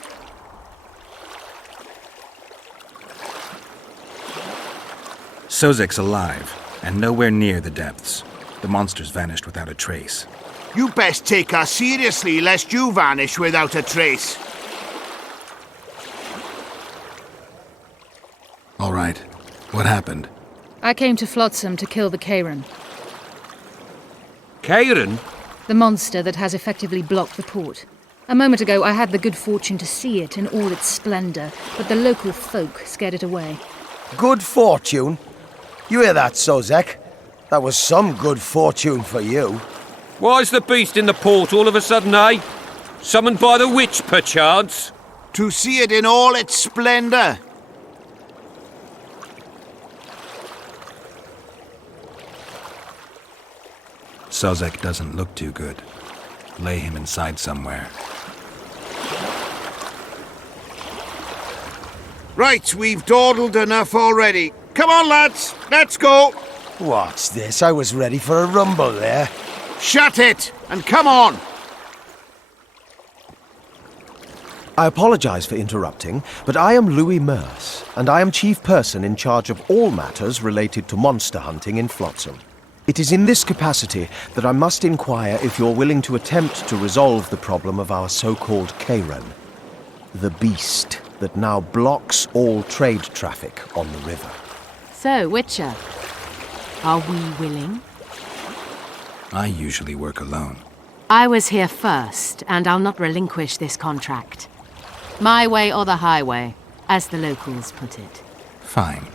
Sozek's alive, and nowhere near the depths. The monsters vanished without a trace. You best take her seriously, lest you vanish without a trace. All right. What happened? I came to Flotsam to kill the Kairan. Kairan? The monster that has effectively blocked the port. A moment ago, I had the good fortune to see it in all its splendor, but the local folk scared it away. Good fortune? You hear that, Sozek? That was some good fortune for you. Why's the beast in the port all of a sudden, eh? Summoned by the witch, perchance? To see it in all its splendor. Sozek doesn't look too good. Lay him inside somewhere. Right, we've dawdled enough already. Come on, lads, let's go. What's this? I was ready for a rumble there. Shut it, and come on. I apologize for interrupting, but I am Louis Merce, and I am chief person in charge of all matters related to monster hunting in Flotsam. It is in this capacity that I must inquire if you're willing to attempt to resolve the problem of our so-called Kairan, the beast that now blocks all trade traffic on the river. So, Witcher, are we willing? I usually work alone. I was here first, and I'll not relinquish this contract. My way or the highway, as the locals put it. Fine.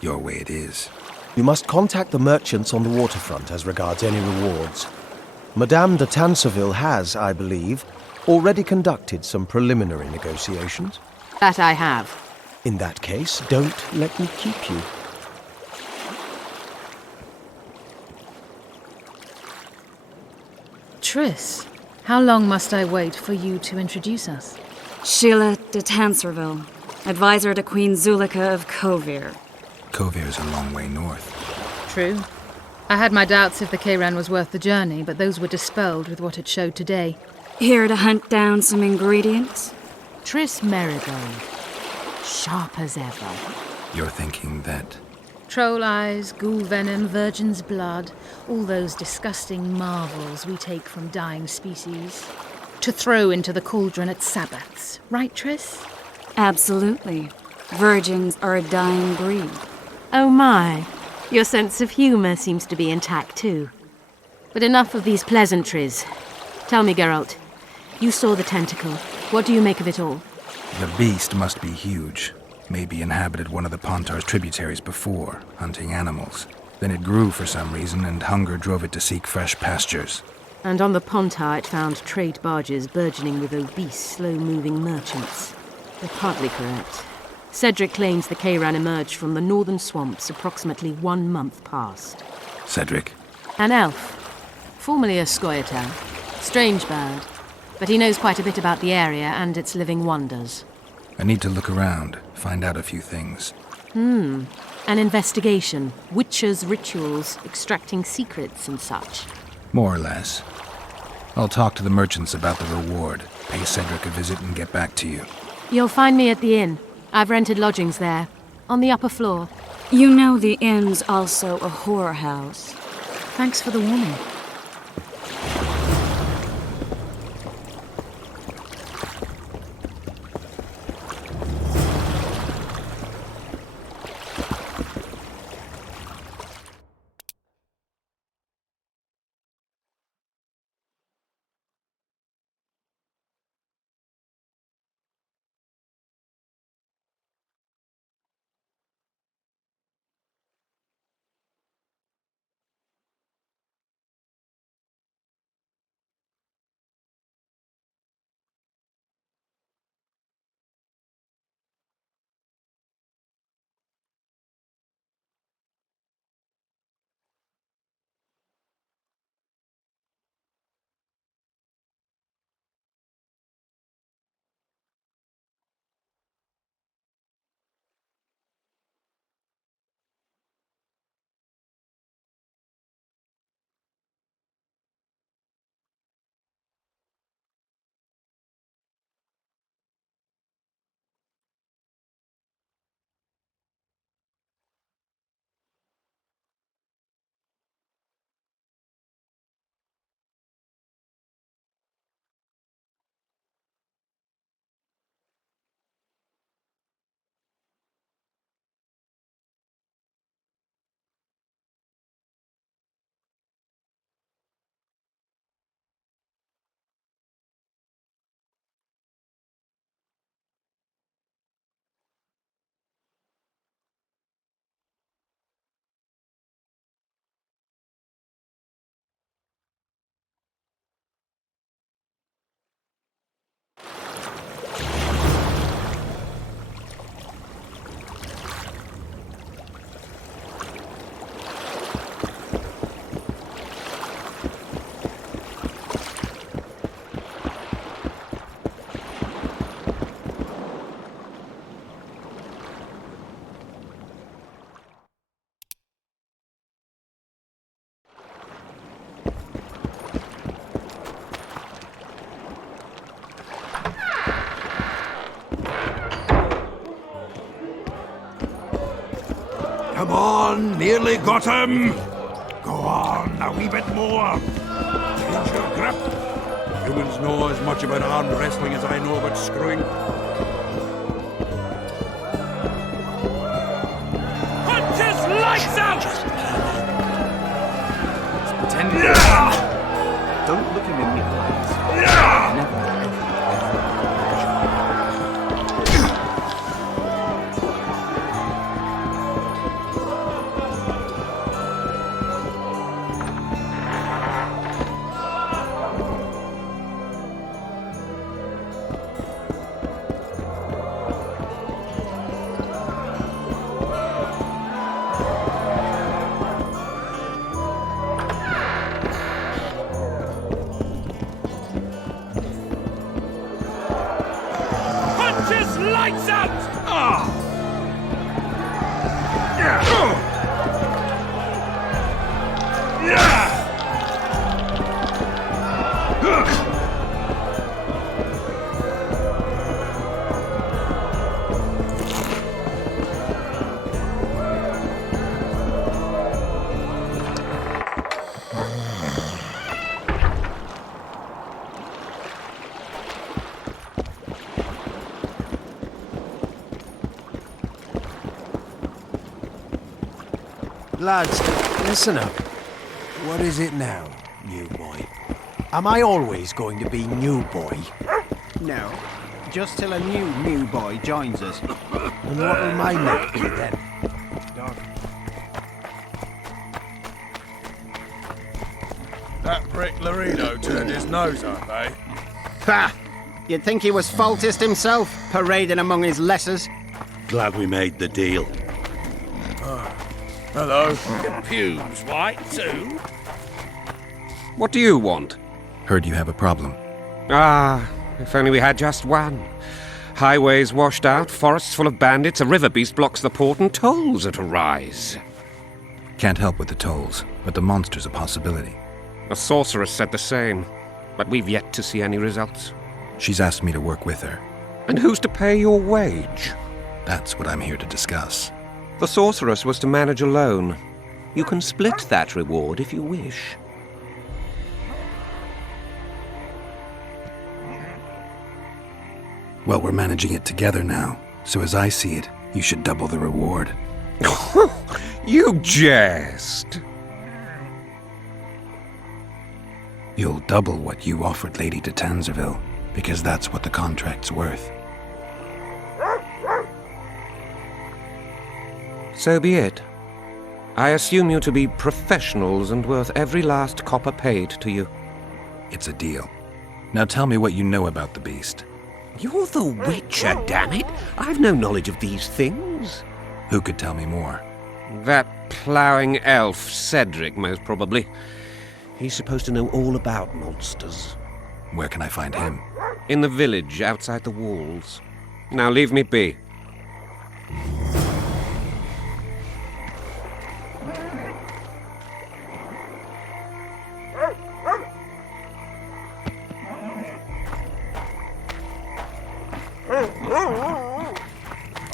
Your way it is. You must contact the merchants on the waterfront as regards any rewards. Madame de Tanseville has, I believe, already conducted some preliminary negotiations. That I have. In that case, don't let me keep you. Triss, how long must I wait for you to introduce us? Sheila de Tanserville, advisor to Queen Zulika of Kovir. Kovir is a long way north. True. I had my doubts if the Kayran was worth the journey, but those were dispelled with what it showed today. Here to hunt down some ingredients? Triss Merigold. Sharp as ever. You're thinking that... Troll eyes, ghoul venom, virgin's blood, all those disgusting marvels we take from dying species. To throw into the cauldron at Sabbaths. Right, Triss? Absolutely. Virgins are a dying breed. Oh my. Your sense of humour seems to be intact too. But enough of these pleasantries. Tell me, Geralt. You saw the tentacle. What do you make of it all? The beast must be huge. Maybe inhabited one of the Pontar's tributaries before, hunting animals. Then it grew for some reason, and hunger drove it to seek fresh pastures. And on the Pontar it found trade barges burgeoning with obese, slow-moving merchants. You're partly correct. Cedric claims the Kayran emerged from the northern swamps approximately 1 month past. Cedric? An elf. Formerly a Scoia'tael. Strange bird. But he knows quite a bit about the area and its living wonders. I need to look around, find out a few things. An investigation. Witches' rituals, extracting secrets and such. More or less. I'll talk to the merchants about the reward, pay Cedric a visit and get back to you. You'll find me at the inn. I've rented lodgings there, on the upper floor. You know the inn's also a whorehouse. Thanks for the warning. Come on, nearly got him. Go on, a wee bit more. Change your grip. Humans know as much about arm wrestling as I know about screwing. Punch his lights out! Pretend Don't look him in the eyes. Never. Lights out! Lads, listen up. What is it now, new boy? Am I always going to be new boy? No, just till a new boy joins us. And what will my mate be then? That prick Laredo turned his nose up, eh? Ha! You'd think he was faultist himself, parading among his lessers. Glad we made the deal. Hello. Your pubes white too? What do you want? Heard you have a problem. Ah, if only we had just one. Highways washed out, forests full of bandits, a river beast blocks the port, and tolls at a rise. Can't help with the tolls, but the monster's a possibility. A sorceress said the same, but we've yet to see any results. She's asked me to work with her. And who's to pay your wage? That's what I'm here to discuss. The sorceress was to manage alone. You can split that reward if you wish. Well, we're managing it together now, so as I see it, you should double the reward. You jest! You'll double what you offered Lady de Tanzerville, because that's what the contract's worth. So be it. I assume you to be professionals and worth every last copper paid to you. It's a deal. Now tell me what you know about the beast. You're the Witcher, damn it! I've no knowledge of these things. Who could tell me more? That ploughing elf, Cedric, most probably. He's supposed to know all about monsters. Where can I find him? In the village, outside the walls. Now leave me be.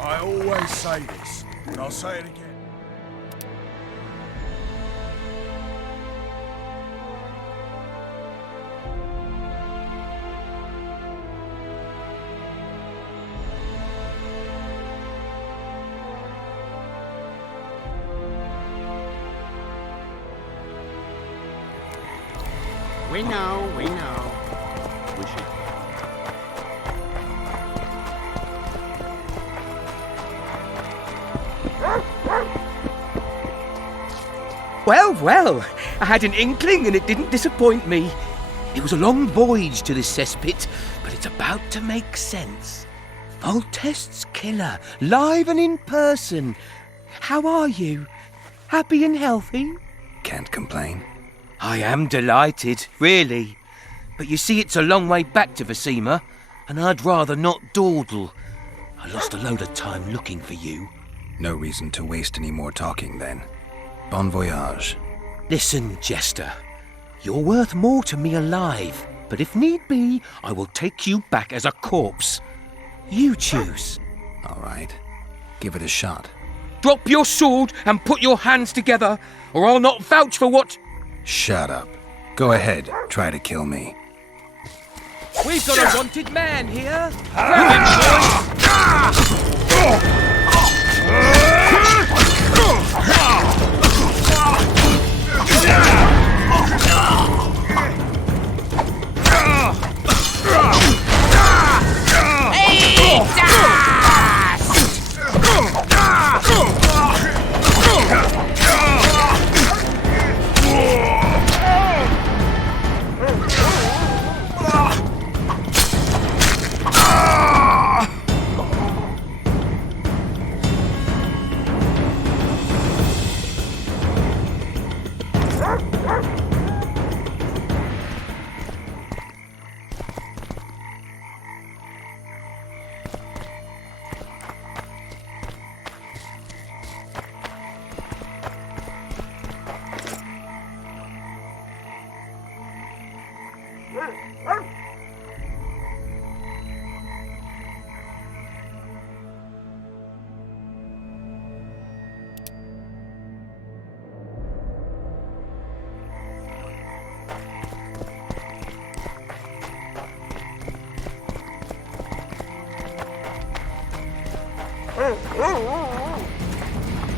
I always say this, and I'll say it again. We know. We should. Well, I had an inkling and it didn't disappoint me. It was a long voyage to this cesspit, but it's about to make sense. Voltest's killer, live and in person. How are you? Happy and healthy? Can't complain. I am delighted, really. But you see, it's a long way back to Vasima, and I'd rather not dawdle. I lost a load of time looking for you. No reason to waste any more talking, then. Bon voyage. Listen, Jester. You're worth more to me alive, but if need be, I will take you back as a corpse. You choose. All right. Give it a shot. Drop your sword and put your hands together, or I'll not vouch for what... Shut up. Go ahead. Try to kill me. We've got a wanted man here. Grab him, boy.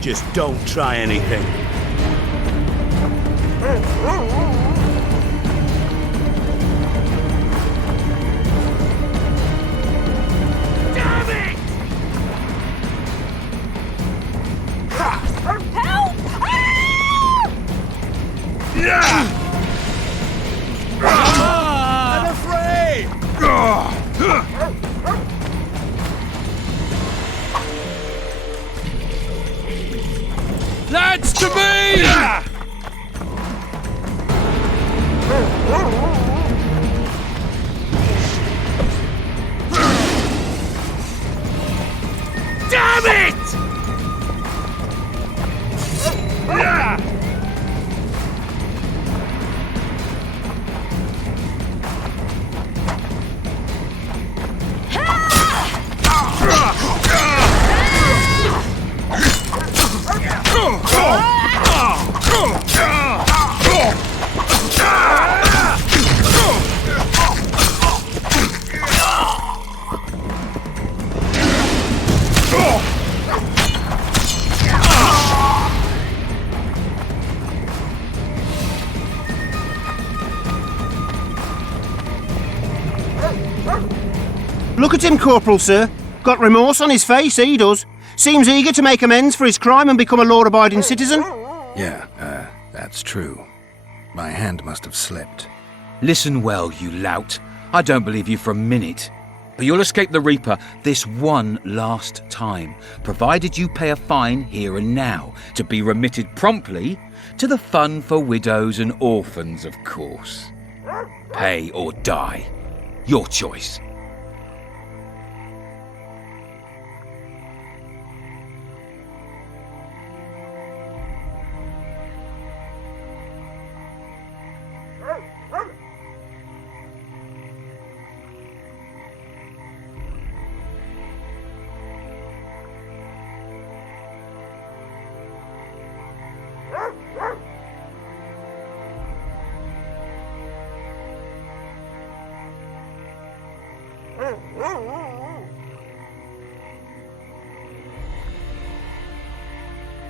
Just don't try anything. Damn it! Help! I'm afraid! Lads, to me! Damn it! Look at him, Corporal, sir. Got remorse on his face, he does. Seems eager to make amends for his crime and become a law-abiding citizen. Yeah, that's true. My hand must have slipped. Listen well, you lout. I don't believe you for a minute. But you'll escape the Reaper this one last time, provided you pay a fine here and now, to be remitted promptly to the Fund for Widows and Orphans, of course. Pay or die. Your choice.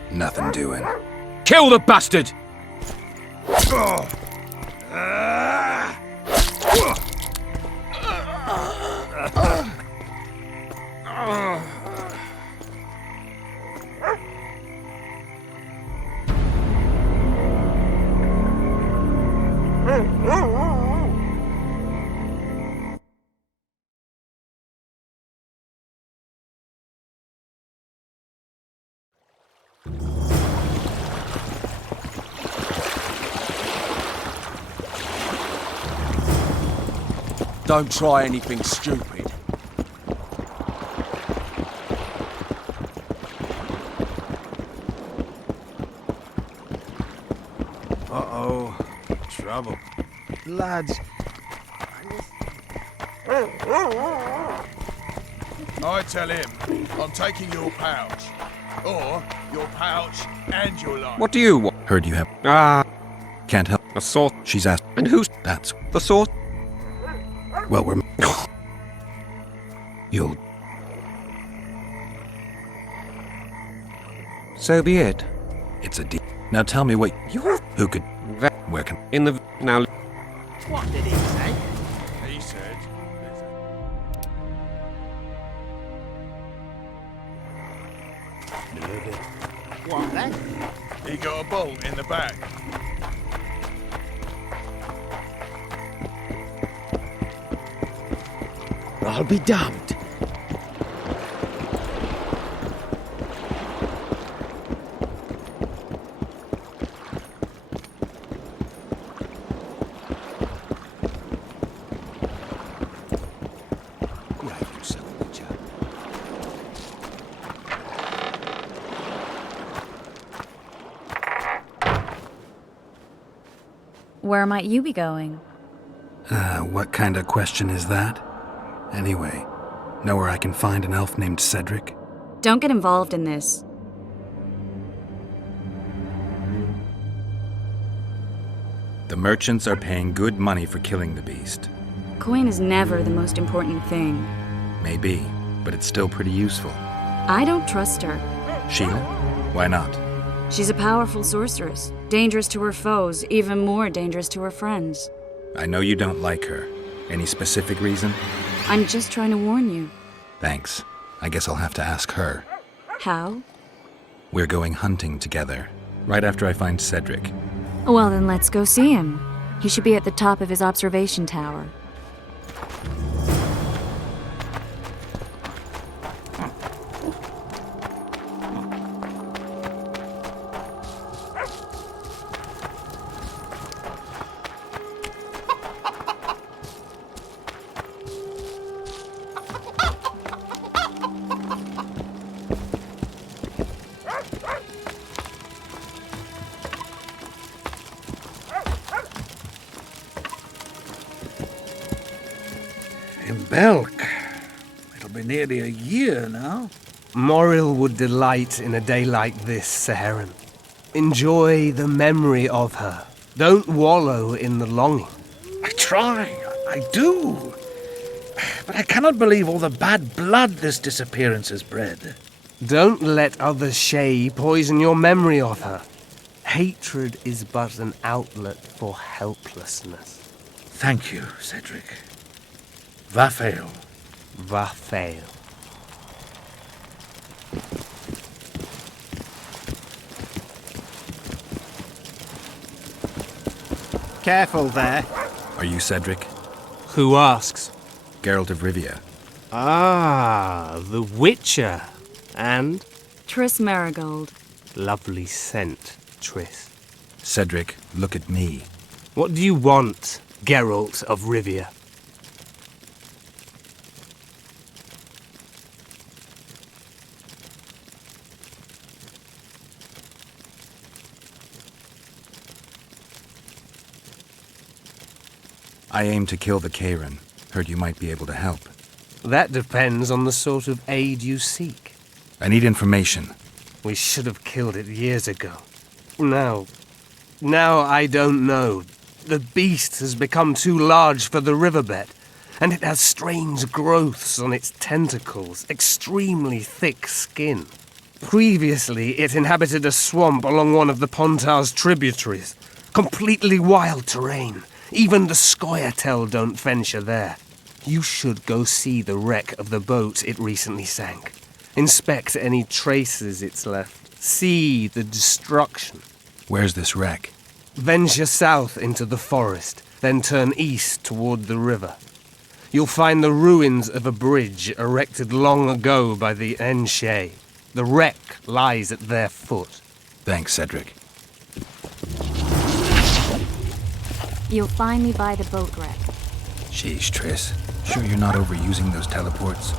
Nothing doing. Kill the bastard! Don't try anything stupid. Uh-oh. Trouble. Lads. I tell him I'm taking your pouch. Or your pouch and your life. What do you want? Heard you have... Can't help. A sword. She's asked... And who's... That's... The sword? Well, we're... You'll... So be it. It's a deal. Now tell me what... You're... Who could... Where can... In the... Now... What did he say? He said... What then? He got a bolt in the back. I'll be damned. Where might you be going? What kind of question is that? Anyway, know where I can find an elf named Cedric? Don't get involved in this. The merchants are paying good money for killing the beast. Coin is never the most important thing. Maybe, but it's still pretty useful. I don't trust her. Sheila? Why not? She's a powerful sorceress, dangerous to her foes, even more dangerous to her friends. I know you don't like her. Any specific reason? I'm just trying to warn you. Thanks. I guess I'll have to ask her. How? We're going hunting together, right after I find Cedric. Well, then let's go see him. He should be at the top of his observation tower. In Belk. It'll be nearly a year now. Moril would delight in a day like this, Saharan. Enjoy the memory of her. Don't wallow in the longing. I try, I do. But I cannot believe all the bad blood this disappearance has bred. Don't let other Shay poison your memory of her. Hatred is but an outlet for helplessness. Thank you, Cedric. Vafail. Vafail. Careful there. Are you Cedric? Who asks? Geralt of Rivia. Ah, the Witcher. And? Triss Marigold. Lovely scent, Triss. Cedric, look at me. What do you want, Geralt of Rivia? I aim to kill the Karen. Heard you might be able to help. That depends on the sort of aid you seek. I need information. We should have killed it years ago. Now I don't know. The beast has become too large for the riverbed, and it has strange growths on its tentacles, extremely thick skin. Previously, it inhabited a swamp along one of the Pontar's tributaries. Completely wild terrain. Even the Scoia'tael don't venture there. You should go see the wreck of the boat it recently sank. Inspect any traces it's left. See the destruction. Where's this wreck? Venture south into the forest, then turn east toward the river. You'll find the ruins of a bridge erected long ago by the Enshe. The wreck lies at their foot. Thanks, Cedric. You'll find me by the boat wreck. Sheesh, Triss. Sure you're not overusing those teleports?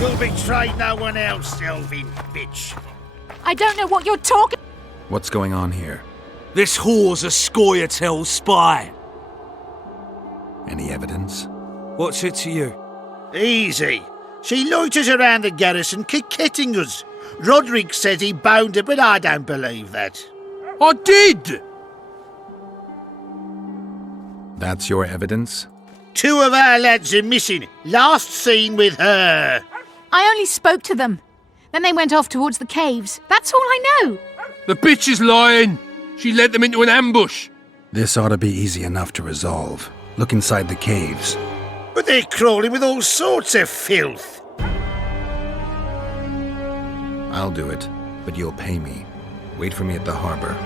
You'll betray no one else, Elvin bitch. I don't know what you're talking... What's going on here? This whore's a Scoia'tael spy. Any evidence? What's it to you? Easy. She loiters around the garrison kick-kitting us. Roderick says he bound her, but I don't believe that. I did! That's your evidence? 2 of our lads are missing. Last seen with her. I only spoke to them. Then they went off towards the caves. That's all I know. The bitch is lying. She led them into an ambush. This ought to be easy enough to resolve. Look inside the caves. But they're crawling with all sorts of filth. I'll do it, but you'll pay me. Wait for me at the harbor.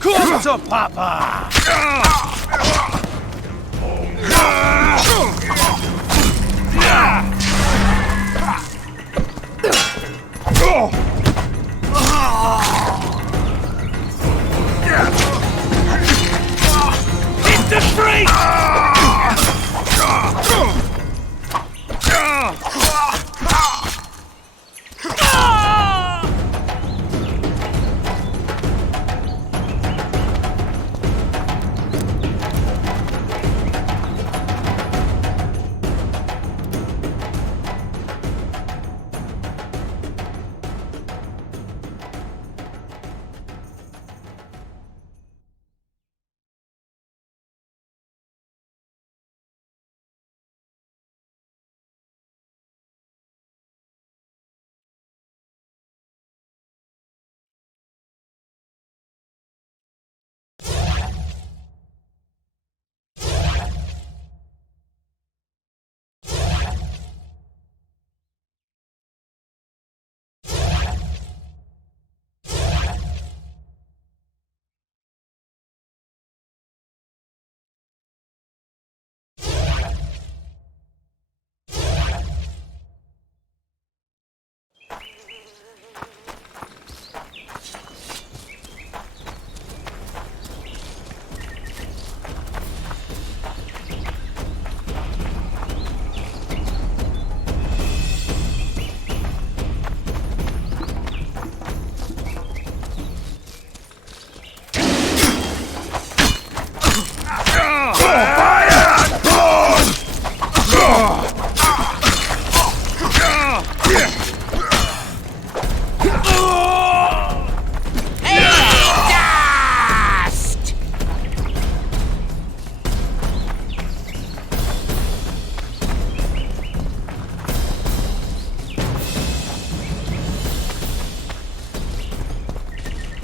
Quarter, Papa! It's the freak!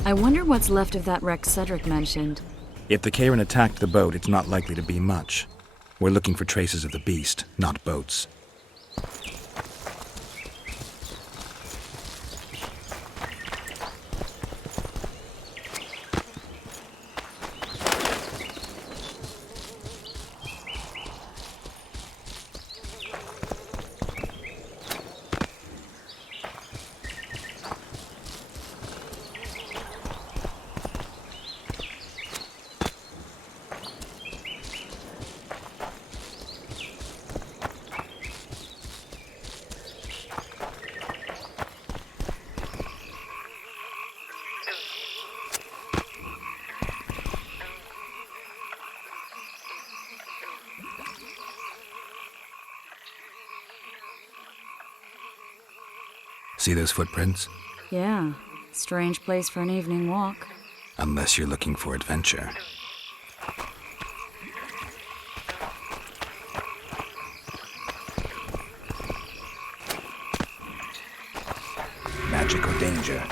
I wonder what's left of that wreck Cedric mentioned. If the Karen attacked the boat, it's not likely to be much. We're looking for traces of the beast, not boats. See those footprints? Yeah, strange place for an evening walk. Unless you're looking for adventure. Magic or danger?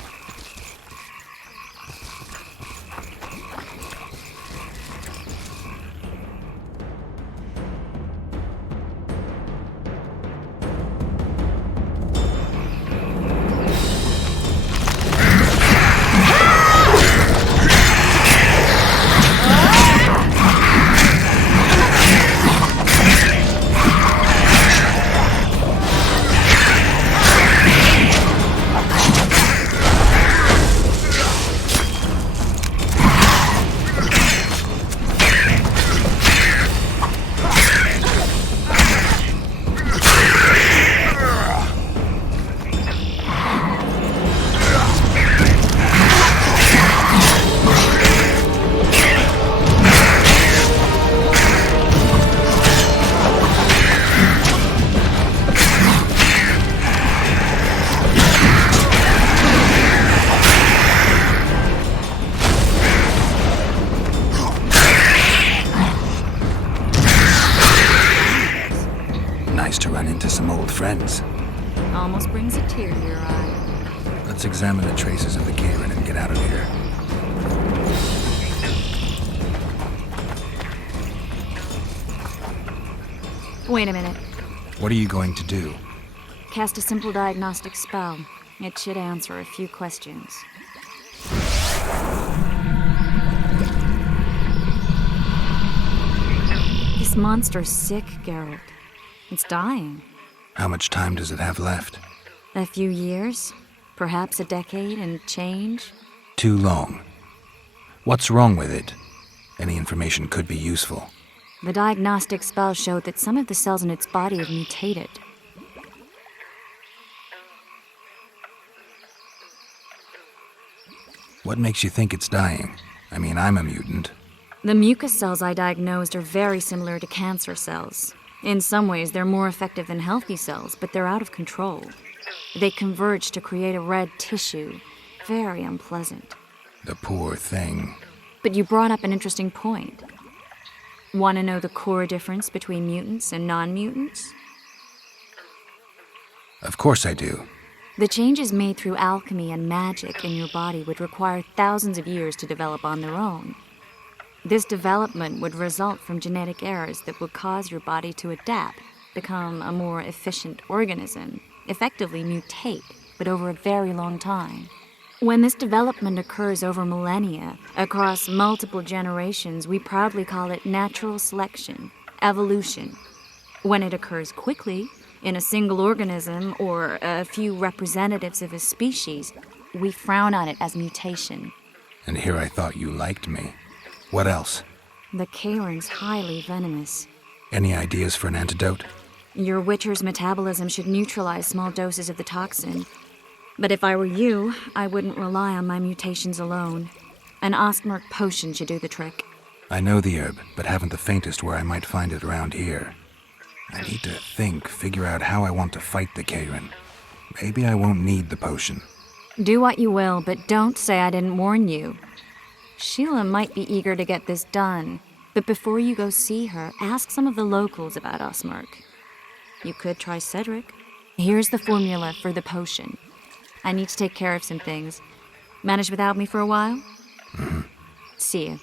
friends. Almost brings a tear to your eye. Let's examine the traces of the Karen and get out of here. Wait a minute. What are you going to do? Cast a simple diagnostic spell. It should answer a few questions. This monster's sick, Geralt. It's dying. How much time does it have left? A few years? Perhaps a decade and change? Too long. What's wrong with it? Any information could be useful. The diagnostic spell showed that some of the cells in its body have mutated. What makes you think it's dying? I mean, I'm a mutant. The mucus cells I diagnosed are very similar to cancer cells. In some ways, they're more effective than healthy cells, but they're out of control. They converge to create a red tissue. Very unpleasant. The poor thing. But you brought up an interesting point. Want to know the core difference between mutants and non-mutants? Of course I do. The changes made through alchemy and magic in your body would require thousands of years to develop on their own. This development would result from genetic errors that would cause your body to adapt, become a more efficient organism, effectively mutate, but over a very long time. When this development occurs over millennia, across multiple generations, we proudly call it natural selection, evolution. When it occurs quickly, in a single organism or a few representatives of a species, we frown on it as mutation. And here I thought you liked me. What else? The Karen's highly venomous. Any ideas for an antidote? Your Witcher's metabolism should neutralize small doses of the toxin. But if I were you, I wouldn't rely on my mutations alone. An Osmerk potion should do the trick. I know the herb, but haven't the faintest where I might find it around here. I need to figure out how I want to fight the Karen. Maybe I won't need the potion. Do what you will, but don't say I didn't warn you. Sheila might be eager to get this done, but before you go see her, ask some of the locals about Osmerk. You could try Cedric. Here's the formula for the potion. I need to take care of some things. Manage without me for a while? See you.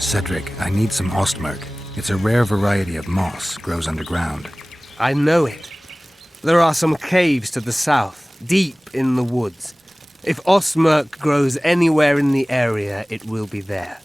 Cedric, I need some Ostmerk. It's a rare variety of moss, grows underground. I know it. There are some caves to the south, deep in the woods. If Ostmerk grows anywhere in the area, it will be there.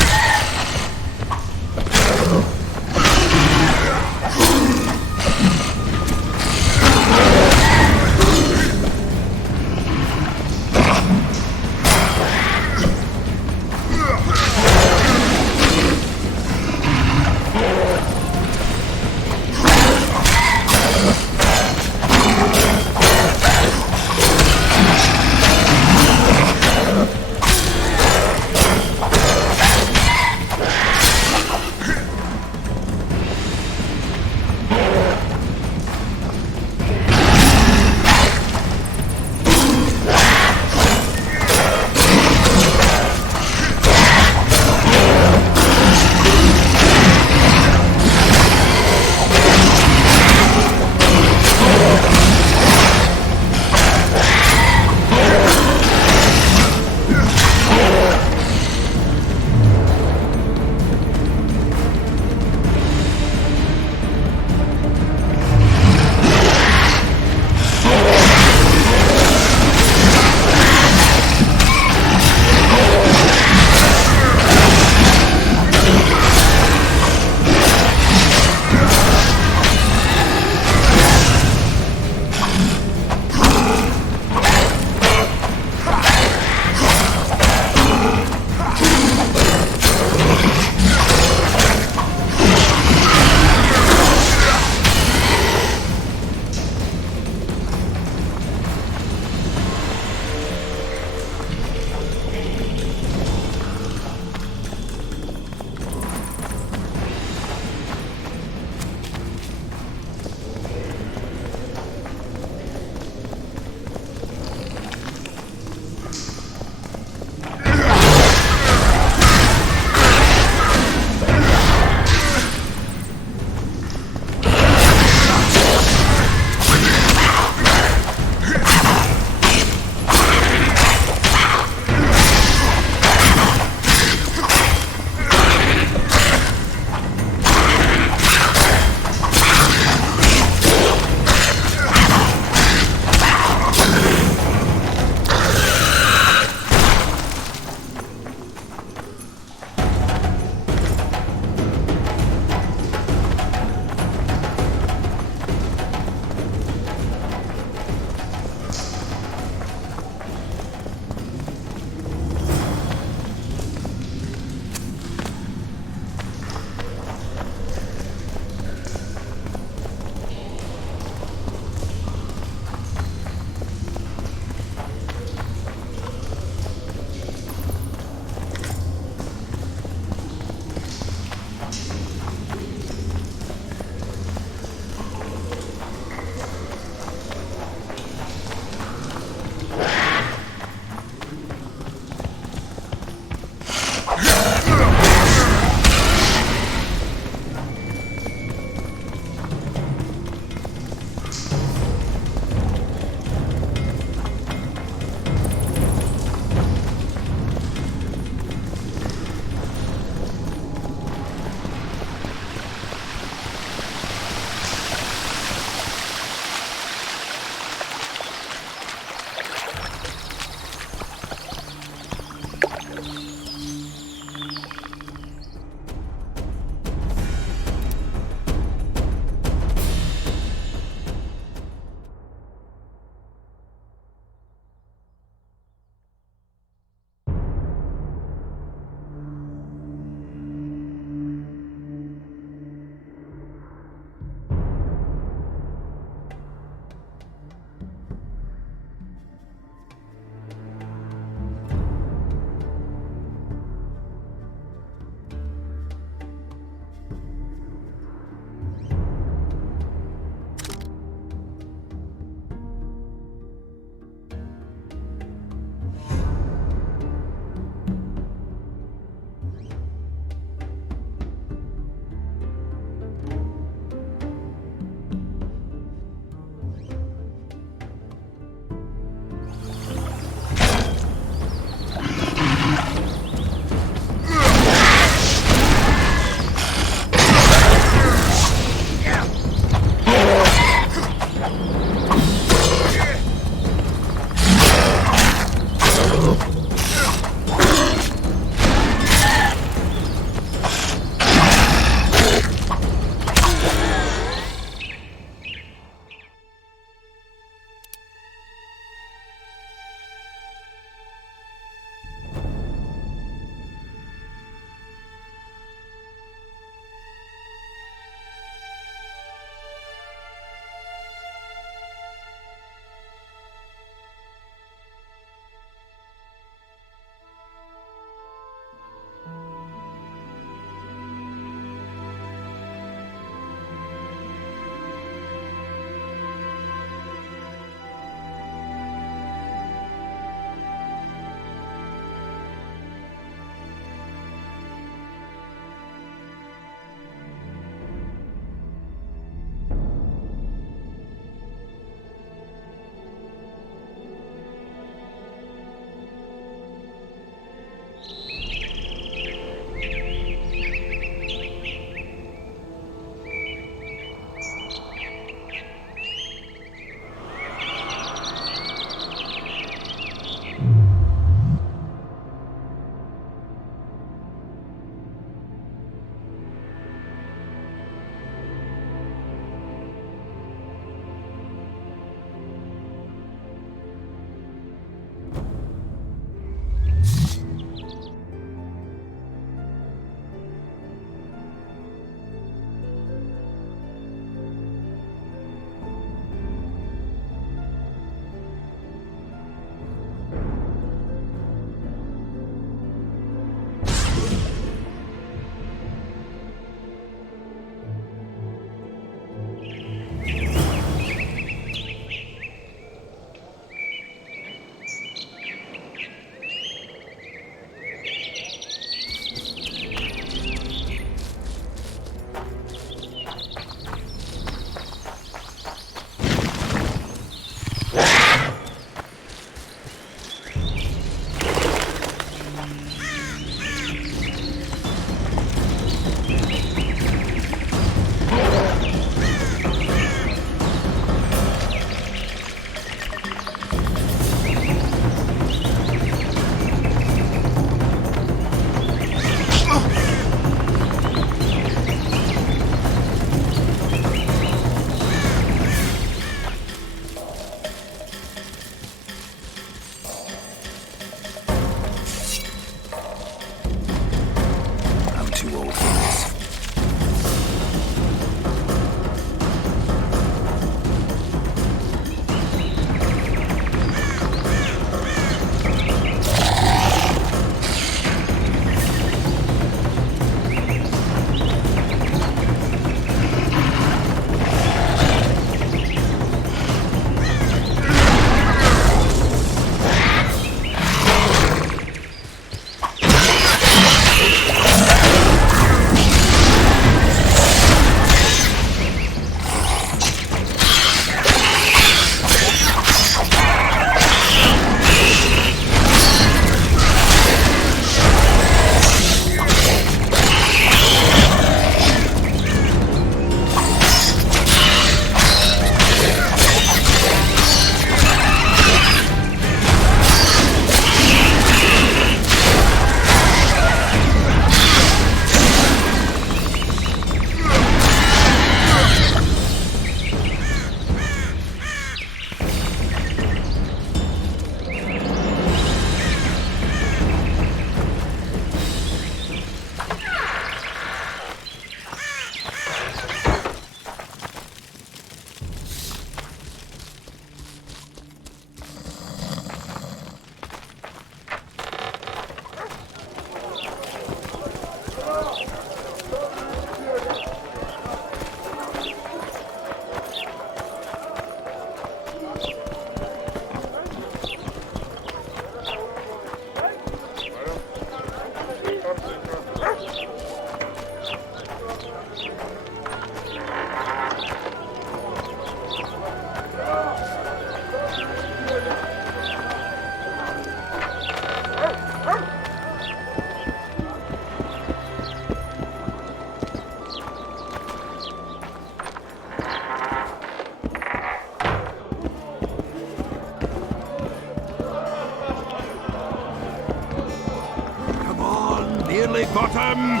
Nearly got him!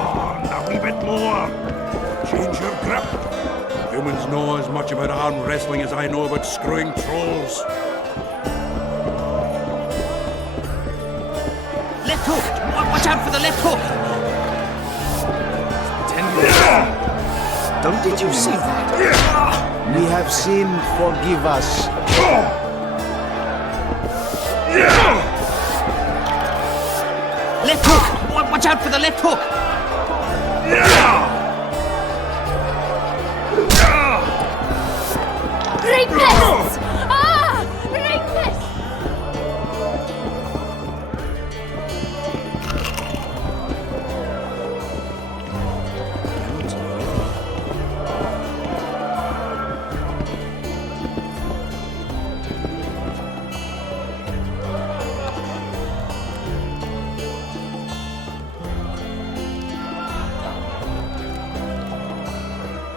On, a wee bit more! Change your grip! Humans know as much about arm wrestling as I know about screwing trolls. Left hook! Watch out for the left hook! Did you see that? We have sinned, forgive us. Left hook! Watch out for the left hook! Rapists! Ah! Rapists!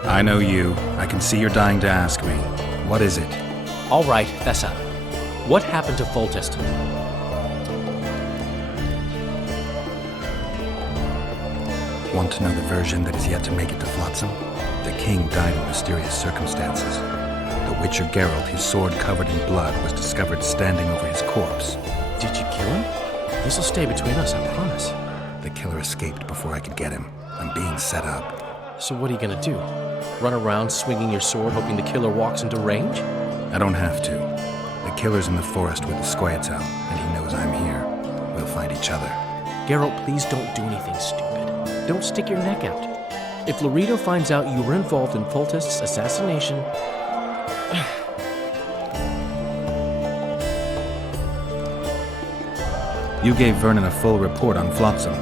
I know you. I can see you're dying to ask me. What is it? All right, Thessa. What happened to Foltest? Want to know the version that is yet to make it to Flotsam? The king died in mysterious circumstances. The Witcher Geralt, his sword covered in blood, was discovered standing over his corpse. Did you kill him? This'll stay between us, I promise. The killer escaped before I could get him. I'm being set up. So what are you gonna do? Run around swinging your sword hoping the killer walks into range? I don't have to. The killer's in the forest with the Squayatel, and he knows I'm here. We'll find each other. Geralt, please don't do anything stupid. Don't stick your neck out. If Laredo finds out you were involved in Foltest's assassination... You gave Vernon a full report on Flotsam.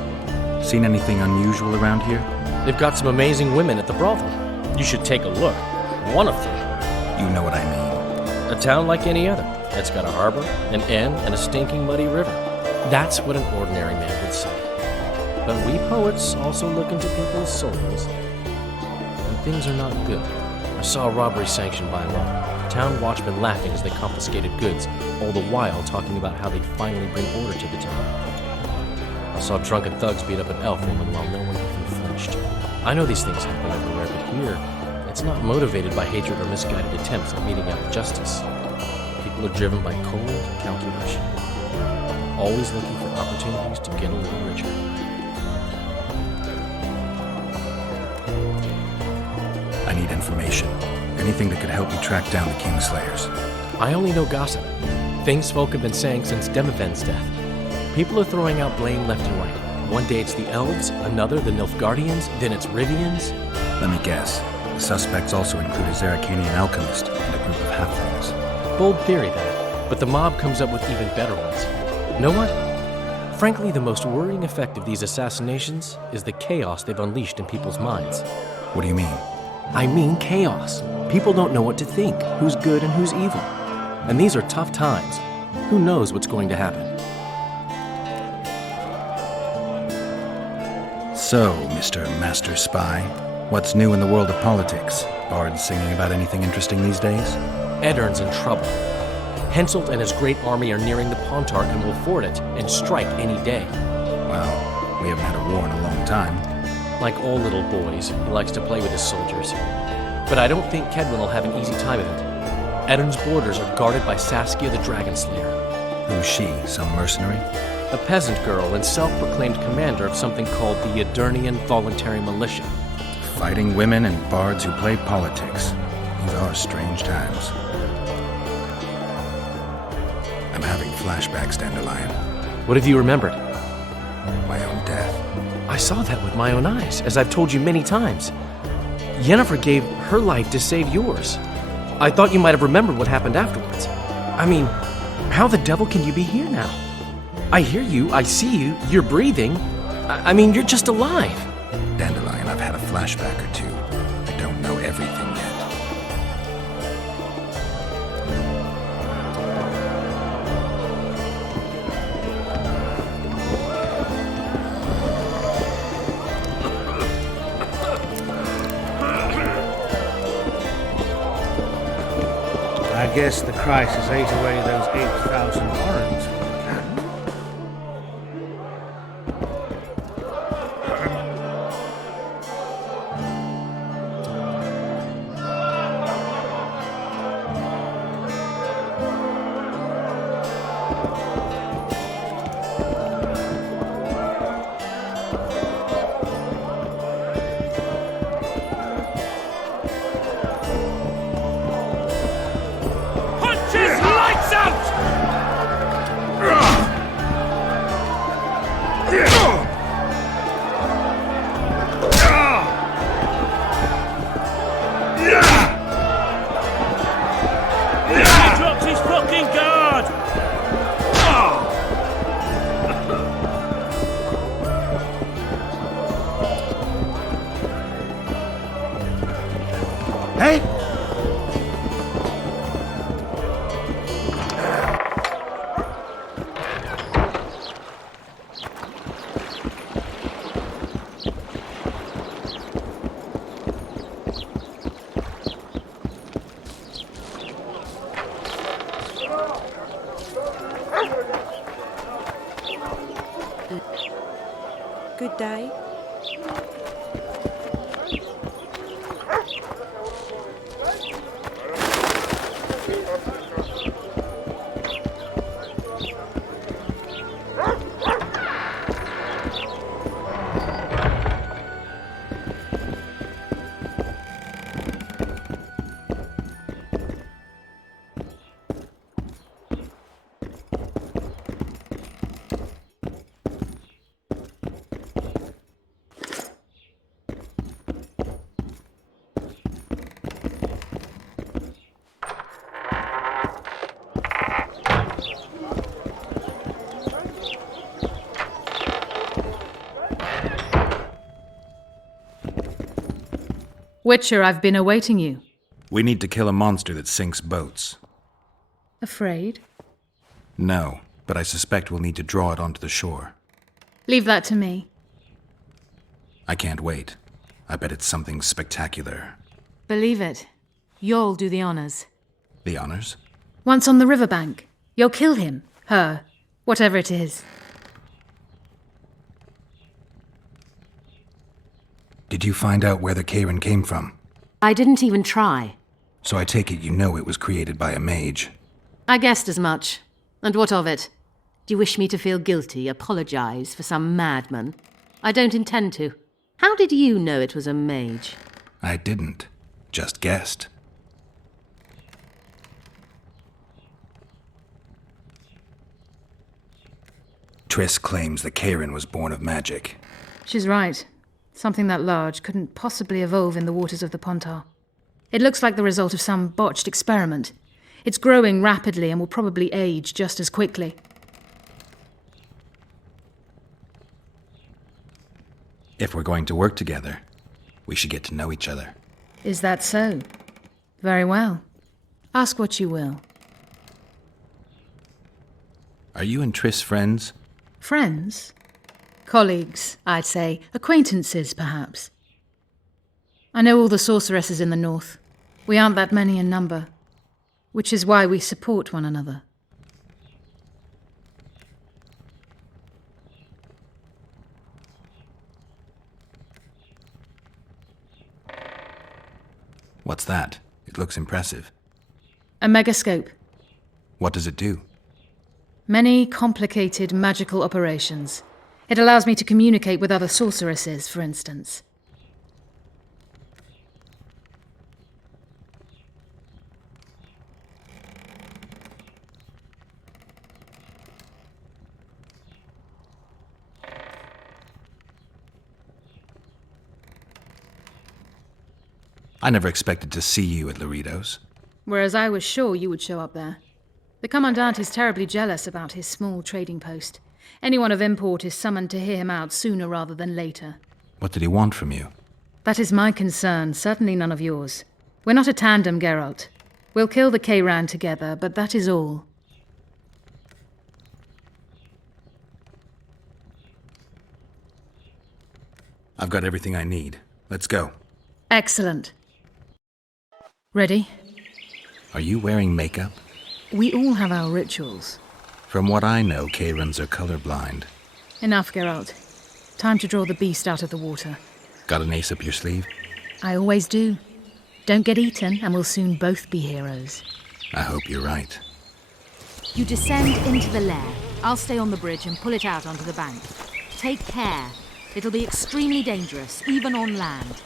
Seen anything unusual around here? They've got some amazing women at the brothel. You should take a look. One of them. You know what I mean. A town like any other. It's got a harbor, an inn, and a stinking muddy river. That's what an ordinary man would say. But we poets also look into people's souls. And things are not good. I saw a robbery sanctioned by law. Town watchmen laughing as they confiscated goods, all the while talking about how they'd finally bring order to the town. I saw drunken thugs beat up an elf woman while no one even flinched. I know these things happen everywhere, but here, it's not motivated by hatred or misguided attempts at meting out justice. People are driven by cold calculation, always looking for opportunities to get a little richer. I need information. Anything that could help me track down the Kingslayers. I only know gossip. Things folk have been saying since Demiven's death. People are throwing out blame left and right. One day it's the Elves, another the Nilfgaardians, then it's Rivians. Let me guess. The suspects also include a Zerrikanian alchemist and a group of halflings. Bold theory, that. But the mob comes up with even better ones. Know what? Frankly, the most worrying effect of these assassinations is the chaos they've unleashed in people's minds. What do you mean? I mean chaos. People don't know what to think, who's good and who's evil. And these are tough times. Who knows what's going to happen? So, Mr. Master Spy, what's new in the world of politics? Bards singing about anything interesting these days? Eddern's in trouble. Henselt and his great army are nearing the Pontarch and will ford it and strike any day. Well, we haven't had a war in a long time. Like all little boys, he likes to play with his soldiers. But I don't think Kedwin will have an easy time of it. Eddern's borders are guarded by Saskia the Dragon Slayer. Who's she? Some mercenary? A peasant girl and self-proclaimed commander of something called the Edirnian Voluntary Militia. Fighting women and bards who play politics. These are strange times. I'm having flashbacks, Dandelion. What have you remembered? My own death. I saw that with my own eyes, as I've told you many times. Yennefer gave her life to save yours. I thought you might have remembered what happened afterwards. I mean, how the devil can you be here now? I hear you, I see you, you're breathing. I mean, you're just alive. Dandelion, I've had a flashback or two. I don't know everything yet. I guess the crisis ate away those 8,000 orange. He dropped his fucking guard! Hey! Good day. Witcher, I've been awaiting you. We need to kill a monster that sinks boats. Afraid? No, but I suspect we'll need to draw it onto the shore. Leave that to me. I can't wait. I bet it's something spectacular. Believe it. You'll do the honors. The honors? Once on the riverbank, you'll kill him, her, whatever it is. Did you find out where the Karen came from? I didn't even try. So I take it you know it was created by a mage. I guessed as much. And what of it? Do you wish me to feel guilty, apologize for some madman? I don't intend to. How did you know it was a mage? I didn't. Just guessed. Triss claims the Karen was born of magic. She's right. Something that large couldn't possibly evolve in the waters of the Pontar. It looks like the result of some botched experiment. It's growing rapidly and will probably age just as quickly. If we're going to work together, we should get to know each other. Is that so? Very well. Ask what you will. Are you and Triss friends? Friends? Colleagues, I'd say. Acquaintances, perhaps. I know all the sorceresses in the north. We aren't that many in number, which is why we support one another. What's that? It looks impressive. A megascope. What does it do? Many complicated magical operations. It allows me to communicate with other sorceresses, for instance. I never expected to see you at Laredo's. Whereas I was sure you would show up there. The Commandant is terribly jealous about his small trading post. Anyone of import is summoned to hear him out sooner rather than later. What did he want from you? That is my concern, certainly none of yours. We're not a tandem, Geralt. We'll kill the Kayran together, but that is all. I've got everything I need. Let's go. Excellent. Ready? Are you wearing makeup? We all have our rituals. From what I know, Kayrans are colorblind. Enough, Geralt. Time to draw the beast out of the water. Got an ace up your sleeve? I always do. Don't get eaten, and we'll soon both be heroes. I hope you're right. You descend into the lair. I'll stay on the bridge and pull it out onto the bank. Take care. It'll be extremely dangerous, even on land.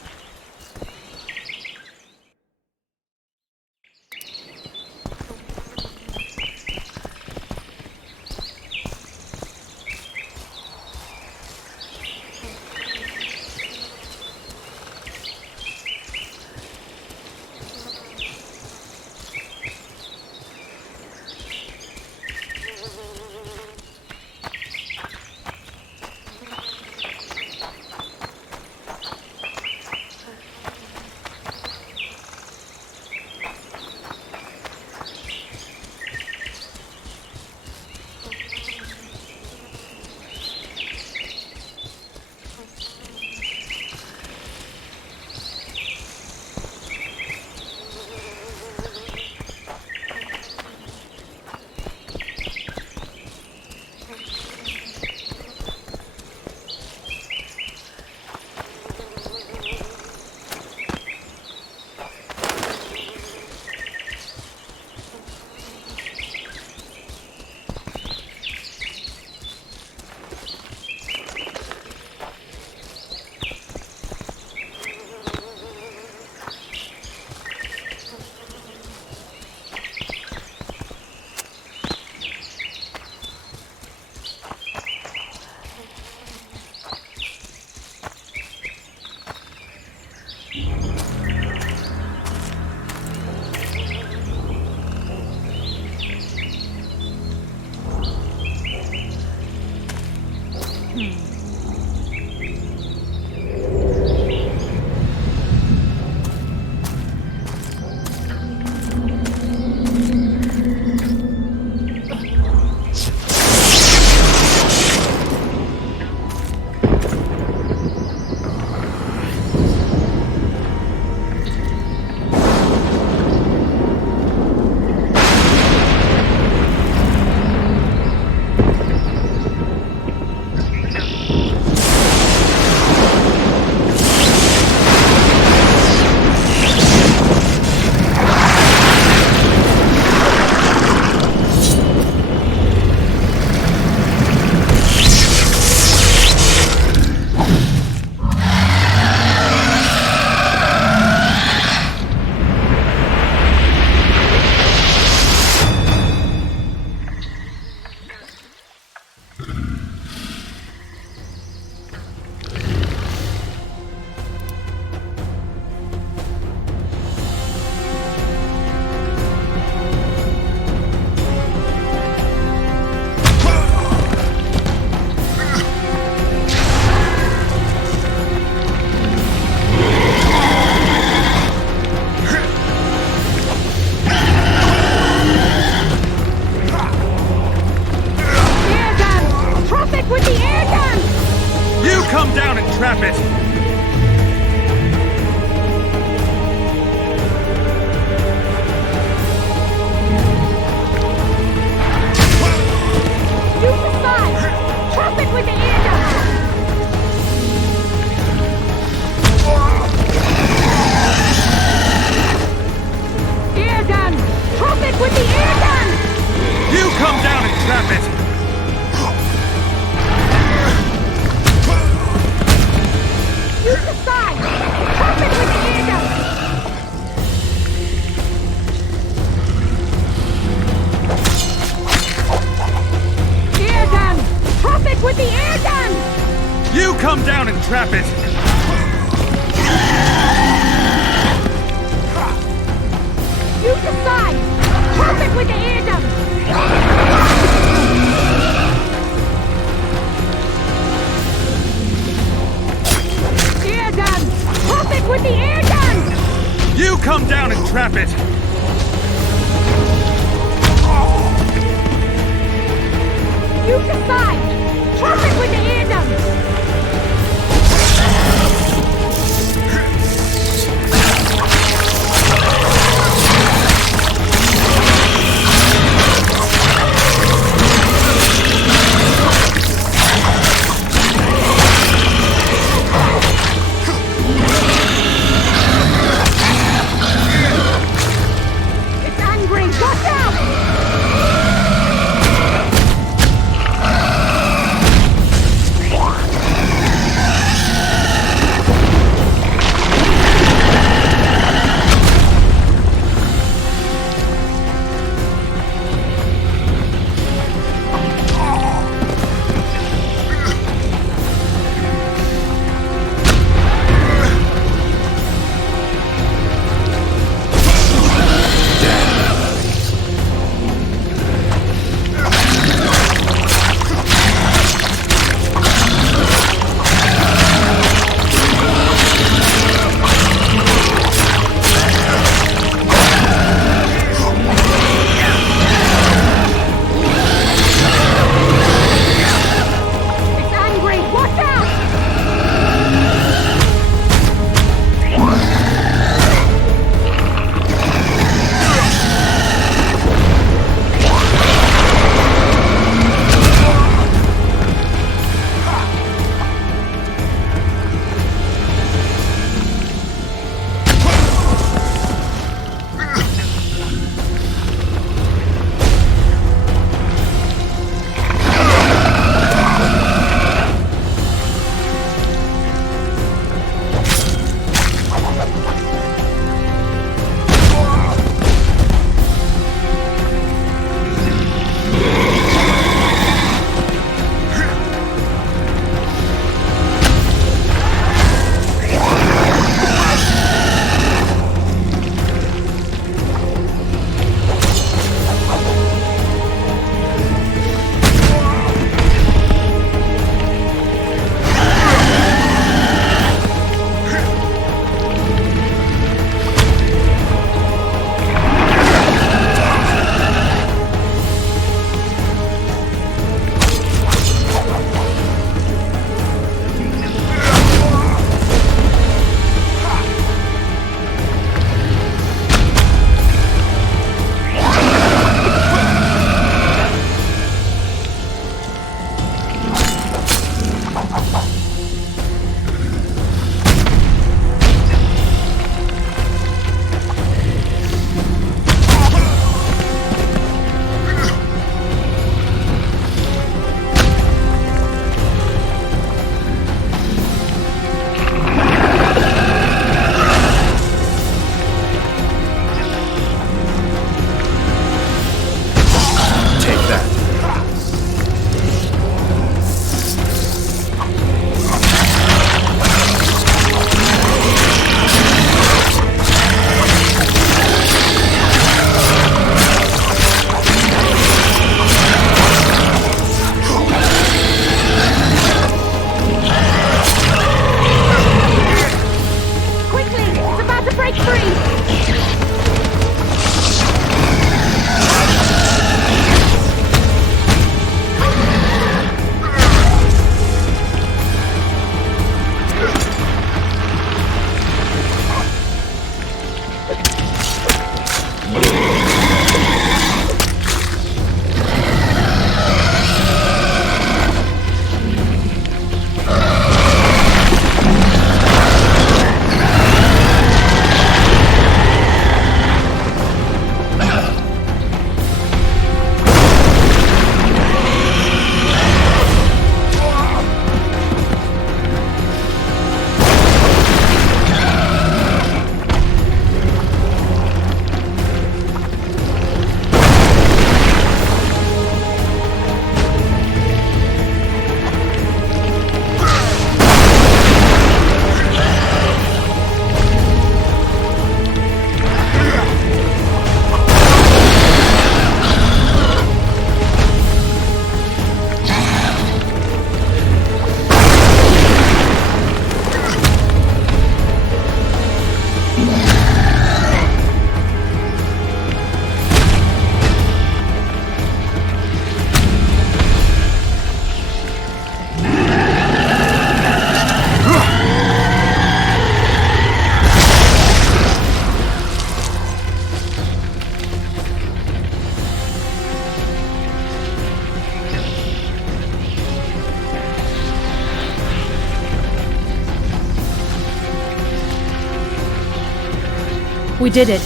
We did it.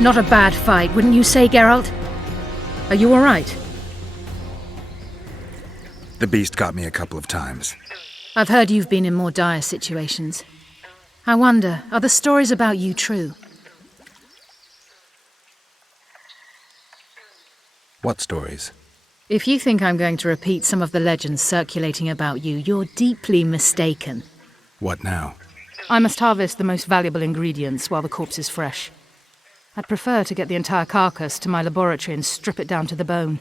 Not a bad fight, wouldn't you say, Geralt? Are you all right? The beast got me a couple of times. I've heard you've been in more dire situations. I wonder, are the stories about you true? What stories? If you think I'm going to repeat some of the legends circulating about you, you're deeply mistaken. What now? I must harvest the most valuable ingredients while the corpse is fresh. I'd prefer to get the entire carcass to my laboratory and strip it down to the bone,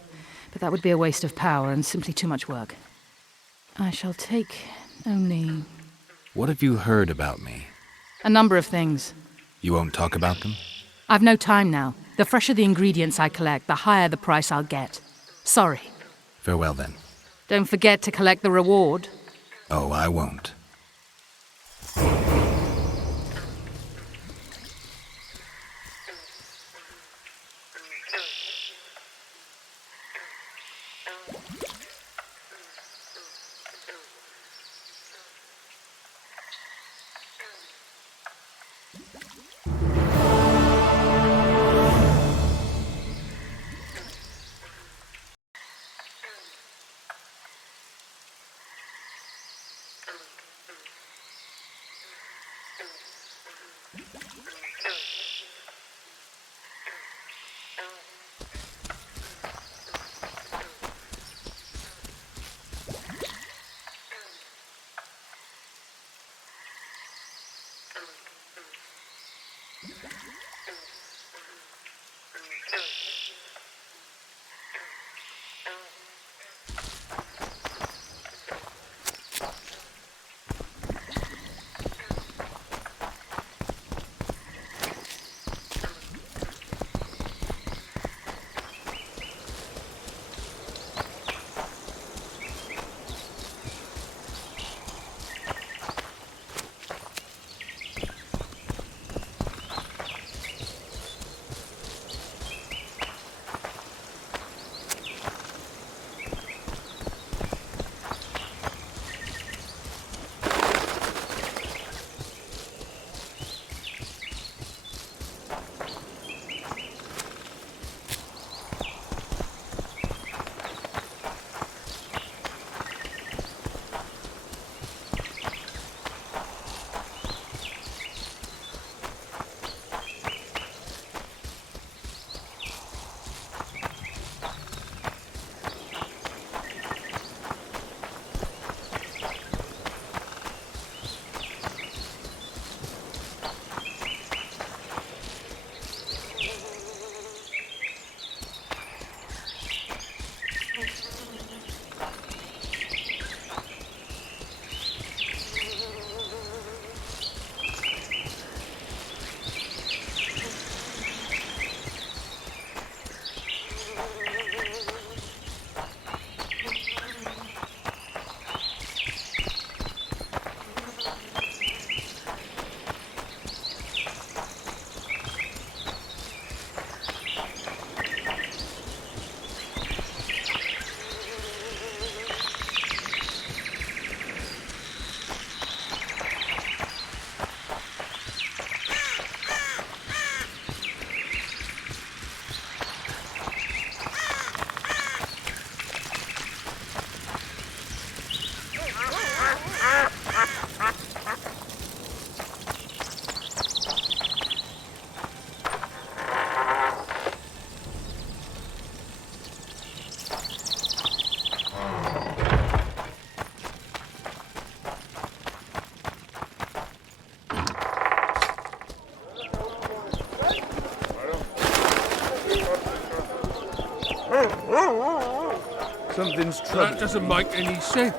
but that would be a waste of power and simply too much work. I shall take only What have you heard about me? a number of things. You won't talk about them? I've no time now. The fresher the ingredients I collect, the higher the price I'll get. Sorry. Farewell then. Don't forget to collect the reward. Oh, I won't. Something's trouble. That doesn't make any sense.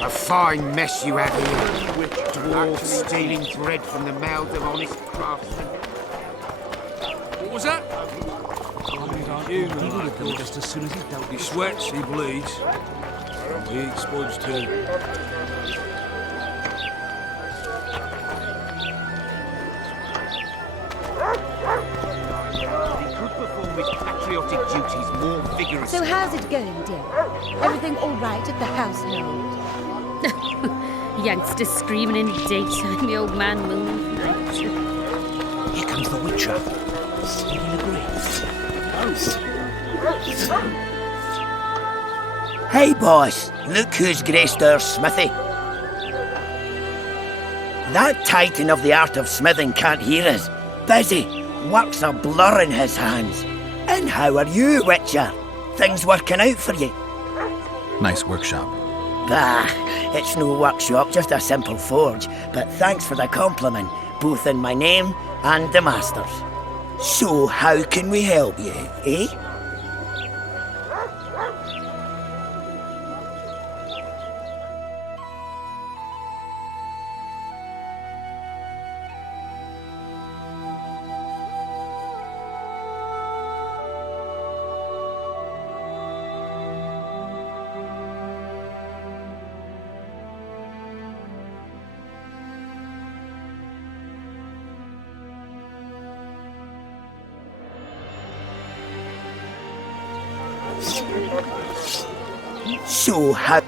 A fine mess you have here. Dwarves stealing bread from the mouths of honest craftsmen. What was that? He would have killed just as soon as he dealt. He sweats, he bleeds. He explodes too. Patriotic duties more vigorously. So how's it going, dear? Everything all right at the household? Youngsters screaming in the daytime, the old man moaning at night. Here comes future. Seal agrees. Hey, boss. Look who's graced our smithy. That titan of the art of smithing can't hear us. Busy. Work's a blur in his hands. And how are you, Witcher? Things working out for you? Nice workshop. Bah, it's no workshop, just a simple forge. But thanks for the compliment, both in my name and the master's. So how can we help you, eh? So how...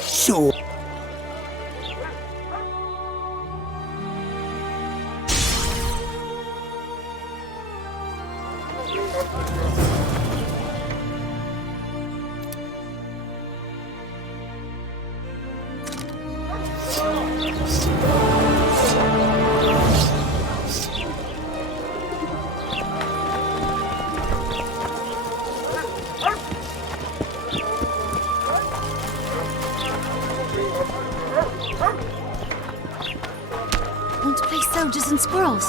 So... Want to play soldiers and squirrels?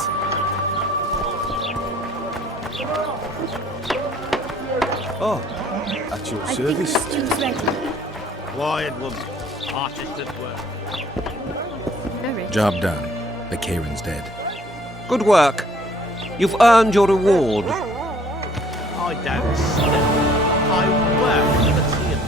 Oh, at your service. I think the stew's ready. Quiet, woman. Artist at work. Very. Job done. The Kairin's dead. Good work. You've earned your reward. I don't see it. I work for the theatre.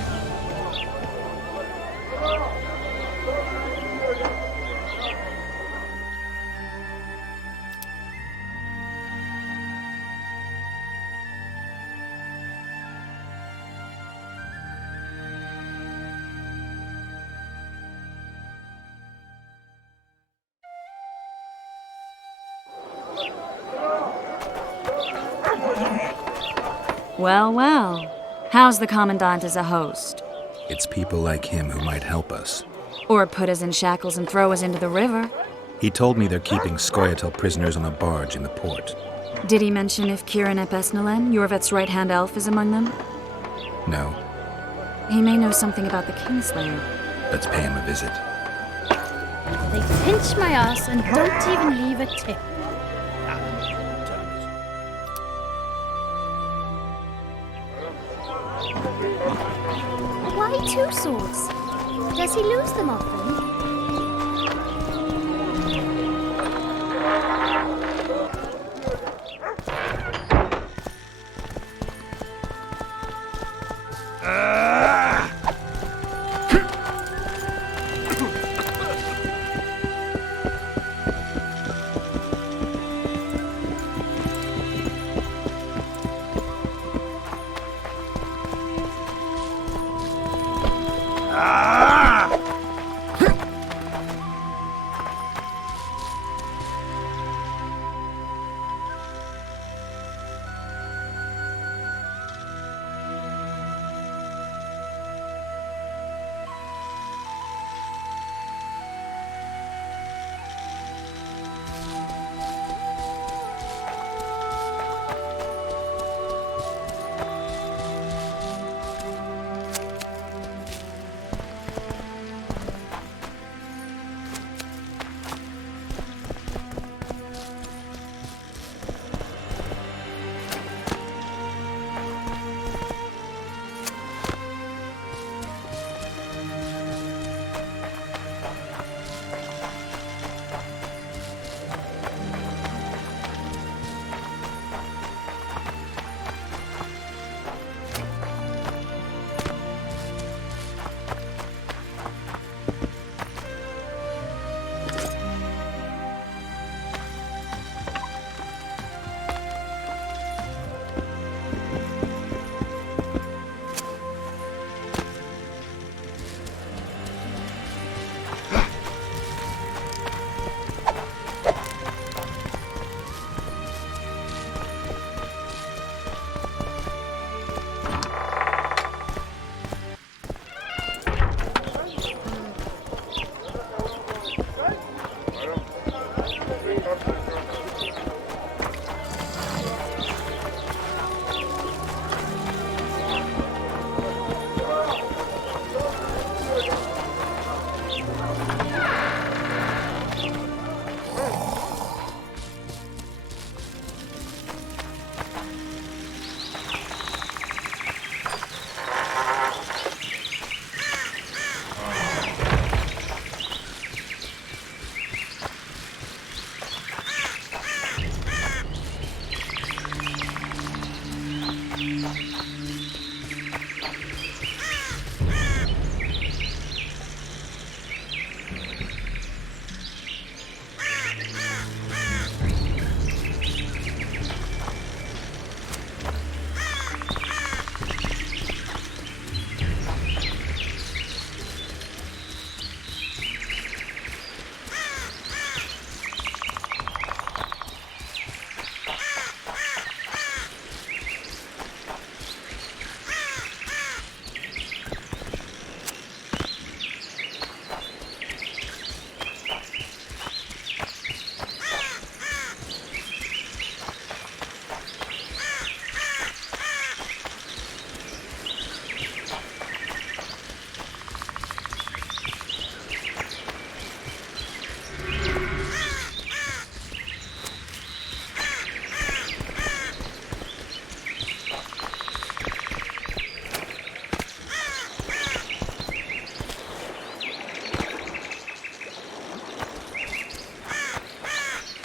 Well, well. How's the Commandant as a host? It's people like him who might help us. Or put us in shackles and throw us into the river. He told me they're keeping Scoia'tael prisoners on a barge in the port. Did he mention if Kieran ep Esnalen, Yorvet's right-hand elf, is among them? No. He may know something about the Kingslayer. Let's pay him a visit. They pinch my ass and don't even leave a tip. Why two swords? Does he lose them often?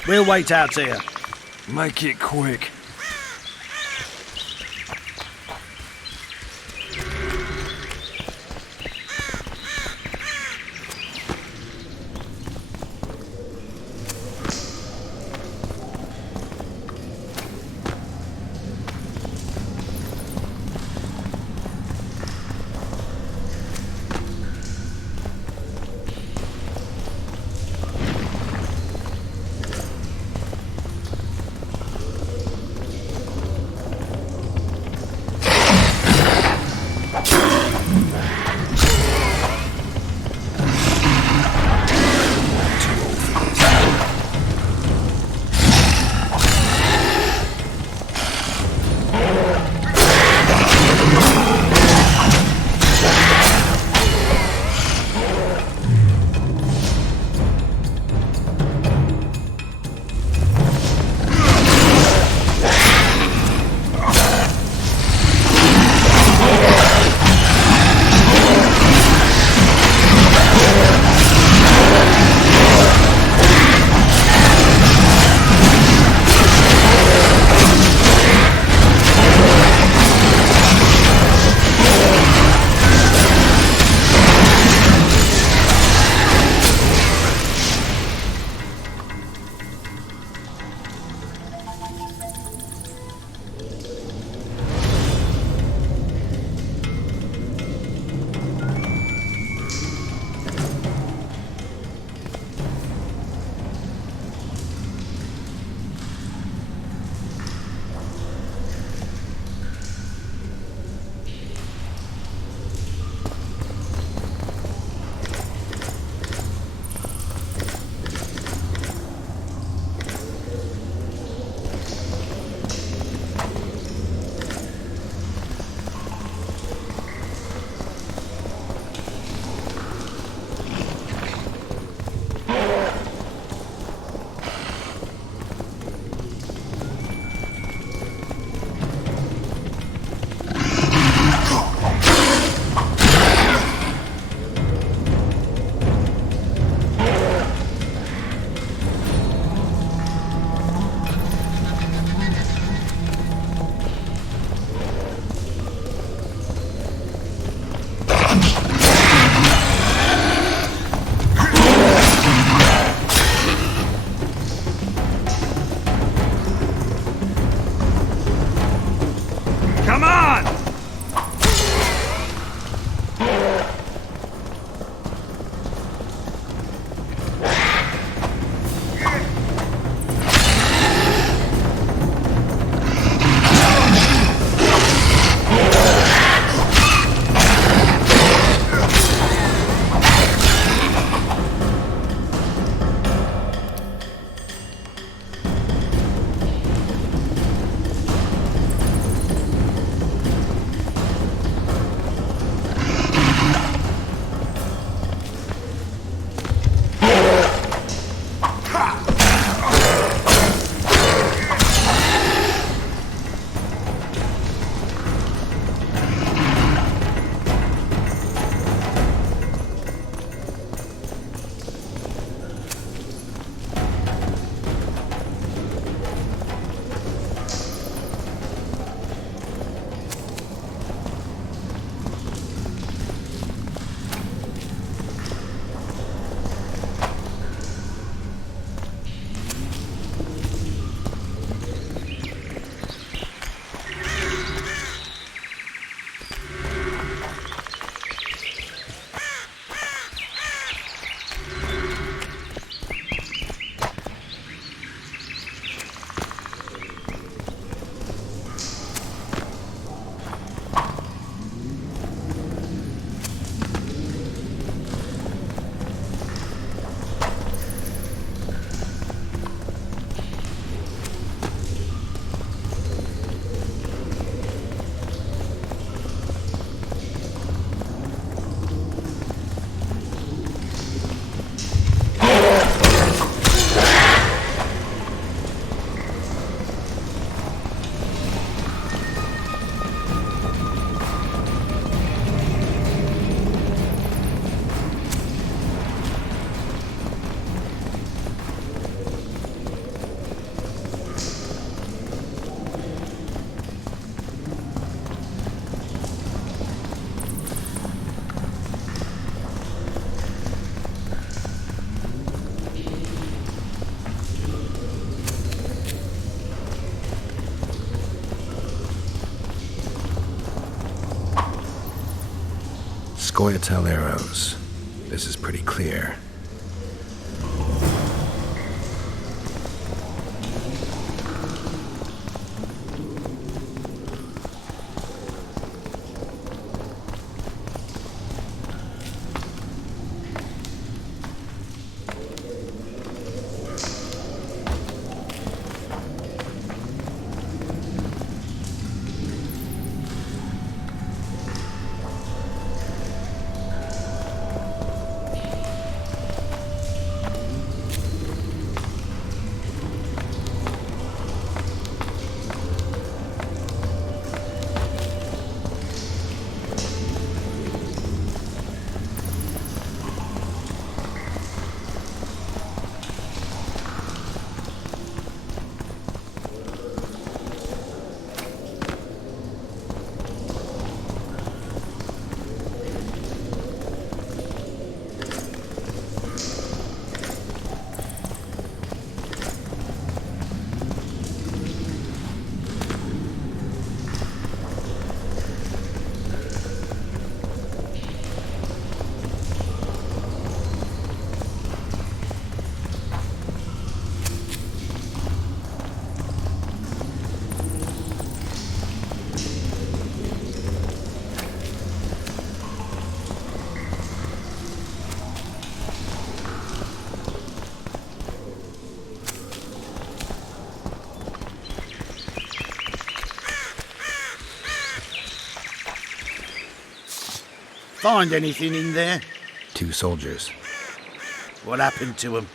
We'll wait out here. Make it quick. Scoia'tael arrows. This is pretty clear. Find anything in there? 2 soldiers. What happened to them?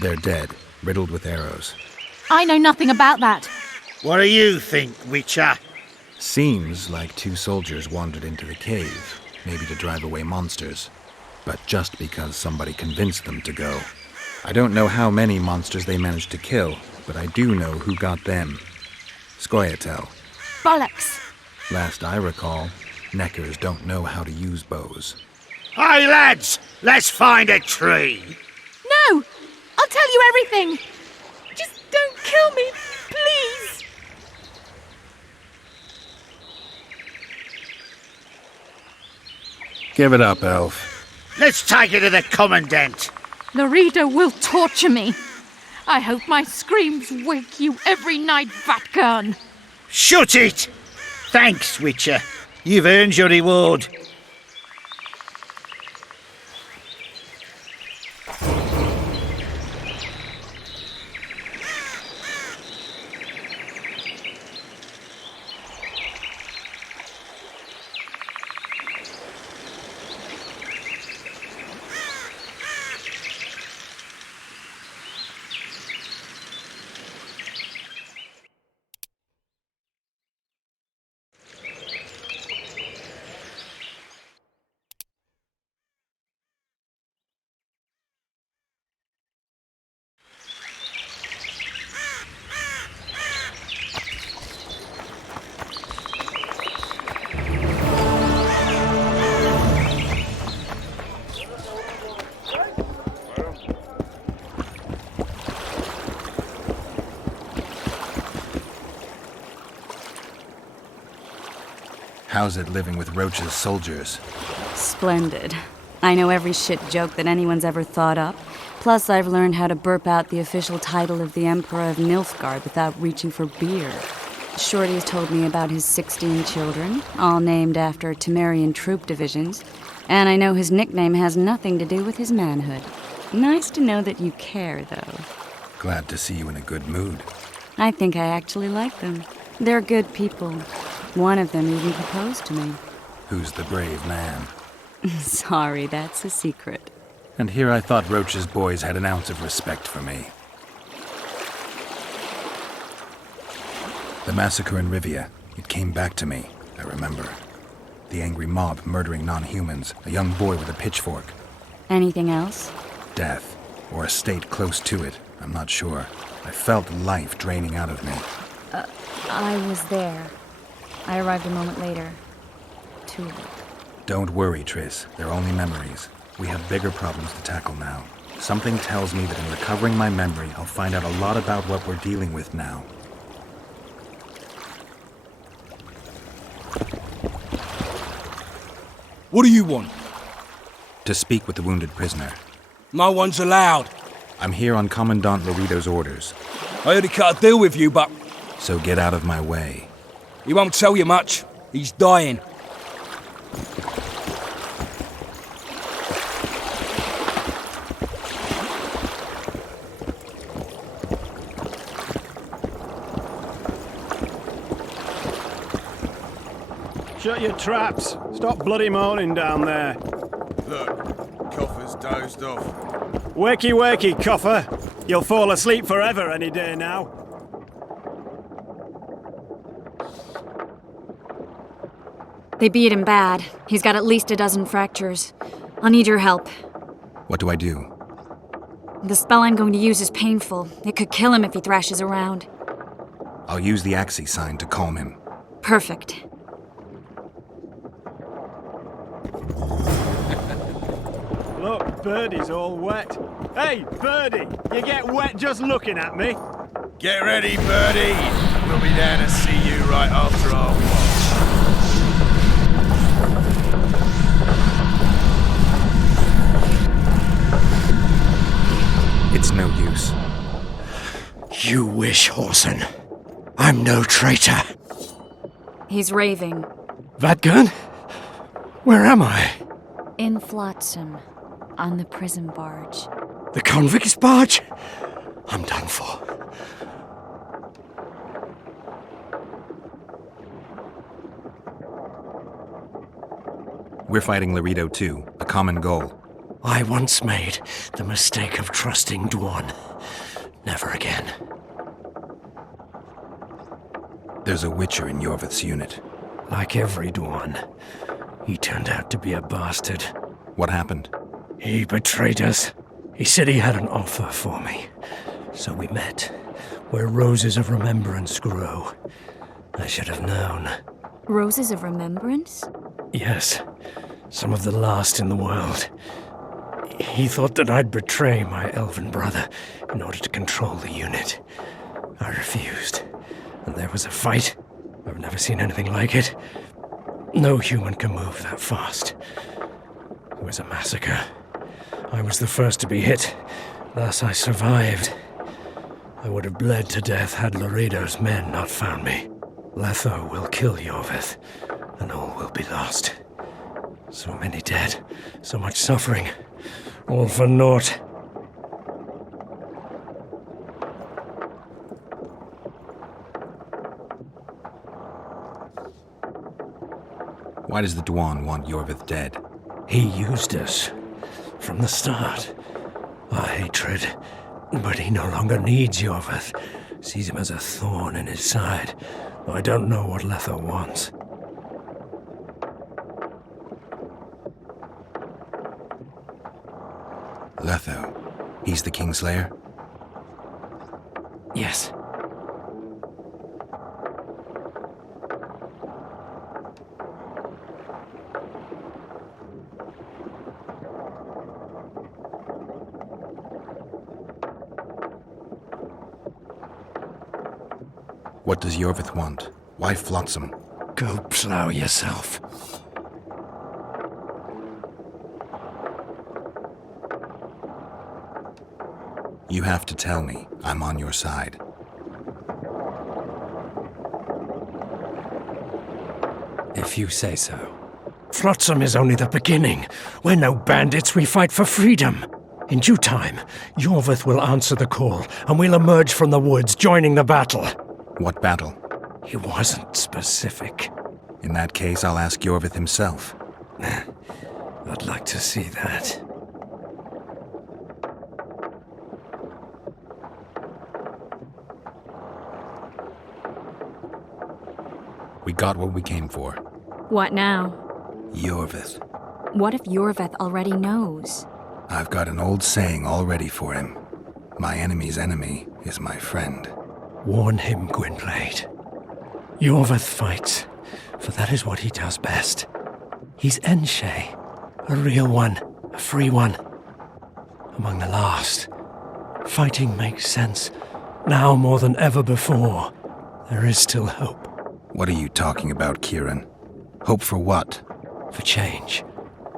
They're dead, riddled with arrows. I know nothing about that. What do you think, Witcher? Seems like 2 soldiers wandered into the cave, maybe to drive away monsters. But just because somebody convinced them to go. I don't know how many monsters they managed to kill, but I do know who got them. Scoia'tael. Bollocks. Last I recall, neckers don't know how to use bows. Hey, lads! Let's find a tree! No! I'll tell you everything! Just don't kill me, please! Give it up, elf. Let's take it to the Commandant. Laredo will torture me. I hope my screams wake you every night, Vatgarn. Shut it! Thanks, Witcher. You've earned your reward. How's it living with Roach's soldiers? Splendid. I know every shit joke that anyone's ever thought up. Plus, I've learned how to burp out the official title of the Emperor of Nilfgaard without reaching for beer. Shorty's told me about his 16 children, all named after Temerian troop divisions, and I know his nickname has nothing to do with his manhood. Nice to know that you care, though. Glad to see you in a good mood. I think I actually like them. They're good people. One of them even proposed to me. Who's the brave man? Sorry, that's a secret. And here I thought Roach's boys had an ounce of respect for me. The massacre in Rivia, it came back to me, I remember. The angry mob murdering non-humans, a young boy with a pitchfork. Anything else? Death, or a state close to it, I'm not sure. I felt life draining out of me. I was there. I arrived a moment later. Too late. Don't worry, Triss. They're only memories. We have bigger problems to tackle now. Something tells me that in recovering my memory, I'll find out a lot about what we're dealing with now. What do you want? To speak with the wounded prisoner. No one's allowed. I'm here on Commandant Laredo's orders. I already cut a deal with you, but... So get out of my way. He won't tell you much. He's dying. Shut your traps. Stop bloody moaning down there. Look, Coffer's dozed off. Wakey, wakey, Coffer. You'll fall asleep forever any day now. They beat him bad. He's got at least a dozen fractures. I'll need your help. What do I do? The spell I'm going to use is painful. It could kill him if he thrashes around. I'll use the Axie sign to calm him. Perfect. Look, Birdie's all wet. Hey, Birdie, you get wet just looking at me. Get ready, Birdie. We'll be there to see you right after our watch. It's no use. You wish, Horson. I'm no traitor. He's raving. Vadgun? Where am I? In Flotsam, on the prison barge. The convict's barge? I'm done for. We're fighting Laredo too, a common goal. I once made the mistake of trusting Dwan. Never again. There's a Witcher in Yorvith's unit. Like every Dwan, he turned out to be a bastard. What happened? He betrayed us. He said he had an offer for me. So we met, where roses of remembrance grow. I should have known. Roses of remembrance? Yes, some of the last in the world. He thought that I'd betray my elven brother in order to control the unit. I refused, and there was a fight. I've never seen anything like it. No human can move that fast. It was a massacre. I was the first to be hit, thus I survived. I would have bled to death had Laredo's men not found me. Letho will kill Yorvith, and all will be lost. So many dead, so much suffering, all for naught. Why does the Dwan want Yorvith dead? He used us from the start. Our hatred. But he no longer needs Yorvith. Sees him as a thorn in his side. Though I don't know what Letho wants. Letho. He's the Kingslayer? Yes. What does Yorvith want? Why Flotsam? Go plough yourself. You have to tell me. I'm on your side. If you say so. Flotsam is only the beginning. We're no bandits, we fight for freedom. In due time, Yorvith will answer the call, and we'll emerge from the woods, joining the battle. What battle? He wasn't specific. In that case, I'll ask Yorvith himself. I'd like to see that. We got what we came for. What now? Yorvith. What if Yorvith already knows? I've got an old saying all ready for him. My enemy's enemy is my friend. Warn him, Gwynblade. Yorvith fights, for that is what he does best. He's Enshe, a real one, a free one. Among the last. Fighting makes sense. Now more than ever before. There is still hope. What are you talking about, Kieran? Hope for what? For change.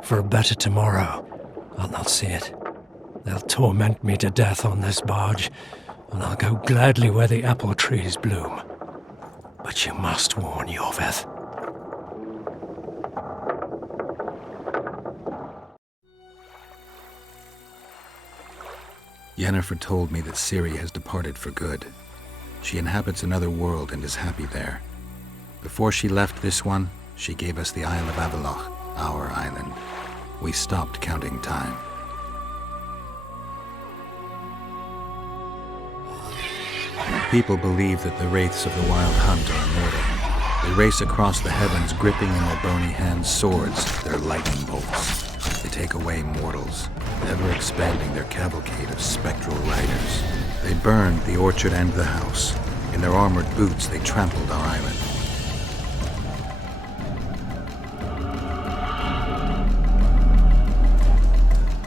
For a better tomorrow. I'll not see it. They'll torment me to death on this barge, and I'll go gladly where the apple trees bloom. But you must warn Yorvith. Yennefer told me that Ciri has departed for good. She inhabits another world and is happy there. Before she left this one, she gave us the Isle of Avalok, our island. We stopped counting time. People believe that the wraiths of the Wild Hunt are immortal. They race across the heavens, gripping in their bony hands swords, their lightning bolts. They take away mortals, ever expanding their cavalcade of spectral riders. They burned the orchard and the house. In their armored boots, they trampled our island.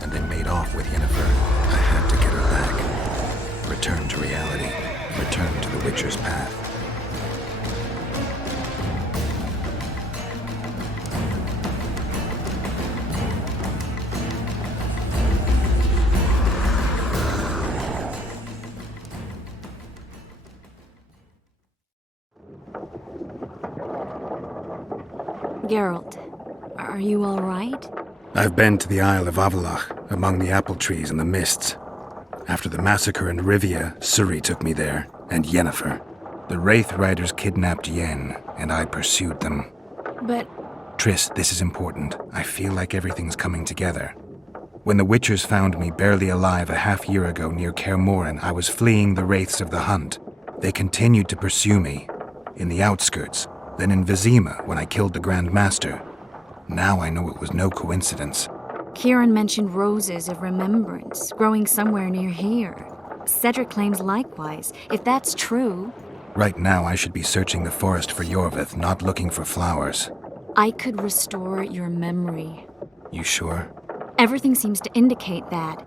And they made off with Yennefer. I had to get her back. Return to reality. Return to the Witcher's path. Geralt, are you all right? I've been to the Isle of Avalok, among the apple trees and the mists. After the massacre in Rivia, Ciri took me there, and Yennefer. The Wraith Riders kidnapped Yen, and I pursued them. But... Triss, this is important. I feel like everything's coming together. When the Witchers found me barely alive a half-year ago near Kaer Morhen, I was fleeing the Wraiths of the Hunt. They continued to pursue me, in the outskirts, then in Vizima when I killed the Grand Master. Now I know it was no coincidence. Kieran mentioned roses of remembrance growing somewhere near here. Cedric claims likewise. If that's true... Right now I should be searching the forest for Yorvith, not looking for flowers. I could restore your memory. You sure? Everything seems to indicate that.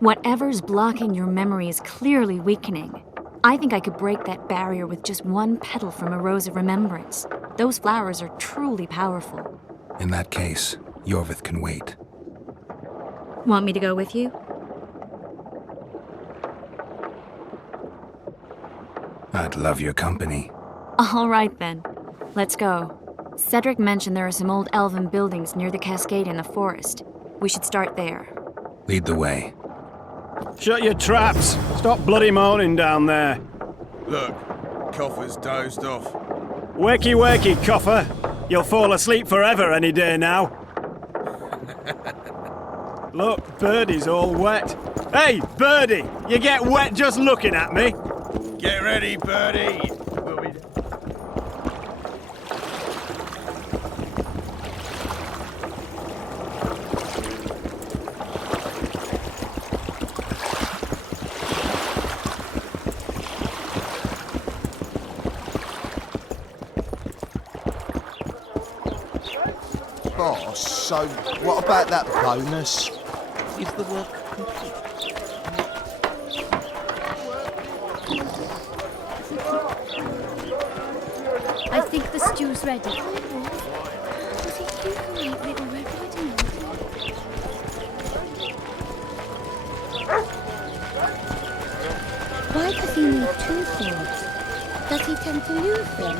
Whatever's blocking your memory is clearly weakening. I think I could break that barrier with just one petal from a rose of remembrance. Those flowers are truly powerful. In that case, Yorvith can wait. Want me to go with you? I'd love your company. All right, then. Let's go. Cedric mentioned there are some old elven buildings near the cascade in the forest. We should start there. Lead the way. Shut your traps! Stop bloody moaning down there. Look, Coffer's dozed off. Wakey, wakey, Coffer. You'll fall asleep forever any day now. Look, Birdie's all wet. Hey, Birdie! You get wet just looking at me. Get ready, Birdie. Boss, so what about that bonus? Is the work complete? I think the stew's ready. Was it you who ate Little Red Riding Hood? Why does he need two swords? Does he tend to lose them?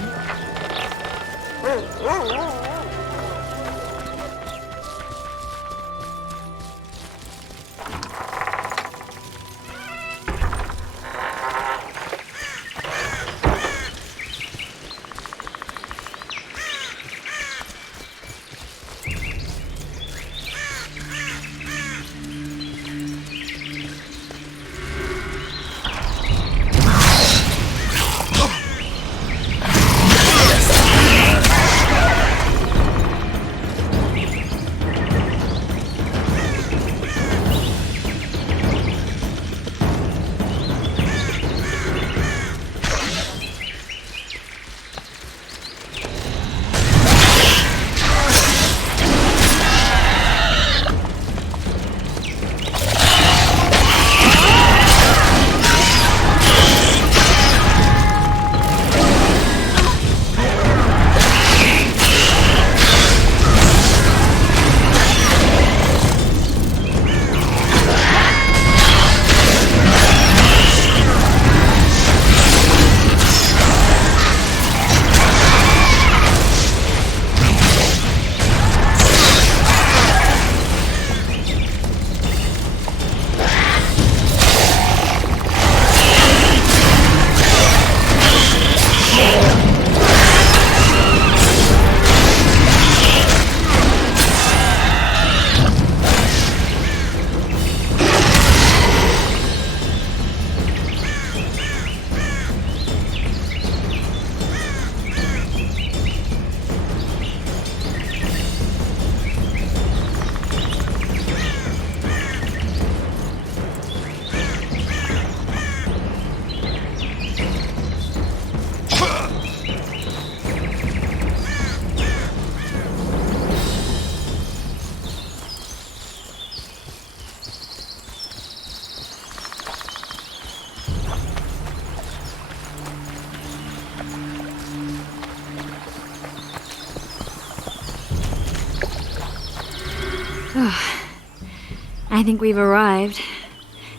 I think we've arrived.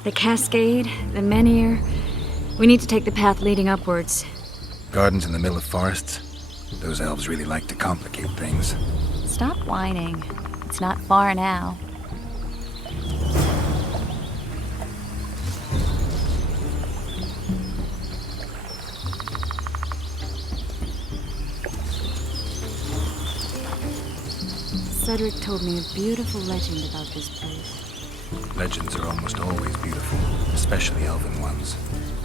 The cascade, the menhir. We need to take the path leading upwards. Gardens in the middle of forests? Those elves really like to complicate things. Stop whining. It's not far now. Cedric told me a beautiful legend about this place. Legends are almost always beautiful, especially elven ones.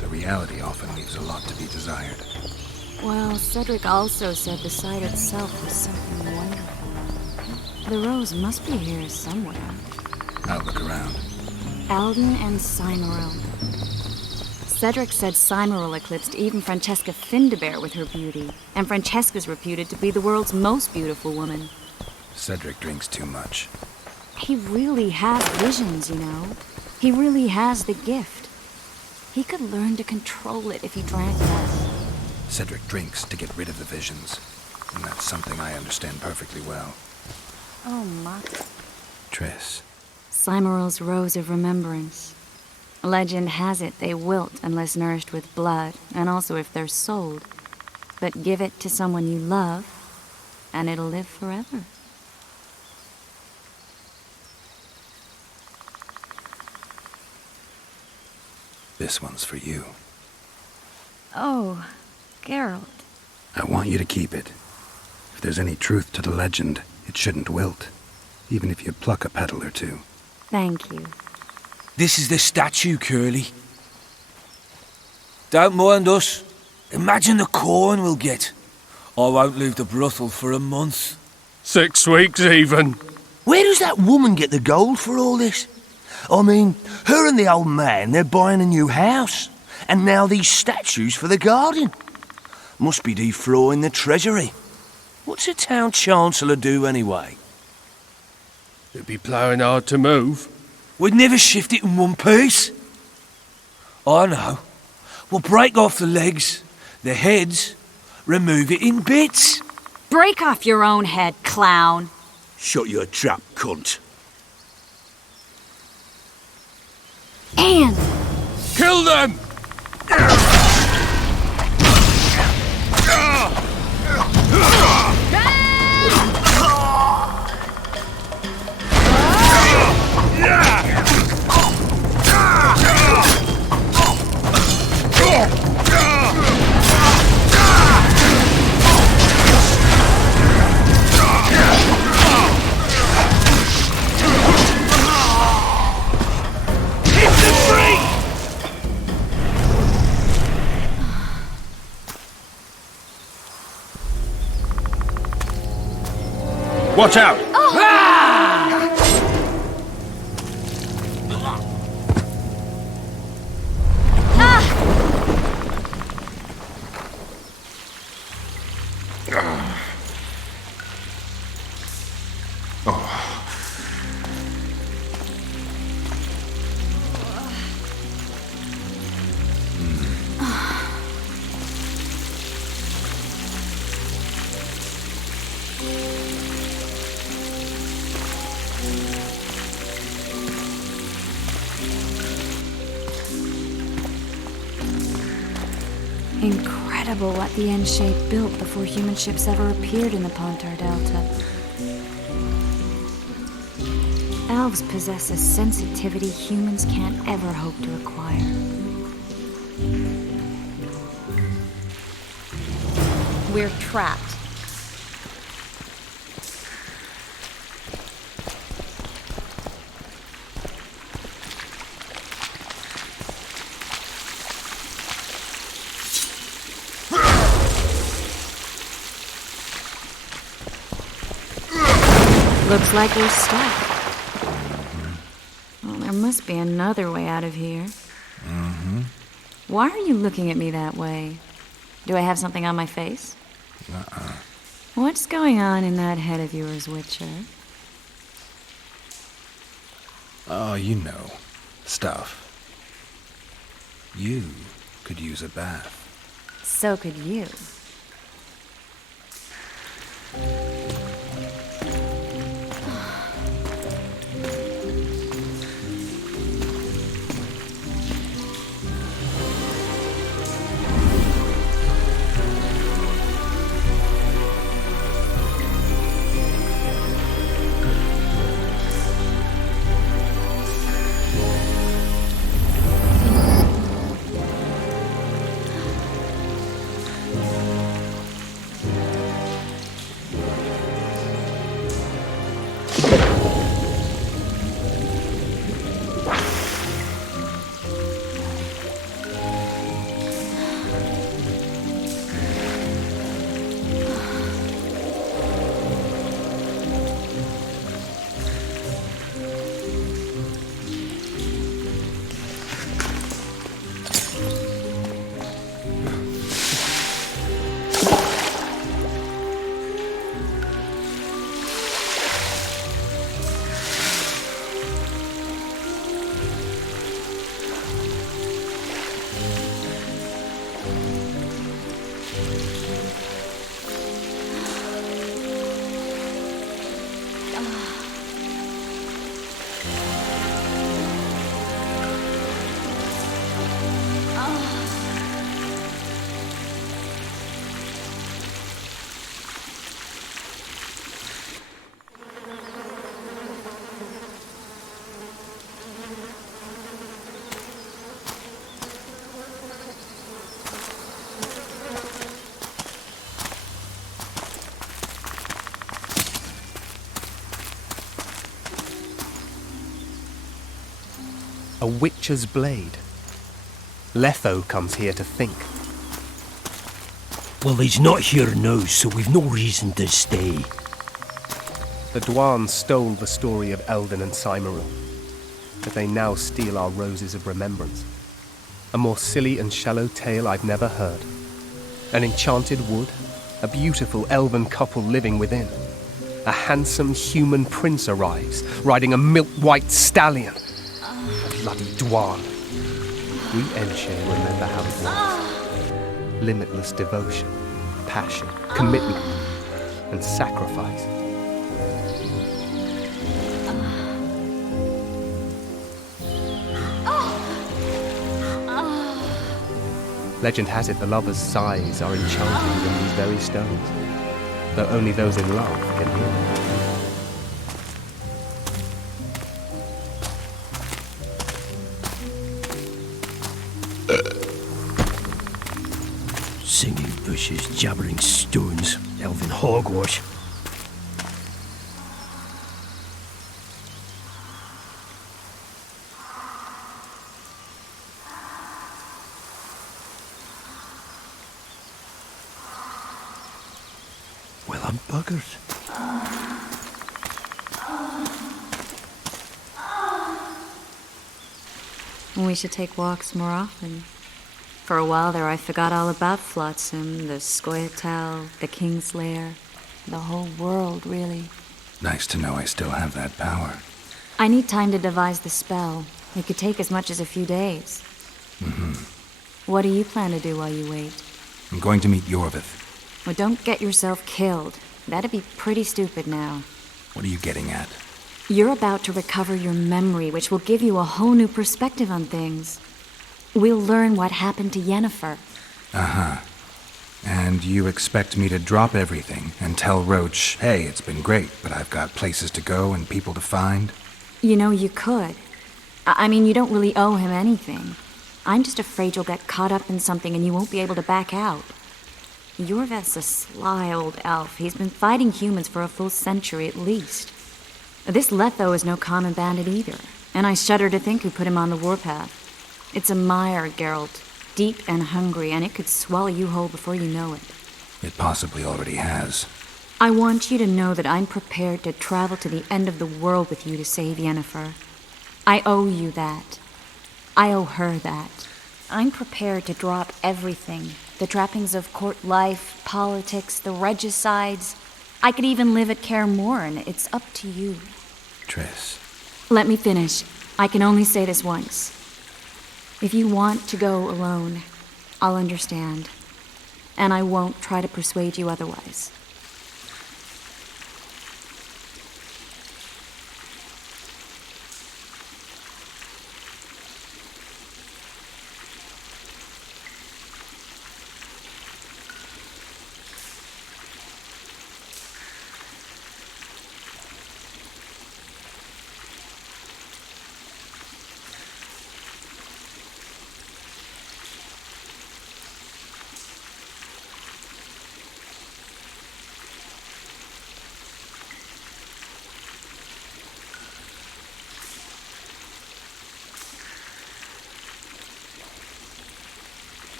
The reality often leaves a lot to be desired. Well, Cedric also said the site itself was something wonderful. The rose must be here somewhere. I'll look around. Alden and Cymoril. Cedric said Cymoril eclipsed even Francesca Findabair with her beauty, and Francesca's reputed to be the world's most beautiful woman. Cedric drinks too much. He really has visions, you know. He really has the gift. He could learn to control it if he drank less. Cedric drinks to get rid of the visions, and that's something I understand perfectly well. Oh, my. Triss. Cymoril's Rose of Remembrance. Legend has it they wilt unless nourished with blood, and also if they're sold. But give it to someone you love, and it'll live forever. This one's for you. Oh, Geralt. I want you to keep it. If there's any truth to the legend, it shouldn't wilt, even if you pluck a petal or two. Thank you. This is the statue, Curly. Don't mind us. Imagine the corn we'll get. I won't leave the brothel for a month. 6 weeks even. Where does that woman get the gold for all this? I mean, her and the old man, they're buying a new house. And now these statues for the garden. Must be defraying the treasury. What's a town chancellor do anyway? It'd be ploughing hard to move. We'd never shift it in one piece. I know. We'll break off the legs, the heads, remove it in bits. Break off your own head, clown. Shut your trap, cunt. And kill them! Watch out! Incredible what the N-shape built before human ships ever appeared in the Pontar Delta. Elves possess a sensitivity humans can't ever hope to acquire. We're trapped. Looks like we're stuck. Well, there must be another way out of here. Mm-hmm. Why are you looking at me that way? Do I have something on my face? Uh-uh. What's going on in that head of yours, Witcher? Oh, you know. Stuff. You could use a bath. So could you. A witcher's blade. Letho comes here to think. Well, he's not here now, so we've no reason to stay. The Dwaan stole the story of Eldon and Cymoril, but they now steal our roses of remembrance. A more silly and shallow tale I've never heard. An enchanted wood, a beautiful elven couple living within. A handsome human prince arrives, riding a milk-white stallion. Bloody Dwaan. We Enshe remember how it was. Limitless devotion, passion, commitment, and sacrifice. Legend has it the lovers' sighs are enchanted within these very stones, though only those in love can hear them. Singing bushes, jabbering stones, elven hogwash. Well, I'm buggered. We should take walks more often. For a while there, I forgot all about Flotsam, the Scoia'tael, the Kingslayer, the whole world, really. Nice to know I still have that power. I need time to devise the spell. It could take as much as a few days. What do you plan to do while you wait? I'm going to meet Yorvith. Well, don't get yourself killed. That'd be pretty stupid now. What are you getting at? You're about to recover your memory, which will give you a whole new perspective on things. We'll learn what happened to Yennefer. Uh-huh. And you expect me to drop everything and tell Roach, hey, it's been great, but I've got places to go and people to find? You know, you could. I mean, you don't really owe him anything. I'm just afraid you'll get caught up in something and you won't be able to back out. Yorvith's a sly old elf. He's been fighting humans for a full century at least. This Letho is no common bandit either, and I shudder to think who put him on the warpath. It's a mire, Geralt, deep and hungry, and it could swallow you whole before you know it. It possibly already has. I want you to know that I'm prepared to travel to the end of the world with you to save Yennefer. I owe you that. I owe her that. I'm prepared to drop everything. The trappings of court life, politics, the regicides. I could even live at Kaer Morhen. It's up to you. Triss. Let me finish. I can only say this once. If you want to go alone, I'll understand. And I won't try to persuade you otherwise.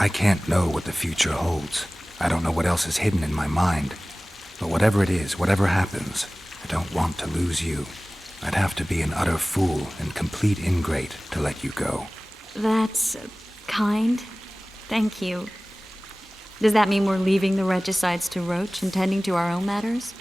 I can't know what the future holds. I don't know what else is hidden in my mind. But whatever it is, whatever happens, I don't want to lose you. I'd have to be an utter fool and complete ingrate to let you go. That's kind. Thank you. Does that mean we're leaving the regicides to Roach and tending to our own matters?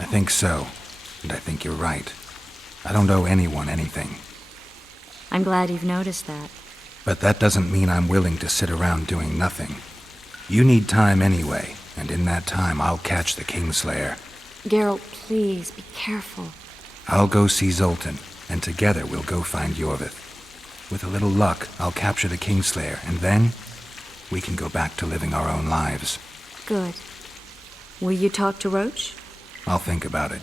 I think so, and I think you're right. I don't owe anyone anything. I'm glad you've noticed that. But that doesn't mean I'm willing to sit around doing nothing. You need time anyway, and in that time I'll catch the Kingslayer. Geralt, please, be careful. I'll go see Zoltan, and together we'll go find Yorvith. With a little luck, I'll capture the Kingslayer, and then we can go back to living our own lives. Good. Will you talk to Roach? I'll think about it.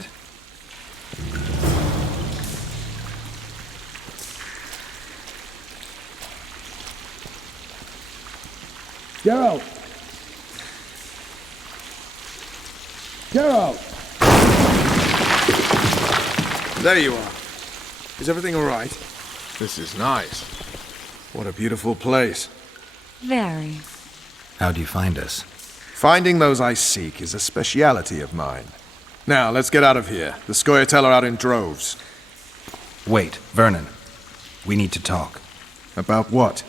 Geralt! Geralt! There you are. Is everything all right? This is nice. What a beautiful place. Very. How'd you find us? Finding those I seek is a speciality of mine. Now, let's get out of here. The Scoia'tael are out in droves. Wait, Vernon. We need to talk. About what?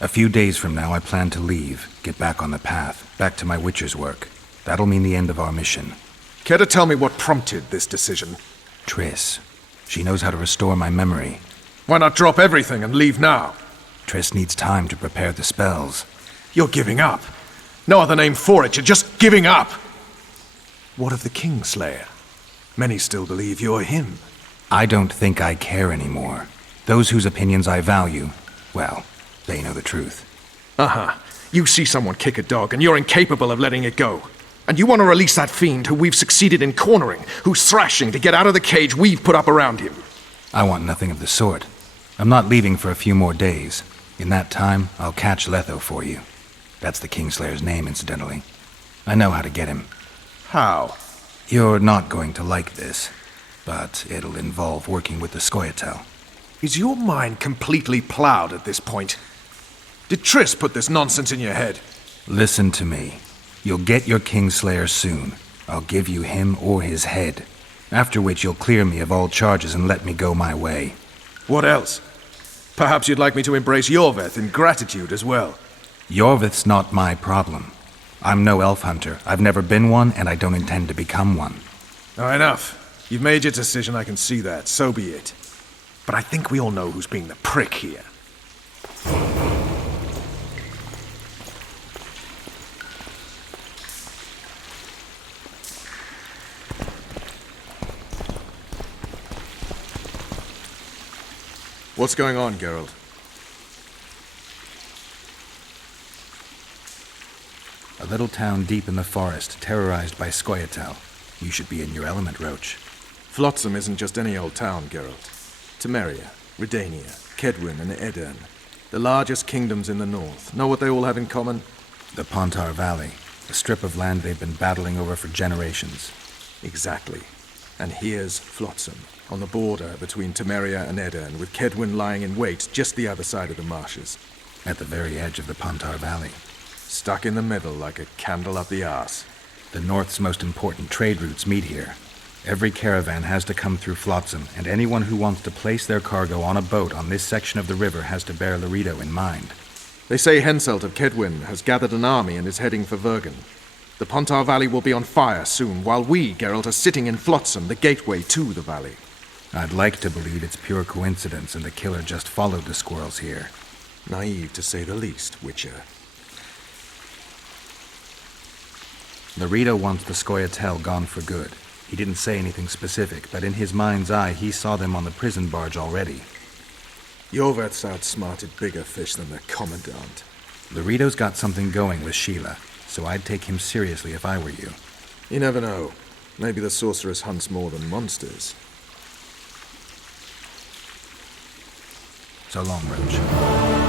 A few days from now, I plan to leave, get back on the path, back to my Witcher's work. That'll mean the end of our mission. Care to tell me what prompted this decision? Triss. She knows how to restore my memory. Why not drop everything and leave now? Triss needs time to prepare the spells. You're giving up. No other name for it, you're just giving up. What of the Kingslayer? Many still believe you're him. I don't think I care anymore. Those whose opinions I value, well, they know the truth. Uh-huh. You see someone kick a dog and you're incapable of letting it go. And you want to release that fiend who we've succeeded in cornering, who's thrashing to get out of the cage we've put up around him. I want nothing of the sort. I'm not leaving for a few more days. In that time, I'll catch Letho for you. That's the Kingslayer's name, incidentally. I know how to get him. How? You're not going to like this, but it'll involve working with the Scoia'tael. Is your mind completely plowed at this point? Did Triss put this nonsense in your head? Listen to me. You'll get your Kingslayer soon. I'll give you him or his head. After which you'll clear me of all charges and let me go my way. What else? Perhaps you'd like me to embrace Yorveth in gratitude as well. Yorveth's not my problem. I'm no elf hunter. I've never been one, and I don't intend to become one. Enough. You've made your decision, I can see that. So be it. But I think we all know who's being the prick here. What's going on, Geralt? A little town deep in the forest, terrorized by Scoia'tael. You should be in your element, Roach. Flotsam isn't just any old town, Geralt. Temeria, Redania, Kedwin, and Edirn. The largest kingdoms in the north. Know what they all have in common? The Pontar Valley, a strip of land they've been battling over for generations. Exactly. And here's Flotsam, on the border between Temeria and Edirn, with Kedwin lying in wait just the other side of the marshes. At the very edge of the Pontar Valley. Stuck in the middle like a candle up the arse. The North's most important trade routes meet here. Every caravan has to come through Flotsam, and anyone who wants to place their cargo on a boat on this section of the river has to bear Laredo in mind. They say Henselt of Kedwin has gathered an army and is heading for Vergen. The Pontar Valley will be on fire soon, while we, Geralt, are sitting in Flotsam, the gateway to the valley. I'd like to believe it's pure coincidence and the killer just followed the squirrels here. Naive, to say the least, Witcher. Laredo wants the Scoia'tael gone for good. He didn't say anything specific, but in his mind's eye, he saw them on the prison barge already. Yorveth's outsmarted bigger fish than the Commandant. Laredo's got something going with Sheila, so I'd take him seriously if I were you. You never know. Maybe the sorceress hunts more than monsters. So long, Roach.